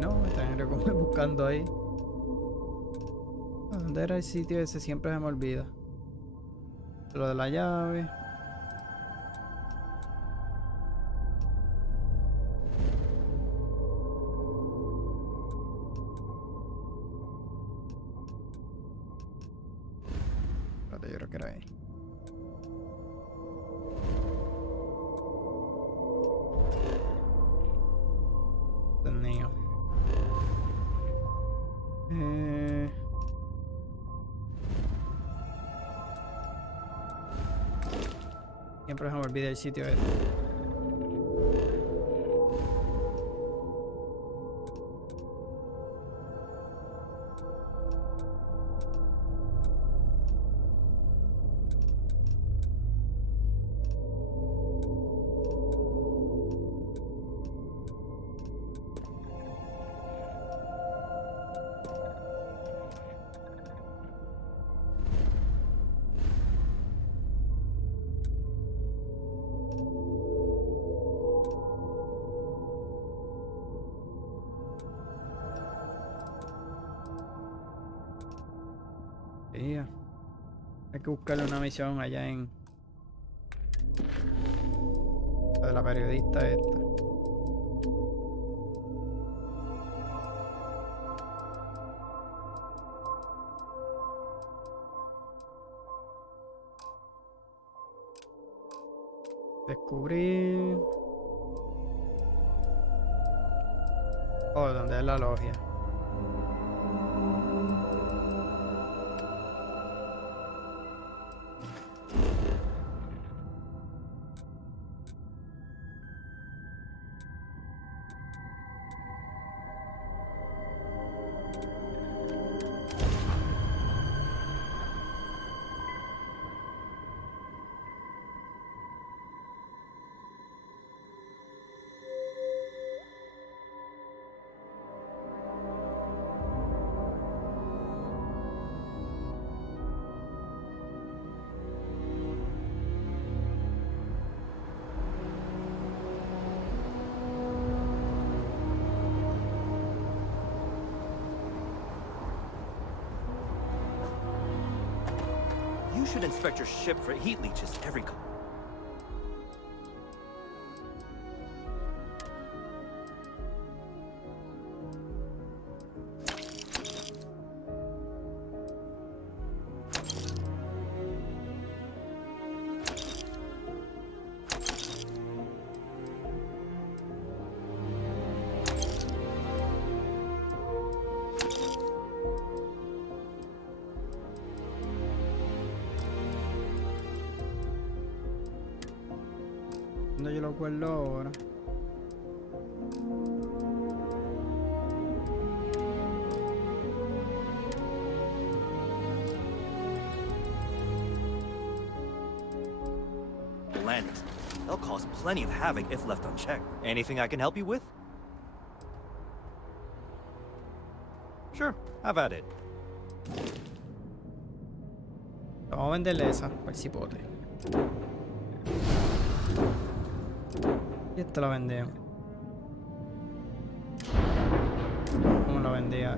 No, me están buscando ahí. ¿Dónde era el sitio ese? Siempre se me olvida. Lo de la llave. Espérate, yo creo que era ahí. Tenía. Siempre se me olvida el sitio ese. Hay que buscarle una misión allá en... La de la periodista esta. Descubrí... Oh, ¿dónde es la logia? You should inspect your ship for heat leeches every... ¿Dónde yo lo guardo ahora? Landers. They'll cause plenty of havoc if left unchecked. Anything I can help you with? Sure, have at it. Vamos a venderle esa, para el cipote. Y esta la vendemos. ¿Cómo la vendía?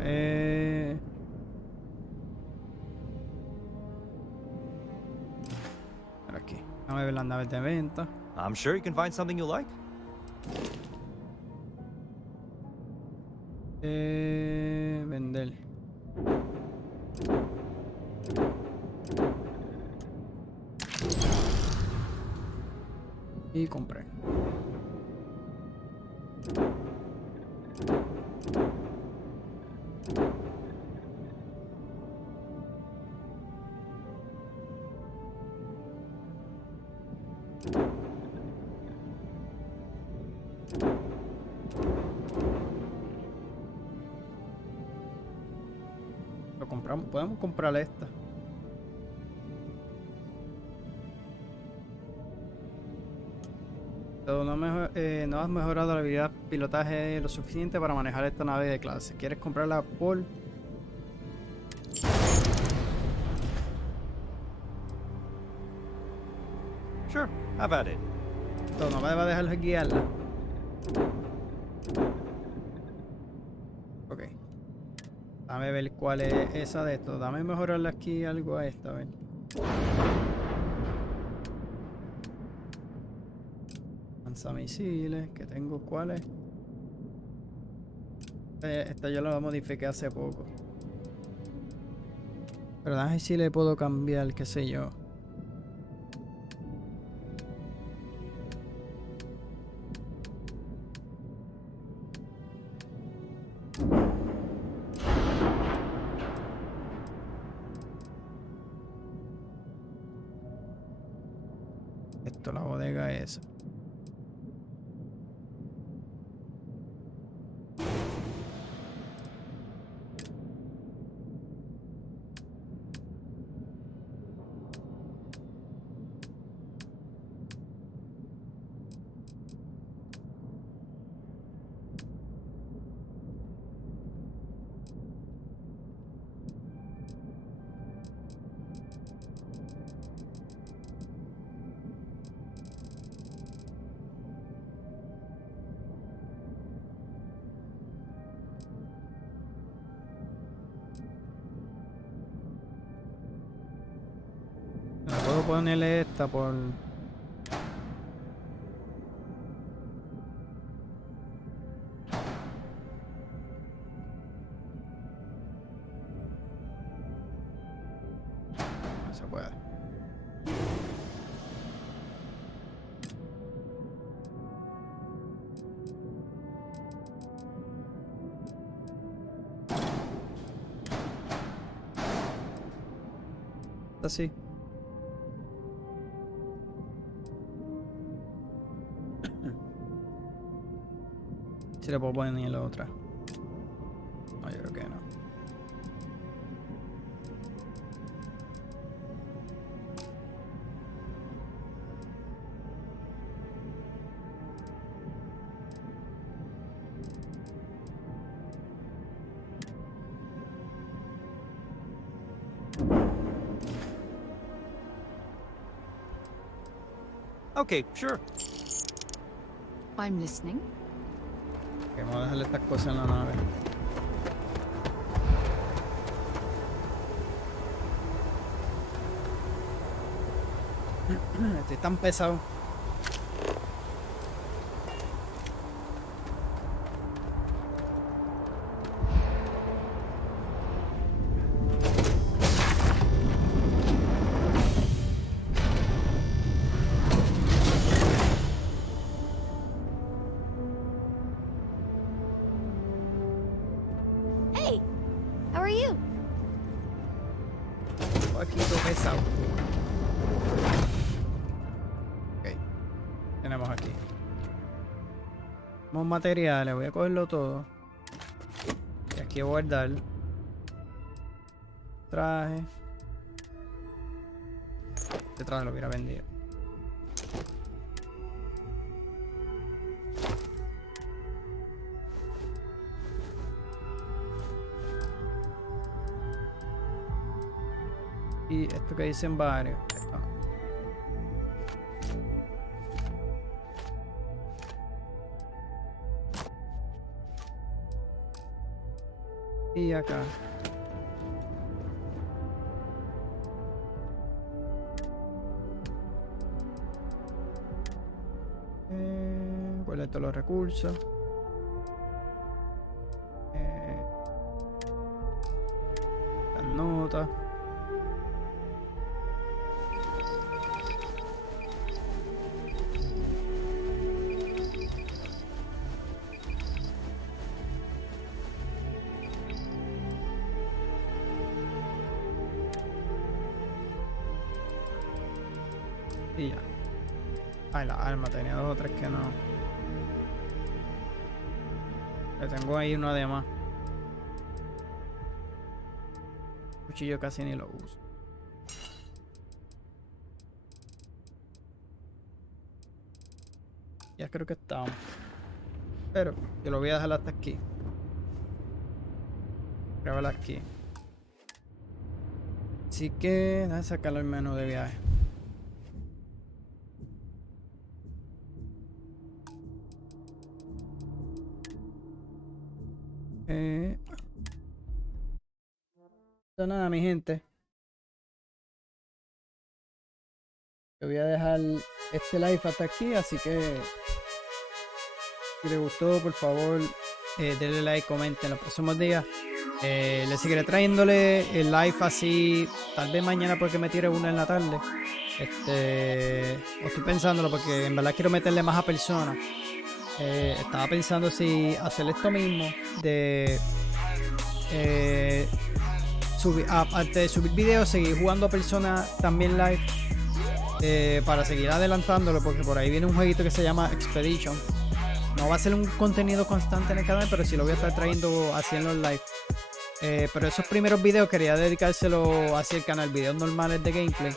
Aquí. Vamos a ver las naves de venta. I'm sure you can find something you like. Vender. Y compré. Lo compramos, podemos comprarle esta. Pero no has mejorado la habilidad pilotaje lo suficiente para manejar esta nave de clase. ¿Quieres comprarla por...? Sure, have at it. Esto no me va a dejar guiarla. Ok. Dame ver cuál es esa de esto. Dame mejorarle aquí algo a esta, a ver. Lanzamisiles, que tengo cuáles. Esta yo la modifiqué hace poco. Pero déjame ver si le puedo cambiar, qué sé yo. Esto, la bodega es. puedo ponerle esta por... No se puede. Así. Si le puedo poner ni la otra. No, yo creo que no. Okay, sure. I'm listening. Ok, vamos a dejarle estas cosas en la nave. Estoy tan pesado. Hey, how are you? Aquí todo pesado. Ok. Tenemos aquí. Tenemos materiales. Voy a cogerlo todo. Y aquí a guardar. Traje. Este traje lo hubiera vendido. Y esto que dicen varios. Esto. Y acá. ¿Cuáles son los recursos? Las notas. Y ya. Ay, la arma, tenía 2 o 3 que no. Le tengo ahí uno de más. Cuchillo casi ni lo uso. Ya creo que estamos. Pero yo lo voy a dejar hasta aquí. Grabarla aquí. Así que déjame sacarlo el menú de viaje. Nada, mi gente. Yo voy a dejar este live hasta aquí, así que si les gustó, por favor, denle like, comenten los próximos días. Les seguiré trayéndole el live así, tal vez mañana porque me tire uno en la tarde. Estoy pensándolo porque en verdad quiero meterle más a personas. Estaba pensando si hacer esto mismo de antes de subir videos, seguir jugando a personas también live, para seguir adelantándolo, porque por ahí viene un jueguito que se llama Expedition. No va a ser un contenido constante en el canal, pero sí lo voy a estar trayendo así en los live. Pero esos primeros videos quería dedicárselo así al canal, videos normales de gameplay,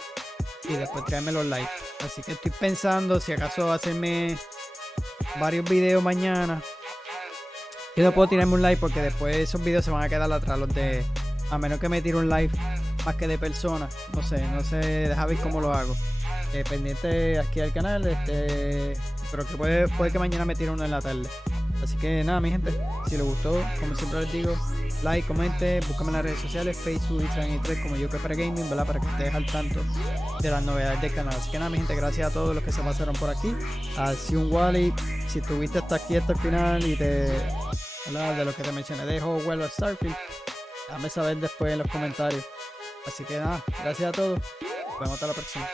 y después traerme los live. Así que estoy pensando si acaso hacerme varios videos mañana. Yo no puedo tirarme un live porque después esos videos se van a quedar atrás, los de... A menos que me tire un live más que de personas. No sé, deja ver cómo lo hago. Pendiente aquí al canal, pero que puede que mañana me tire uno en la tarde. Así que nada, mi gente, si les gustó, como siempre les digo, like, comente, búscame en las redes sociales, Facebook, Instagram y Threads como JOUKER PR GAMING, ¿verdad? Para que estés al tanto de las novedades del canal. Así que nada, mi gente, gracias a todos los que se pasaron por aquí. Así un Wally, si estuviste hasta aquí, hasta el final y ¿verdad? De lo que te mencioné de Hogwarts o Starfield, déjame saber después en los comentarios. Así que nada, gracias a todos. Nos vemos hasta la próxima.